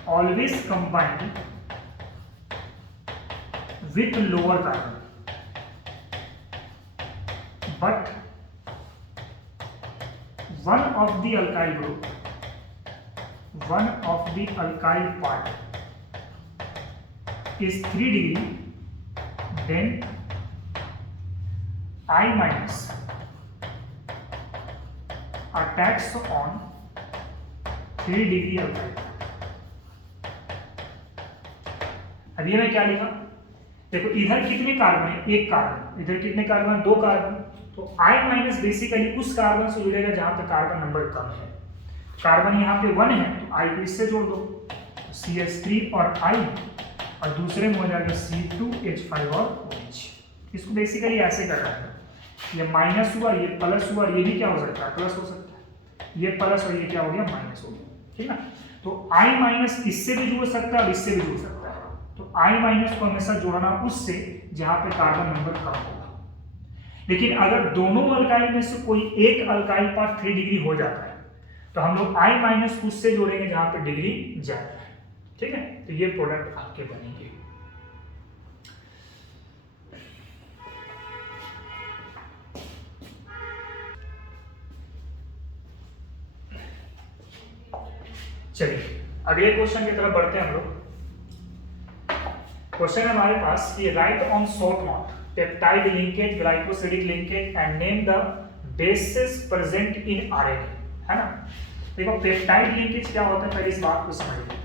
always combined with lower carbon, but one of the alkyl group, one of the alkyl part is 3 degree, then I minus attacks on 3 degree alkyl। अब ये मैं क्या लिखा, देखो इधर कितने कार्बन है, एक कार्बन, इधर कितने कार्बन, 2 कार्बन, तो I माइनस बेसिकली उस कार्बन से जुड़ेगा जहां पे कार्बन नंबर कम है। कार्बन यहाँ पे 1 है तो I को इससे जोड़ दो, CH3 और I, और दूसरे में हो जाएगा C2H5 और OH। इसको बेसिकली ऐसे कर रहा है, ये माइनस हुआ, ये प्लस हुआ, ये भी क्या हो सकता है प्लस हो सकता है, ये प्लस और ये क्या हो गया माइनस हो गया, ठीक है। तो I माइनस इससे भी जुड़ सकता है और इससे भी जुड़ सकता है, तो I माइनस को हमेशा जोड़ना उससे जहां पे कार्बन नंबर कम होगा। लेकिन अगर दोनों अल्काइल में से कोई एक अल्काइल पार्ट 3 डिग्री हो जाता है तो हम लोग I माइनस उससे जोड़ेंगे जहां पे डिग्री ज्यादा है, ठीक है। तो ये प्रोडक्ट आपके बनेंगे। चलिए अगले क्वेश्चन की तरफ बढ़ते हैं हम लोग। क्वेश्चन है हमारे पास कि right on short note peptide linkage, glycosidic linkage and name the bases present in RNA, है ना। देखो पेप्टाइड लिंकेज क्या होता है, पहले इस बात को समझ लेते हैं।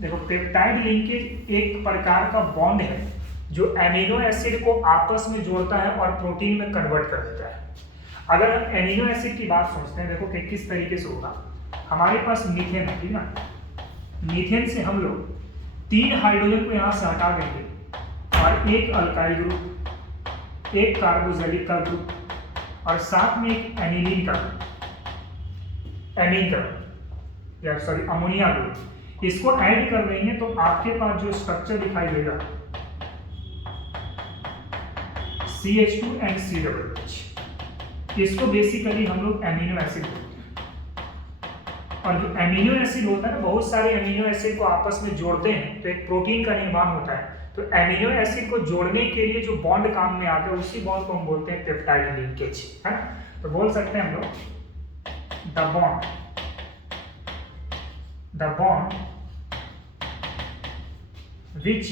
देखो पेप्टाइड लिंकेज एक प्रकार का बॉन्ड है जो एमिनो एसिड को आपस में जोड़ता है और प्रोटीन में कन्वर्ट कर देता है। अगर हम एमिनो एसिड की बात सोचते हैं, देखो कि किस तरीके से होगा, हमारे पास मीथेन है, ठीक ना। मीथेन से हम लोग 3 हाइड्रोजन को यहाँ से हटा देंगे और एक अल्काइल ग्रुप, एक कार्बोक्सिलिक का ग्रुप और साथ में एक एनिलीन का, एमीन का या सॉरी अमोनिया ग्रुप, इसको ऐड कर देंगे तो आपके पास जो स्ट्रक्चर दिखाई देगा CH2 एंड COOH, इसको बेसिकली हम लोग एमिनो एसिड बोलते हैं। और जो एमिनो एसिड होता है ना, बहुत सारे एमिनो एसिड को आपस में जोड़ते हैं तो एक प्रोटीन का निर्माण होता है। तो एमिनो एसिड को जोड़ने के लिए जो बॉन्ड काम में आता है उसी बॉन्ड को हम बोलते हैं पेप्टाइड लिंकेज, है ना। तो बोल सकते हैं हम लोग the bond which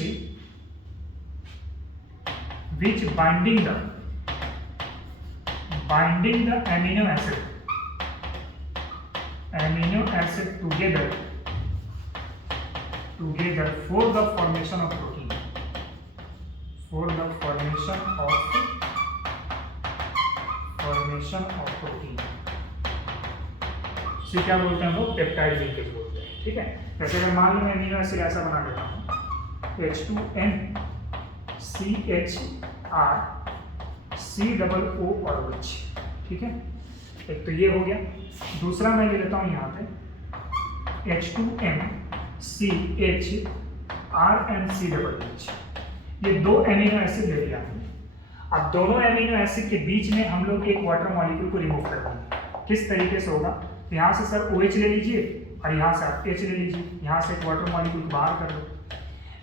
binding the amino acid together for the formation of protein, for the formation of protein, इसे क्या बोलते हैं हम लोग? पेप्टाइड लिंकेज बोलते हैं। ठीक है, जैसे अगर मान लो मैं अमीनो एसिड ऐसा बना देता हूँ H2NCHR COOH। ठीक है, एक तो ये हो गया। दूसरा मैं ले लेता हूँ यहाँ पे H2NCHRNCOOH। ये दो एमिनो एसिड ले लिया हमने। अब दोनों एमिनो एसिड के बीच में हम लोग एक वाटर मॉलिक्यूल को रिमूव कर देंगे। किस तरीके से होगा? यहाँ से सर OH ले लीजिए और यहाँ से आप H ले लीजिए, यहाँ से एक वाटर मॉलिक्यूल को बाहर कर लो।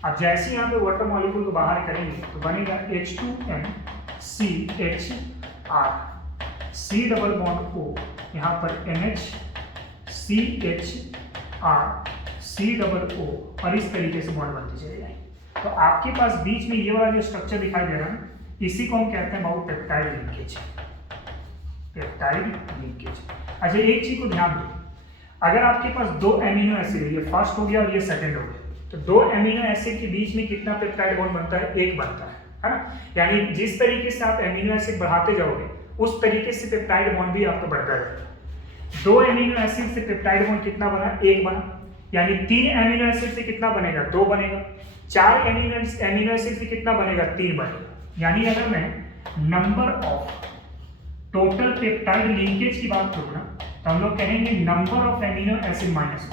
अब जैसे यहाँ पे वाटर मॉलिक्यूल को बाहर करेंगे तो बनेगा H2NCHR C double bond O, यहाँ पर NHCHR C डबल O, और इस तरीके से बॉन्ड बनते चले जाएंगे। तो आपके पास बीच में ये वाला जो स्ट्रक्चर दिखाई दे रहा है, इसी को हम कहते हैं बाबू पेप्टाइड लिंकेज। Peptide linkage. अच्छा, एक चीज को ध्यान दो, अगर आपके पास दो एमिनो एसिड है, ये फर्स्ट हो गया और ये सेकंड हो गया, तो दो एमिनो एसिड के बीच में कितना पेप्टाइड बॉन्ड बनता है? एक बनता है ना। यानी जिस तरीके से आप एमिनो एसिड बढ़ाते जाओगे उस तरीके से पेप्टाइड बॉन्ड भी आपका बढ़ता जाएगा। दो एमिनो एसिड से पेप्टाइड बॉन्ड कितना बना? एक बना। यानी 3 एमिनो एसिड से कितना बनेगा? 2 बनेगा। 4 एमिनो एसिड से कितना बनेगा? 3 बनेगा। यानी अगर मैं number of total peptide linkage की बात करूँ ना, तो हम लोग कहेंगे number of amino acid minus.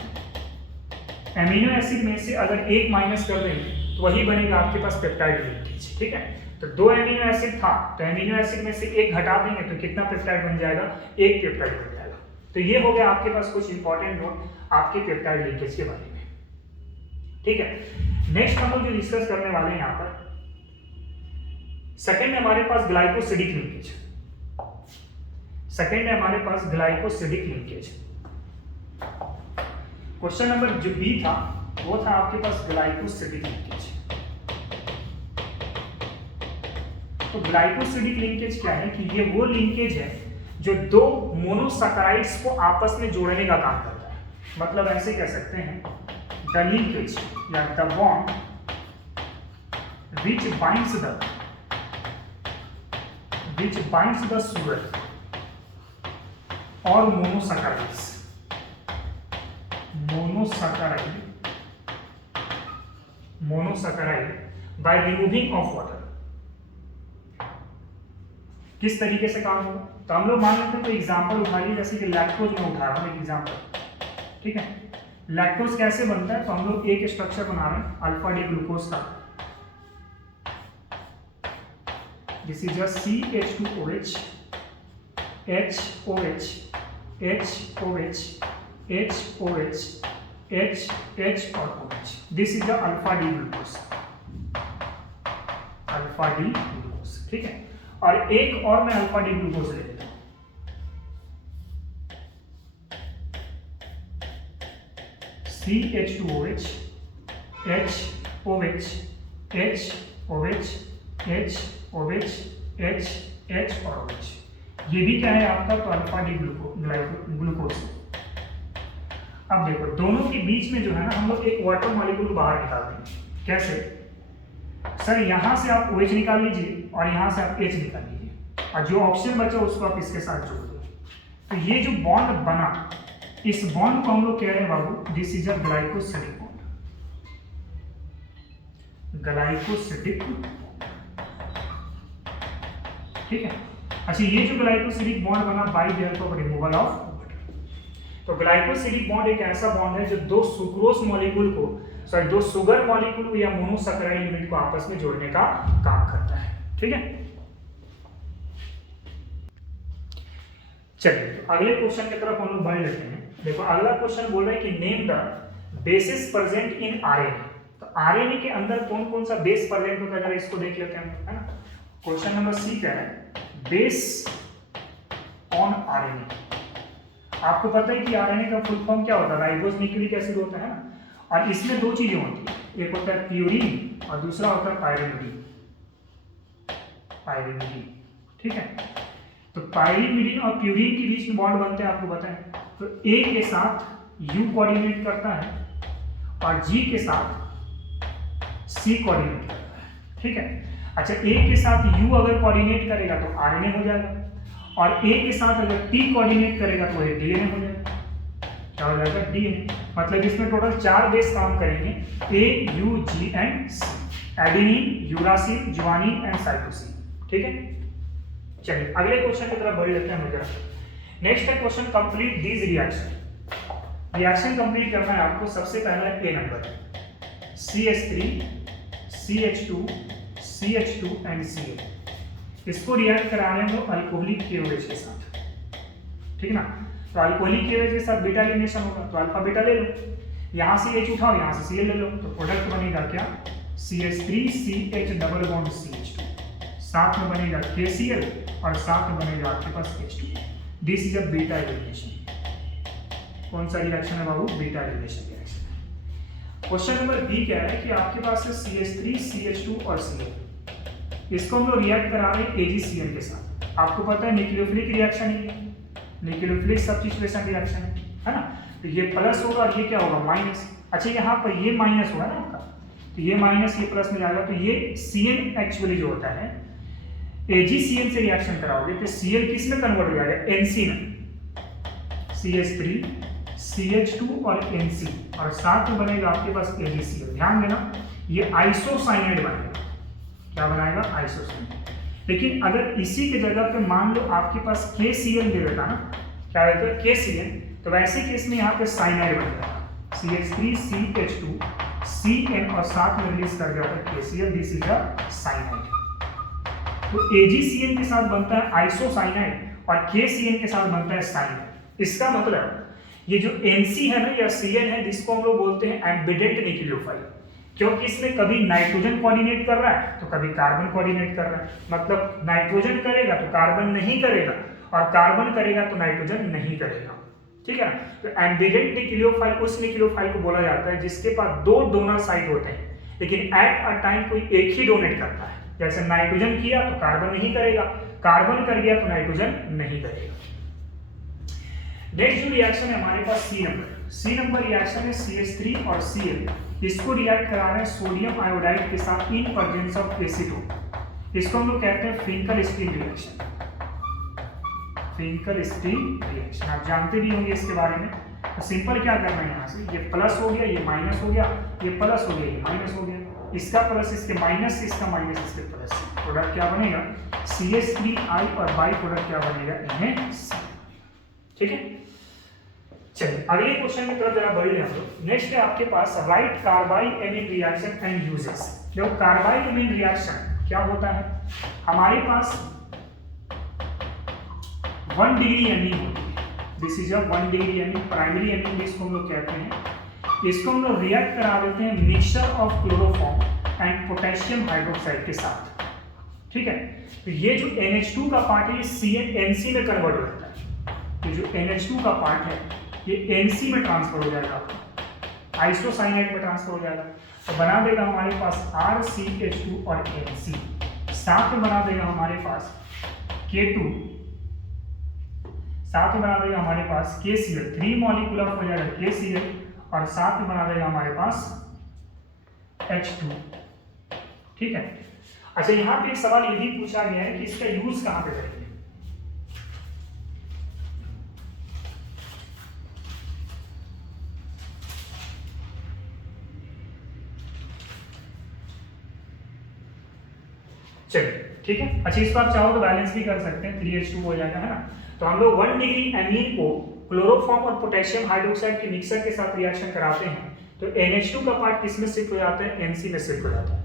Amino acid में से अगर एक माइनस कर देंगे तो वही बनेगा आपके पास पेप्टाइड लिंकेज। ठीक है, तो 2 एमिनो एसिड था, तो एमिनो एसिड में से एक घटा देंगे तो कितना पेप्टाइड बन जाएगा? एक पेप्टाइड बन जाएगा। तो ये हो गया आपके पास कुछ इंपॉर्टेंट नोट आपके पेप्टाइड लिंकेज के बारे में। ठीक है, नेक्स्ट हम लोग जो डिस्कस करने वाले हैं यहाँ पर, सेकंड है हमारे पास ग्लाइकोसिडिक लिंकेज। सेकंड है हमारे पास ग्लाइकोसिडिक लिंकेज। क्वेश्चन नंबर जो बी था वो था आपके पास ग्लाइकोसिडिक लिंकेज। तो ग्लाइकोसिडिक लिंकेज क्या है कि ये वो लिंकेज है जो दो मोनोसैकराइड्स को आपस में जोड़ने का काम करता है। मतलब ऐसे कह सकते हैं द लिंकेज या the bond which binds the sugar or monosaccharides by removing of water। किस तरीके से काम होगा? तो हम लोग मान लेते हैं कोई एग्जांपल उठा लिया, जैसे कि लैक्टोज में उठा रहा हूं एक एग्जांपल। ठीक है, लैक्टोज कैसे बनता है? तो हम लोग एक स्ट्रक्चर बना रहे हैं अल्फा डी ग्लूकोज का। This is a CH2OH HOH HOH HOH H और OH। This is the alpha D glucose. ठीक है, और एक और मैं अल्फा डी ग्लूकोज ले लेता हूं। CH2OH HOH HOH HOH H और OH। ये भी क्या है आपका? तो अल्फा डी ग्लूकोज। अब देखो दोनों के बीच में जो है ना, हम लोग एक वाटर मॉलिक्यूल बाहर निकाल देंगे। कैसे? सर यहाँ से आप OH निकाल लीजिए और यहाँ से आप H निकाल लीजिए, और जो ऑप्शन बचा उसको आप इसके साथ जोड़ दो। तो ये जो बॉन्ड बना, इस बॉन्ड को हम लोग कह रहे हैं बाबू this is a glycosidic bond. Glycosidic. ठीक है, अच्छा ये जो ग्लाइकोसिडिक बॉन्ड बना by the help of removal of water. तो ग्लाइकोसिडिक बॉन्ड एक ऐसा बॉन्ड है जो दो सुक्रोज मॉलिक्यूल को दो शुगर मॉलिक्यूल या मोनोसैकराइड यूनिट को आपस में जोड़ने का काम करता है। ठीक है, चलिए तो अगले क्वेश्चन की तरफ हम लोग बढ़ लेते हैं। देखो अगला क्वेश्चन बोल रहा है कि name the basis present in RNA. तो आरएनए के अंदर कौन कौन सा बेस प्रेजेंट होता है, जरा इसको देख लेते हैं, है ना। क्वेश्चन नंबर सी क्या है? Base on RNA. आपको पता है कि आरएनए का फुल फॉर्म क्या होता है? राइबोज न्यूक्लिक एसिड होता है ना, और इसमें दो चीजें होती है, एक होता है प्यूरिन और दूसरा होता है पाइरिमिडीन। ठीक है, तो पाइरिमिडीन और प्यूरिन के बीच में बॉन्ड बनते हैं, आपको पता है। तो ए के साथ U कोऑर्डिनेट करता है और G के साथ C कोऑर्डिनेट करता है, ठीक है। अच्छा, A के साथ U अगर कोऑर्डिनेट करेगा तो RNA हो जाएगा, और A के साथ अगर T कोऑर्डिनेट करेगा तो ये DNA हो जाएगा। क्या हो जाएगा? DNA। मतलब इसमें टोटल 4 बेस काम करेंगे, A, U, G and C, adenine, uracil, guanine and cytosine, ठीक है। चलिए अगले क्वेश्चन की तरफ बढ़ लेते हैं हम जरा। नेक्स्ट है question, complete these reaction. Reaction complete करना है आपको। सबसे पहला ए नंबर है CH3, CH2, CH2 and Cl। इसको रिएक्ट कराने को अल्कोहलिक KOH के साथ, ठीक ना। तो अल्कोहलिक KOH के साथ बीटा एलिमिनेशन होगा, तो अल्फा बीटा ले लो, यहाँ से H उठाओ, यहाँ से Cl ले लो, तो प्रोडक्ट बनेगा क्या? CH3CH डबल बॉन्ड CH2, साथ में बनेगा KCl और साथ में बनेगा आपके पास H2। This is a beta elimination. कौन सा रिएक्शन है बाबू? Beta elimination reaction. Question number B कह रहा है कि आपके पास है CH3, CH2 और Cl। इसको हम लोग रिएक्ट करा रहे हैं AgCl के साथ। आपको पता है न्यूक्लियोफिलिक रिएक्शन ही है, न्यूक्लियोफिलिक सब्स्टिट्यूशन रिएक्शन है ना। तो ये प्लस होगा और ये क्या होगा? माइनस। अच्छा, यहाँ पर ये माइनस होगा ना आपका, तो ये माइनस ये प्लस में जाएगा, तो ये Cl एक्चुअली जो होता है AgCl से रिएक्शन कराओगे तो Cl किस में कन्वर्ट हो जाएगा? Nc में। CH3, CH2 और Nc, और साथ में बनेगा आपके पास AgCl। ध्यान देना, ये आइसोसाइनाइड बनेगा। क्या बनाएगा? आइसोसाइनाइड। लेकिन अगर इसी के जगह पे मान लो आपके पास KCl दे देता ना, क्या देता है? KCl, तो वैसे केस में यहाँ पे साइनाइड बन जाएगा, CH3CH2 Cn और साथ में रिलीज कर जाता है KCl। This is a cyanide. तो AgCl के साथ बनता है आइसोसाइनाइड और KCl के साथ बनता है साइनाइड। इसका मतलब ये जो Nc है ना या Cl है, जिसको हम लोग बोलते हैं एम्बिडेंट न्यूक्लियोफाइल, क्योंकि इसमें कभी नाइट्रोजन कोऑर्डिनेट कर रहा है तो कभी कार्बन कोऑर्डिनेट कर रहा है। मतलब नाइट्रोजन करेगा तो कार्बन नहीं करेगा, और कार्बन करेगा तो नाइट्रोजन नहीं करेगा, ठीक है ना। तो एम्बिडेंट न्यूक्लियोफाइल उस न्यूक्लियोफाइल को बोला जाता है जिसके पास 2 डोनर साइट होते हैं, लेकिन एट अ टाइम कोई एक ही डोनेट करता है। जैसे नाइट्रोजन किया तो कार्बन नहीं करेगा, कार्बन कर गया तो नाइट्रोजन नहीं करेगा। नेक्स्ट जो रिएक्शन है हमारे पास सी नंबर रिएक्शन है CH3 और Cl। इसको रिएक्ट करा रहे हैं सोडियम आयोडाइड के साथ इन प्रेजेंस ऑफ एसीटोन। इसको हम लोग कहते हैं फिंकल-स्टीन रिएक्शन। फिंकल-स्टीन रिएक्शन आप जानते भी होंगे इसके बारे में। तो सिंपल क्या करना है, यहाँ से ये प्लस हो गया, ये माइनस हो गया, ये प्लस हो गया, ये माइनस हो गया, इसका प्लस इसके माइनस, इसका माइनस इसके प्लस। प्रोडक्ट क्या बनेगा? CH3I और बाई प्रोडक्ट क्या बनेगा? NaC, ठीक है। चलिए अगले क्वेश्चन की तरफ जरा बढ़े हम लोग। नेक्स्ट है आपके पास write carbylamine reaction and uses. जो कार्बाइड-एमीन रिएक्शन क्या होता है, हमारे पास 1 डिग्री एमीन होती है। This is a 1 degree amine, primary amine जिसको हम लोग कहते हैं। इसको हम लोग रिएक्ट करा देते हैं mixture of chloroform and potassium hydroxide के साथ, ठीक है। तो ये जो NH2 का पार्ट है ये NC में कन्वर्ट हो जाता है। ये जो NH2 का पार्ट है ये NC में ट्रांसफर हो जाएगा, आइसोसाइनाइड में ट्रांसफर हो जाएगा। तो बना देगा हमारे पास RCH2 और NC, साथ में बना देगा हमारे पास K2, साथ में बना देगा हमारे पास KCl, 3 मॉलिक्यूल हो जाएगा KCl, और साथ में बना देगा हमारे पास H2, ठीक है। अच्छा, यहाँ पे एक सवाल ये भी पूछा गया है कि इसका यूज कहाँ पे करेंगे। चलिए ठीक है। अच्छा, इसको आप चाहो तो बैलेंस भी कर सकते हैं, 3H2 हो जाएगा, है ना। तो हम लोग 1 डिग्री एमीन को क्लोरोफॉर्म और पोटेशियम हाइड्रोक्साइड के मिक्सर के साथ रिएक्शन कराते हैं तो NH2 का पार्ट किस में शिफ्ट हो जाता है? NC में शिफ्ट हो जाता है।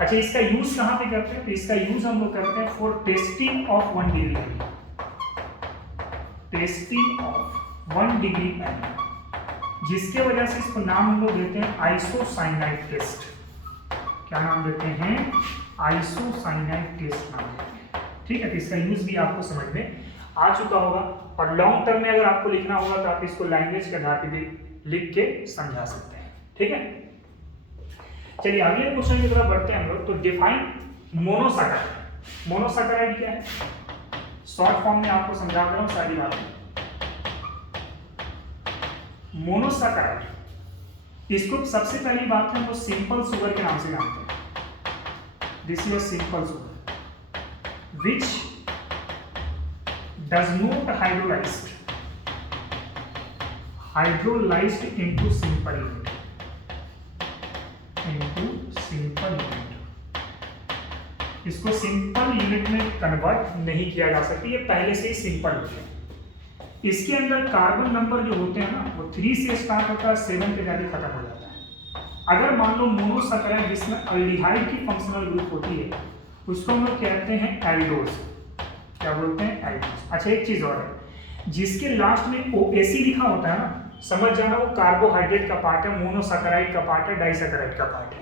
अच्छा, इसका यूज कहाँ पे करते हैं? तो इसका यूज हम लोग करते हैं for testing of 1 degree amine, testing of 1 degree amine, जिसके वजह से इसको नाम हम लोग देते हैं आइसोसाइनाइड टेस्ट। क्या नाम देते हैं? आइसोसाइनाइड टेस्ट नाम देते हैं, ठीक है। तो इसका यूज भी आपको समझ में आ चुका होगा, और लॉन्ग टर्म में अगर आपको लिखना होगा तो आप इसको लैंग्वेज के आधार पर भी लिख के समझा सकते हैं, ठीक है। चलिए अगले क्वेश्चन की तरफ बढ़ते हैं हम लोग। तो डिफाइन मोनोसैकेराइड। मोनोसैकेराइड क्या है? शॉर्ट फॉर्म में आपको समझा दे रहा हूँ सारी बातें। मोनोसैकेराइड, इसको सबसे पहली बात है वो सिंपल शुगर के नाम से जानते हैं। This is a simple sugar which does not hydrolysed into simple unit, इसको सिंपल यूनिट में कन्वर्ट नहीं किया जा सकता, ये पहले से ही सिंपल यूनिट है। इसके अंदर कार्बन नंबर जो होते हैं ना वो 3 से स्टार्ट होता है, 7 पे जाके खत्म हो जाता है। अगर मान लो मोनोसैकेराइड जिसमें अल्डिहाइड की फंक्शनल ग्रुप होती है उसको हम लोग कहते हैं एल्डोज। क्या बोलते हैं? एल्डोज। अच्छा एक चीज और है, जिसके लास्ट में OAC लिखा होता है ना, समझ जाना वो कार्बोहाइड्रेट का पार्ट है, मोनोसैकेराइड का पार्ट है, डाइसैकेराइड का पार्ट है।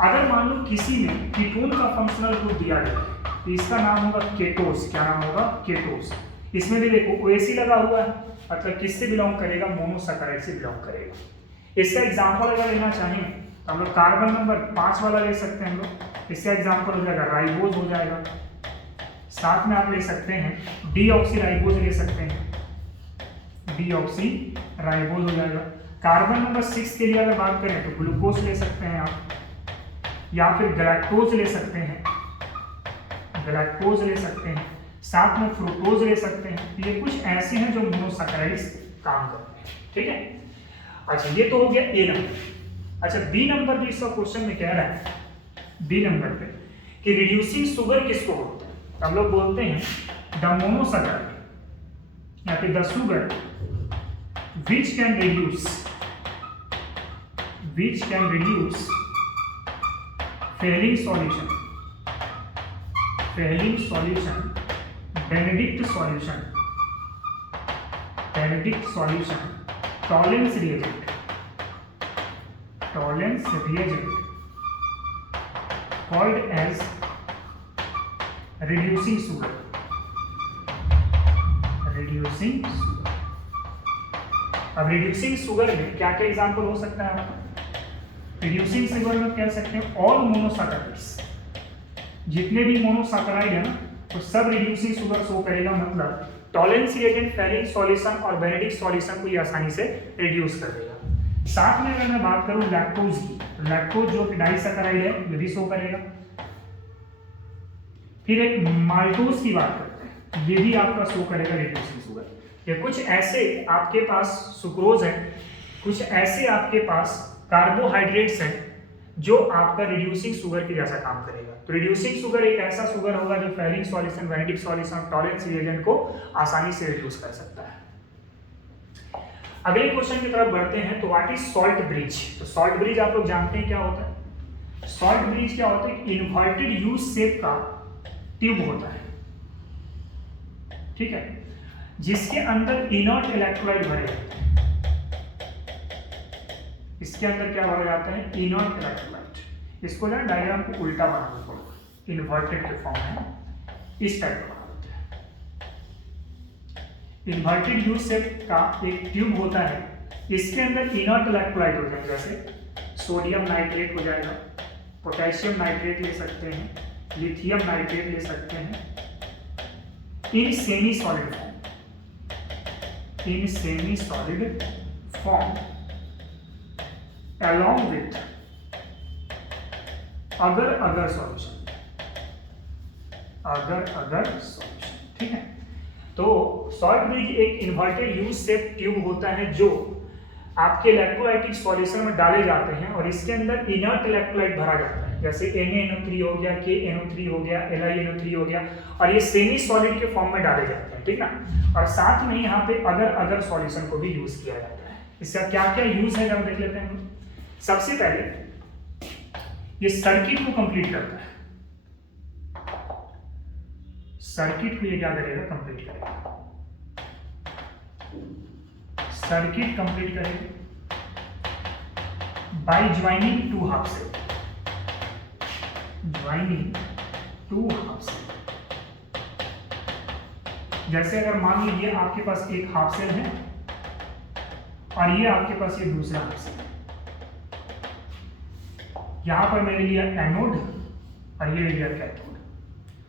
अगर मान लो किसी में कीटोन का फंक्शनल ग्रुप दिया गया है तो इसका नाम होगा केटोस। क्या नाम होगा? केटोस। इसमें भी देखो OAC लगा हुआ है, मतलब किससे बिलोंग करेगा? मोनोसैकेराइड से बिलोंग करेगा। इसका एग्जांपल अगर लेना चाहें तो हम लोग कार्बन नंबर 5 वाला ले सकते हैं हम लोग। इसका एग्जांपल हो जाएगा राइबोज हो जाएगा, साथ में आप ले सकते हैं डीऑक्सीराइबोज ले सकते हैं, डीऑक्सीराइबोज हो जाएगा। कार्बन नंबर 6 के लिए अगर बात करें तो ग्लूकोज ले सकते हैं आप, या फिर गैलेक्टोज ले सकते हैं, साथ में फ्रुक्टोज ले सकते हैं। ये कुछ ऐसे हैं जो मोनोसैकेराइड्स काम करते हैं, ठीक है। अच्छा ये तो हो गया A नंबर। अच्छा B नंबर जो इसका क्वेश्चन में कह रहा है, B नंबर पे कि रिड्यूसिंग शुगर किसको बोलते हैं? तो हम लोग बोलते हैं द मोनोसैकेराइड या फिर the sugar which can reduce failing solution, Benedict solution, Tollens reagent called as reducing sugar। अब रिड्यूसिंग शुगर में क्या क्या एग्जांपल हो सकता है आपका? रिड्यूसिंग शुगर में कह सकते हैं ऑल मोनोसैकेराइड्स, जितने भी मोनोसैकेराइड है ना तो सब रिड्यूसिंग शुगर शो करेगा, मतलब टॉलेंस रिएजेंट, फेरिक सॉल्यूशन और बेनेडिक्ट सॉल्यूशन को ये आसानी से रिड्यूस कर देगा। साथ में अगर मैं बात करूं लैक्टोज की, लैक्टोज जो कि डाइसैकेराइड है ये भी शो करेगा। फिर एक माल्टोज की बात करते हैं, ये भी आपका शो करेगा रिड्यूसिंग शुगर। ये कुछ ऐसे आपके पास सुक्रोज है, कुछ ऐसे आपके पास कार्बोहाइड्रेट्स हैं जो आपका रिड्यूसिंग शुगर के जैसा काम करेगा। तो रिड्यूसिंग शुगर एक ऐसा शुगर होगा जो ferric solution, Benedict solution, Tollens reagent को आसानी से रिड्यूस कर सकता है। अगले क्वेश्चन की तरफ बढ़ते हैं। तो व्हाट इज सॉल्ट ब्रिज? तो सॉल्ट ब्रिज आप लोग जानते हैं क्या होता है? सॉल्ट ब्रिज क्या होता है? इन्वर्टेड यू शेप का ट्यूब होता है, ठीक है, जिसके अंदर इनर्ट इलेक्ट्रोलाइट भरे जाते हैं। इसके अंदर क्या भरा जाता है? Inert electrolyte. इसको ना डायग्राम को उल्टा बनाना पड़ेगा, इन्वर्टेड के फॉर्म में इस टाइप का होता है। इन्वर्टेड यू शेप का एक ट्यूब होता है, इसके अंदर इनर्ट इलेक्ट्रोलाइट होते हैं, जैसे सोडियम नाइट्रेट हो जाएगा, पोटेशियम नाइट्रेट ले सकते हैं, लिथियम नाइट्रेट ले सकते हैं, in semi solid form along with अगर सॉल्यूशन, ठीक है। तो सॉल्ट ब्रिज एक इन्वर्टेड यू शेप ट्यूब होता है जो आपके इलेक्ट्रोलाइटिक सॉल्यूशन में डाले जाते हैं और इसके अंदर इनर्ट इलेक्ट्रोलाइट भरा जाता है, जैसे NaNO3 हो गया, KNO3 हो गया, LiNO3 हो गया, और ये सेमी सॉलिड के फॉर्म में डाले जाते हैं, ठीक ना। और साथ में यहाँ पे अगर सॉल्यूशन को भी यूज किया जाता है। इसका क्या क्या यूज है जब देख लेते हैं हम। सबसे पहले ये सर्किट को कंप्लीट करता है, सर्किट को ये क्या करेगा? कंप्लीट करेगा, सर्किट कंप्लीट करेगा by joining two half cell, जैसे अगर मान लीजिए आपके पास एक हाफ सेल है और ये आपके पास ये दूसरा हाफ सेल, यहां पर मैंने लिया एनोड और ये लिया कैथोड,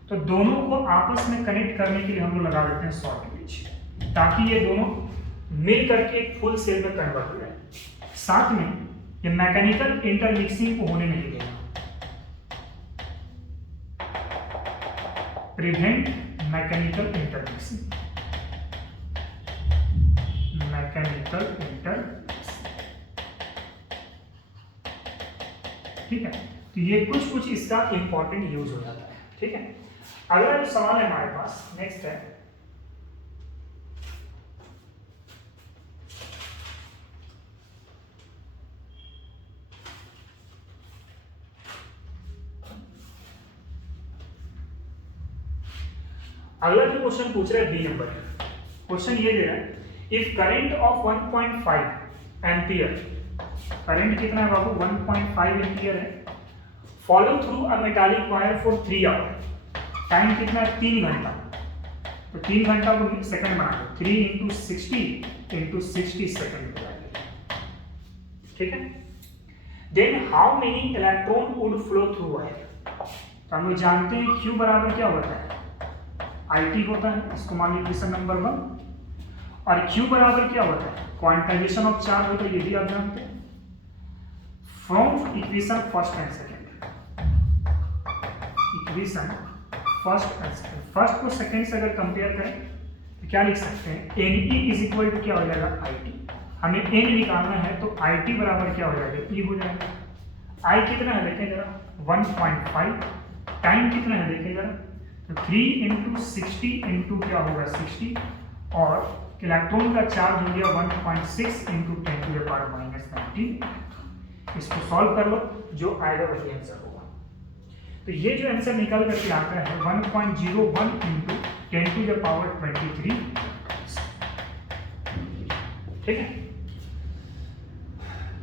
तो दोनों को आपस में कनेक्ट करने के लिए हम लोग लगा देते हैं सॉल्ट ब्रिज, ताकि ये दोनों मिल करके एक फुल सेल में कन्वर्ट हो जाए। साथ में ये मैकेनिकल इंटरमिक्सिंग को होने नहीं देगा, prevent mechanical intermixing, mechanical intermixing, ठीक है। तो ये कुछ इसका इंपॉर्टेंट यूज हो जाता है, ठीक है। अगला जो सवाल है हमारे पास नेक्स्ट है, अगला जो क्वेश्चन पूछ रहा है बी नंबर, क्वेश्चन ये दे रहा है if current of 1.5 ampere, current कितना है बाबू 1.5 एम्पियर है, follow through a metallic wire for 3 hour, time कितना है 3 घंटा, तो 3 घंटा को सेकंड बना दो, 3 × 60 × 60 सेकंड, ठीक है। Then how many electron would flow through wire, तो हम लोग जानते हैं Q बराबर क्या होता है IT होता है, इसको मान लीजिए क्वेश्चन नंबर 1, और Q बराबर क्या होता है क्वांटाइजेशन ऑफ चार्ज होता है, ये भी आप जानते हैं from equation first and second, equation first and second, first को सेकंड से अगर कंपेयर करें तो क्या लिख सकते हैं NE = क्या हो जाएगा IT, हमें N निकालना है तो IT बराबर क्या हो जाएगा E हो जाएगा। I कितना है देखें जरा 1.5, टाइम कितना है देखें जरा, तो 3 × 60 × क्या होगा 60, और इलेक्ट्रॉन का चार्ज हो गया 1.6 × 10⁻⁻⁹। इसको सॉल्व कर लो, जो आएगा वही आंसर होगा। तो ये जो आंसर निकल करके आता है 1.01 × 10⁻23, ठीक है।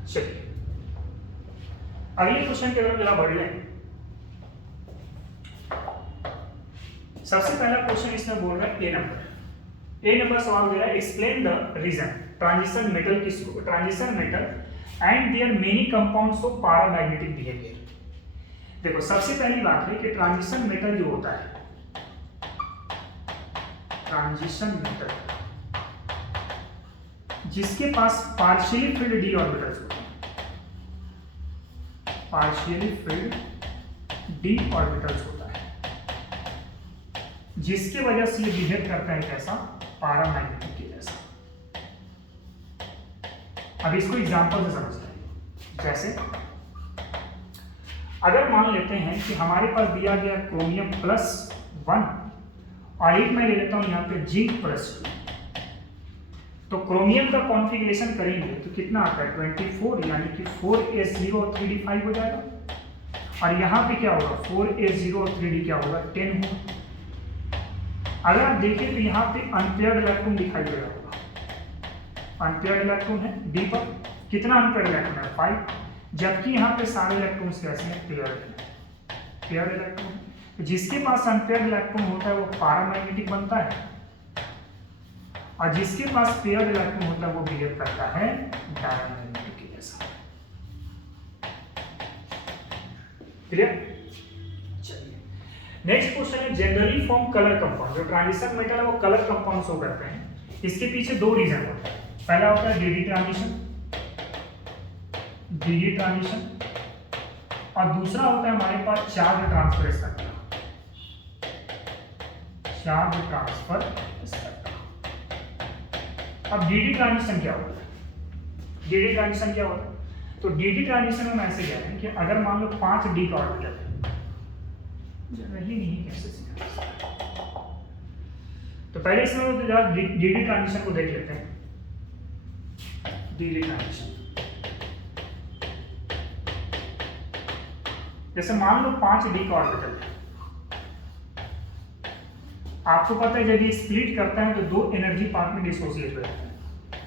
चलिए अगले क्वेश्चन की तरफ जरा बढ़ लें। सबसे पहला क्वेश्चन इसमें बोल रहा है ए नंबर सवाल दे रहा है explain the reason transition metal and their many compounds of paramagnetic behaviour. देखो सबसे पहली बात है कि ट्रांजिशन मेटल जो होता है, ट्रांजिशन मेटल जिसके पास पार्शियली फिल्ड डी ऑर्बिटल्स होते हैं, पार्शियली फिल्ड डी ऑर्बिटल्स होता है, जिसकी वजह से ये बिहेव करता है कैसा पैरामैग्नेटिक के जैसा। अब इसको एग्जांपल से समझते हैं। जैसे अगर मान लेते हैं कि हमारे पास दिया गया क्रोमियम +1 और एक मैं ले लेता हूं यहाँ पे जिंक +2, तो क्रोमियम का कॉन्फ़िगरेशन करेंगे तो कितना आता है 24, यानी कि 4s0 और 3d5 हो जाएगा, और यहाँ पे क्या होगा 4s0 और 3d क्या होगा 10 होगा। अगर आप देखें तो यहाँ पे अनपेयर्ड इलेक्ट्रॉन दिखाई दे रहा होगा, अनपेयर्ड इलेक्ट्रॉन है डी पर, कितना अनपेयर्ड इलेक्ट्रॉन है 5, जबकि यहाँ पे सारे इलेक्ट्रॉन्स कैसे हैं पेयर्ड इलेक्ट्रॉन। तो जिसके पास अनपेयर्ड इलेक्ट्रॉन होता है वो पैरामैग्नेटिक बनता है, और जिसके पास पेयर्ड इलेक्ट्रॉन होता है वो बिहेव करता है डायमैग्नेटिक के जैसा। क्लियर? नेक्स्ट क्वेश्चन है जनरली फॉर्म कलर कंपाउंड, जो ट्रांजिशन मेटल है वो कलर कंपाउंड शो करते हैं। इसके पीछे दो रीजन होते हैं, पहला होता है डीडी ट्रांजिशन, और दूसरा होता है हमारे पास charge transfer spectrum, charge transfer spectrum. अब डीडी ट्रांजिशन क्या होता है, डीडी ट्रांजिशन क्या होता है, तो डीडी ट्रांजिशन में हम ऐसे कह रहे हैं कि अगर मान लो 5 डी का ऑर्बिटल है, रही नहीं कैसे सीखा, तो पहले इसमें जरा डीडी ट्रांजिशन को देख लेते हैं। डीडी ट्रांजिशन जैसे मान लो 5 डी का ऑर्बिटल है, आपको पता है जब ये स्प्लिट करता है तो दो एनर्जी पार्ट में डिसोसिएट हो जाते हैं,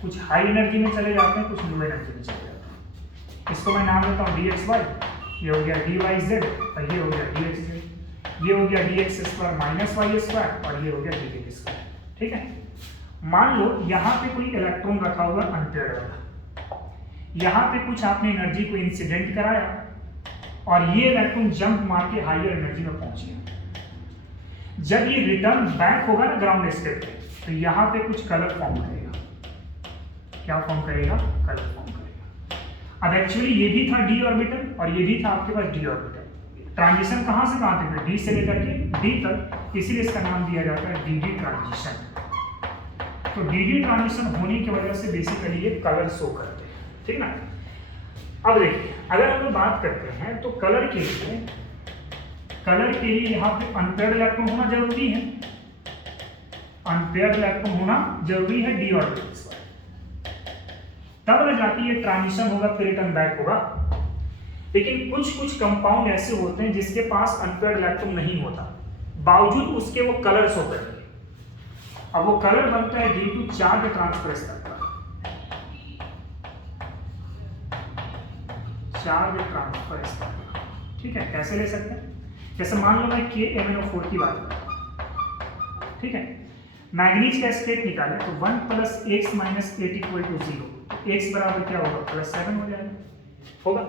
कुछ हाई एनर्जी में चले जाते हैं, कुछ लो एनर्जी में चले जाते हैं। इसको मैं नाम देता हूँ dxy, ये हो गया dyz, और ये हो गया dxz, ये हो गया dx² - y², और ये हो गया dx²। ठीक है, मान लो यहाँ पे कोई इलेक्ट्रॉन रखा हुआ अनपेयर्ड वाला, यहाँ पे कुछ आपने एनर्जी को इंसिडेंट कराया और ये इलेक्ट्रॉन जंप मार के हायर एनर्जी में पहुंच गया। जब ये रिटर्न बैक होगा ना ग्राउंड स्टेट पे, तो यहाँ पे कुछ कलर फॉर्म करेगा, क्या फॉर्म करेगा, कलर फॉर्म करेगा। अब एक्चुअली ये भी था डी ऑर्बिटल और ये भी था आपके पास डी ऑर्बिटल। ट्रांजिशन कहाँ से कहाँ तक, डी से लेकर के डी तक, इसीलिए इसका नाम दिया जाता है डी डी ट्रांजिशन। तो डी डी ट्रांजिशन होने की वजह से बेसिकली ये कलर शो करते हैं, ठीक ना। अब देखिए अगर हम लोग बात करते हैं तो कलर के लिए यहाँ पे अनपेयर्ड इलेक्ट्रॉन होना जरूरी है, अनपेयर्ड इलेक्ट्रॉन होना जरूरी है डी ऑर्बिटल्स पर, तब जाके ये ट्रांजिशन होगा, फिर रिटर्न बैक होगा। लेकिन कुछ कंपाउंड ऐसे होते हैं जिसके पास अनपेयर्ड इलेक्ट्रॉन नहीं होता, बावजूद उसके वो कलर शो करेंगे। अब वो कलर बनता है due to charge transfer spectrum, charge transfer spectrum, ठीक है। कैसे ले सकते हैं, जैसे मान लो मैं KMnO4 की बात करूं, ठीक है। मैग्नीज का स्टेट निकाले तो 1 + x - 8 = 0, x बराबर क्या होगा, +7 हो जाएगा, होगा।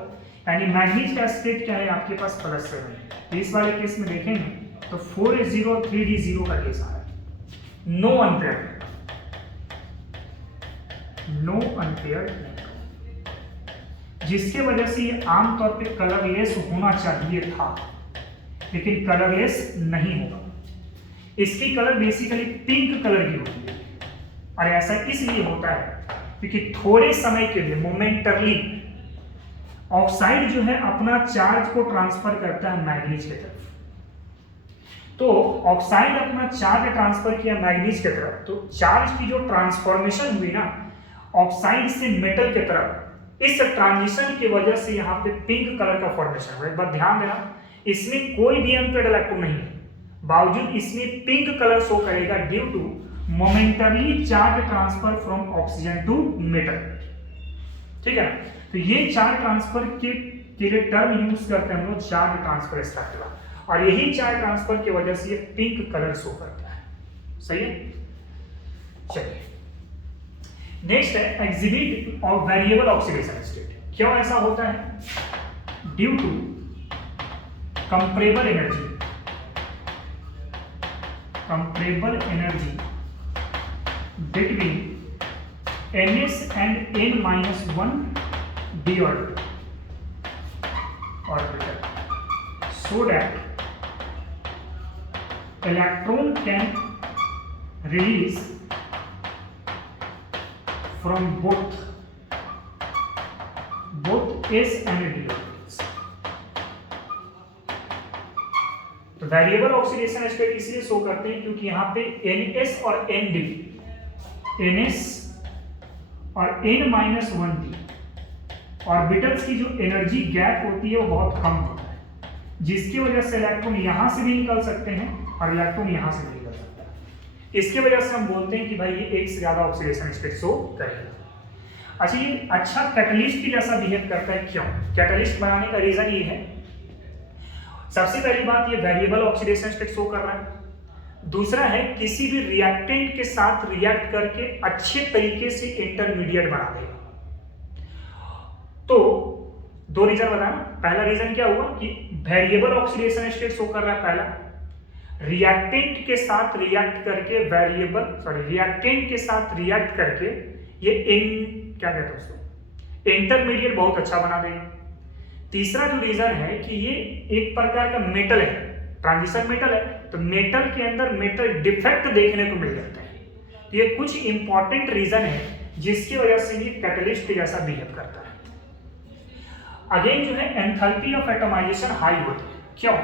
यानी मैग्नीज का स्टेट क्या है आपके पास, +7 है। इस वाले केस में देखेंगे तो 4s0 3d0 का केस आ रहा है, नो अनपेयर्ड, नो अनपेयर्ड, जिसके वजह से ये आमतौर पे कलरलेस होना चाहिए था, लेकिन कलरलेस नहीं होगा। इसकी कलर बेसिकली पिंक कलर की होती है, और ऐसा इसलिए होता है क्योंकि थोड़े समय के लिए मोमेंटरली ऑक्साइड जो है अपना चार्ज को ट्रांसफर करता है मैग्नीज की तरफ। तो ऑक्साइड अपना चार्ज ट्रांसफर किया मैग्नीज की तरफ, तो चार्ज की जो ट्रांसफॉर्मेशन हुई ना ऑक्साइड से मेटल की तरफ, इस ट्रांजिशन की वजह से यहाँ पे पिंक कलर का फॉर्मेशन हुआ। एक बात ध्यान देना, इसमें कोई भी अनपेयर्ड इलेक्ट्रॉन नहीं है, बावजूद इसमें पिंक कलर शो करेगा due to momentarily charge transfer from oxygen to metal, ठीक है ना। तो ये चार्ज ट्रांसफर के लिए टर्म यूज करते हैं हम लोग, चार्ज ट्रांसफर स्पेक्ट्रम, और यही चार्ज ट्रांसफर की वजह से ये पिंक कलर शो करता है, सही है। चलिए नेक्स्ट है exhibit of variable oxidation state. क्यों ऐसा होता है, due to comparable energy, comparable energy between ns and n-1 d orbital, so that electron can release from both s and d orbitals। तो वेरिएबल ऑक्सीडेशन स्टेट इसलिए show करते हैं क्योंकि यहाँ पे ns और nd, ns और n-1d ऑर्बिटल्स की जो एनर्जी गैप होती है वो बहुत कम होता है, जिसकी वजह से इलेक्ट्रॉन यहां से भी निकल सकते हैं और इलेक्ट्रॉन यहां से भी निकल सकता है। इसकी वजह से हम बोलते हैं कि भाई ये एक से ज्यादा ऑक्सीडेशन स्टेट शो करेगा। अच्छा, ये अच्छा कैटलिस्ट की जैसा बिहेव करता है। क्यों? कैटलिस्ट बनाने का रीजन ये है, सबसे पहली बात ये वेरिएबल ऑक्सीडेशन स्टेट शो कर रहा है, दूसरा है किसी भी रिएक्टेंट के साथ रिएक्ट करके अच्छे तरीके से इंटरमीडिएट बना देगा। तो दो रीजन बताना, पहला रीजन क्या हुआ कि वेरिएबल ऑक्सीडेशन स्टेट शो कर रहा है, पहला रिएक्टेंट के साथ रिएक्ट करके रिएक्टेंट के साथ रिएक्ट करके ये क्या कहते हैं उसको, इंटरमीडिएट बहुत अच्छा बना देगा। तीसरा जो रीजन है कि ये एक प्रकार का मेटल है, ट्रांजिशन मेटल है, तो मेटल के अंदर मेटल डिफेक्ट देखने को मिल जाता है। तो ये कुछ इंपॉर्टेंट रीजन है जिसकी वजह से ये कैटलिस्ट के जैसा बिहेव करता है। अगेन जो है एंथैल्पी ऑफ एटमाइजेशन हाई होती है। क्यों?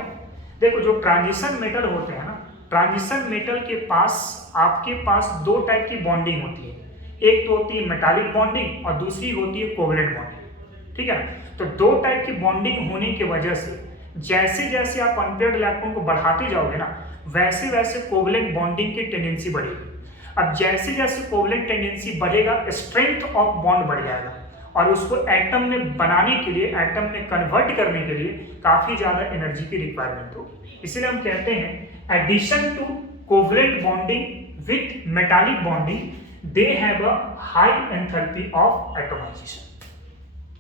देखो जो ट्रांजिशन मेटल होते हैं ना, ट्रांजिशन मेटल के पास आपके पास दो टाइप की बॉन्डिंग होती है, एक तो होती है मेटालिक बॉन्डिंग और दूसरी होती है कोवलेंट बॉन्डिंग, ठीक है ना। तो दो टाइप की बॉन्डिंग होने की वजह से जैसे जैसे आप अनपेयर्ड इलेक्ट्रॉन को बढ़ाते जाओगे ना, वैसे वैसे कोवलेंट बॉन्डिंग की टेंडेंसी बढ़ेगी। अब जैसे जैसे कोवलेंट टेंडेंसी बढ़ेगा, स्ट्रेंथ ऑफ बॉन्ड बढ़ जाएगा, और उसको एटम में बनाने के लिए, एटम में कन्वर्ट करने के लिए काफी ज्यादा एनर्जी की रिक्वायरमेंट होगी। इसलिए हम कहते हैं addition to covalent bonding with metallic bonding, they have a high enthalpy of atomization,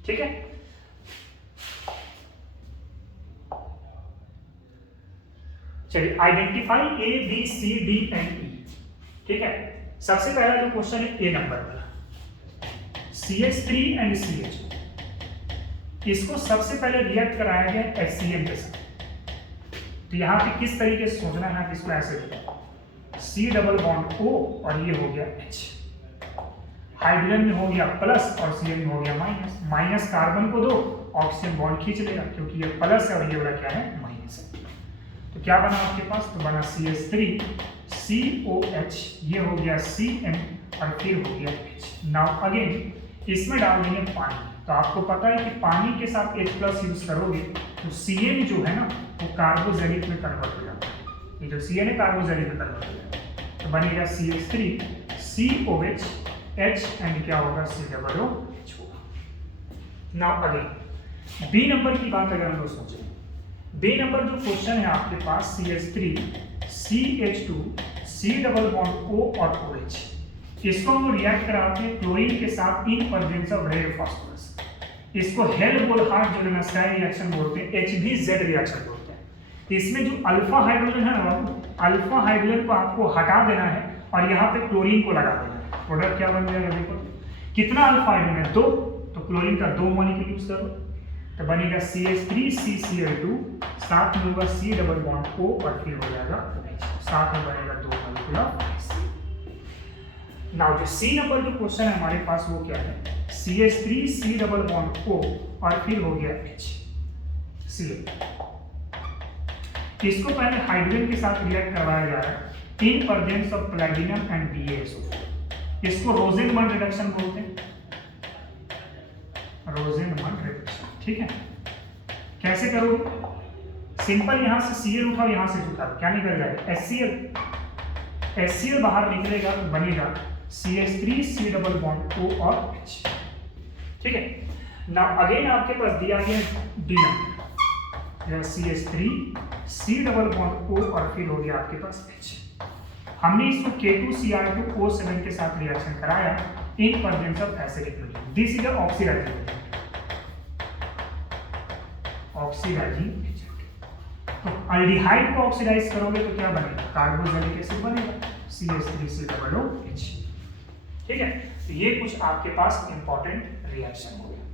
ठीक है। चलिए identify A B C D and E, ठीक है। सबसे पहला जो क्वेश्चन है ए नंबर वाला, CH3 एंड CH, इसको सबसे पहले रिएक्ट कराया गया HCl के साथ। तो यहाँ पे किस तरीके से सोचना है कि इसको ऐसे लिखा C डबल बॉन्ड O और ये हो गया H, हाइड्रोजन में हो गया प्लस और Cl में हो गया माइनस। माइनस कार्बन को दो, ऑक्सीजन बॉन्ड खींच लेगा क्योंकि ये प्लस है और ये वाला क्या है माइनस है। तो क्या बना आपके पास, तो बना CH3 COH, ये हो गया Cn और फिर हो गया H। नाउ अगेन इसमें डाल देंगे पानी। तो आपको पता है कि पानी के साथ H+ यूज करोगे तो Cn जो है ना वो कार्बोजेनिक में कन्वर्ट हो जाता है। ये जो Cn है कार्बोजेनिक में कन्वर्ट हो जाता है। तो बनेगा CH3 COH H एंड क्या होगा COOH होगा। नाउ अगेन बी नंबर की बात अगर हम लोग सोचें, बी नंबर जो क्वेश्चन है आपके पास CH3 CH2 C double bond O और OH, इसको हम रिएक्ट कराते हैं क्लोरीन के साथ इन प्रेजेंस ऑफ रेड फास्फोरस। इसको हेल्महोल्ट्ज जोलेनस्काई रिएक्शन बोलते हैं, HBZ रिएक्शन बोलते हैं। इसमें जो अल्फा हाइड्रोजन है ना बाबू, अल्फा हाइड्रोजन को आपको हटा देना है और यहाँ पे क्लोरीन को लगा देना है। प्रोडक्ट क्या बन जाएगा देखो, कितना अल्फा हाइड्रोजन है 2, तो क्लोरीन का 2 मॉलिक्यूल यूज करो तो बनेगा CH3 CCl2, साथ में होगा C डबल बॉन्ड O और फिर हो जाएगा OH, साथ में बनेगा 2 मॉलिक्यूल ऑफ C। नाउ जो सी नंबर जो क्वेश्चन है हमारे पास वो क्या है, CH3 C double bond O और फिर हो गया H Cl। इसको पहले हाइड्रोजन के साथ रिएक्ट करवाया जा रहा है इन presence of platinum and BaSO4। इसको रोजेनमंड रिडक्शन बोलते हैं, रोजेनमंड रिडक्शन। ठीक है, कैसे करोगे, सिंपल यहां से Cl उठाओ, यहां से उठाओ, क्या निकल जाएगा HCl बाहर निकलेगा तो बनेगा CH3 C double bond O और H। ठीक है, नाउ अगेन आपके पास दिया गया D number, CH3 C double bond O और फिर हो गया आपके पास H। हमने इसको K2Cr2O7 के साथ रिएक्शन कराया in presence of acidic medium. This is oxidizing agent, oxidizing agent. तो अल्डिहाइड को ऑक्सीडाइज करोगे तो क्या बनेगा, कार्बोजेनिक एसिड बनेगा CH3COOH। ठीक है, तो ये कुछ आपके पास इंपॉर्टेंट रिएक्शन हो गया।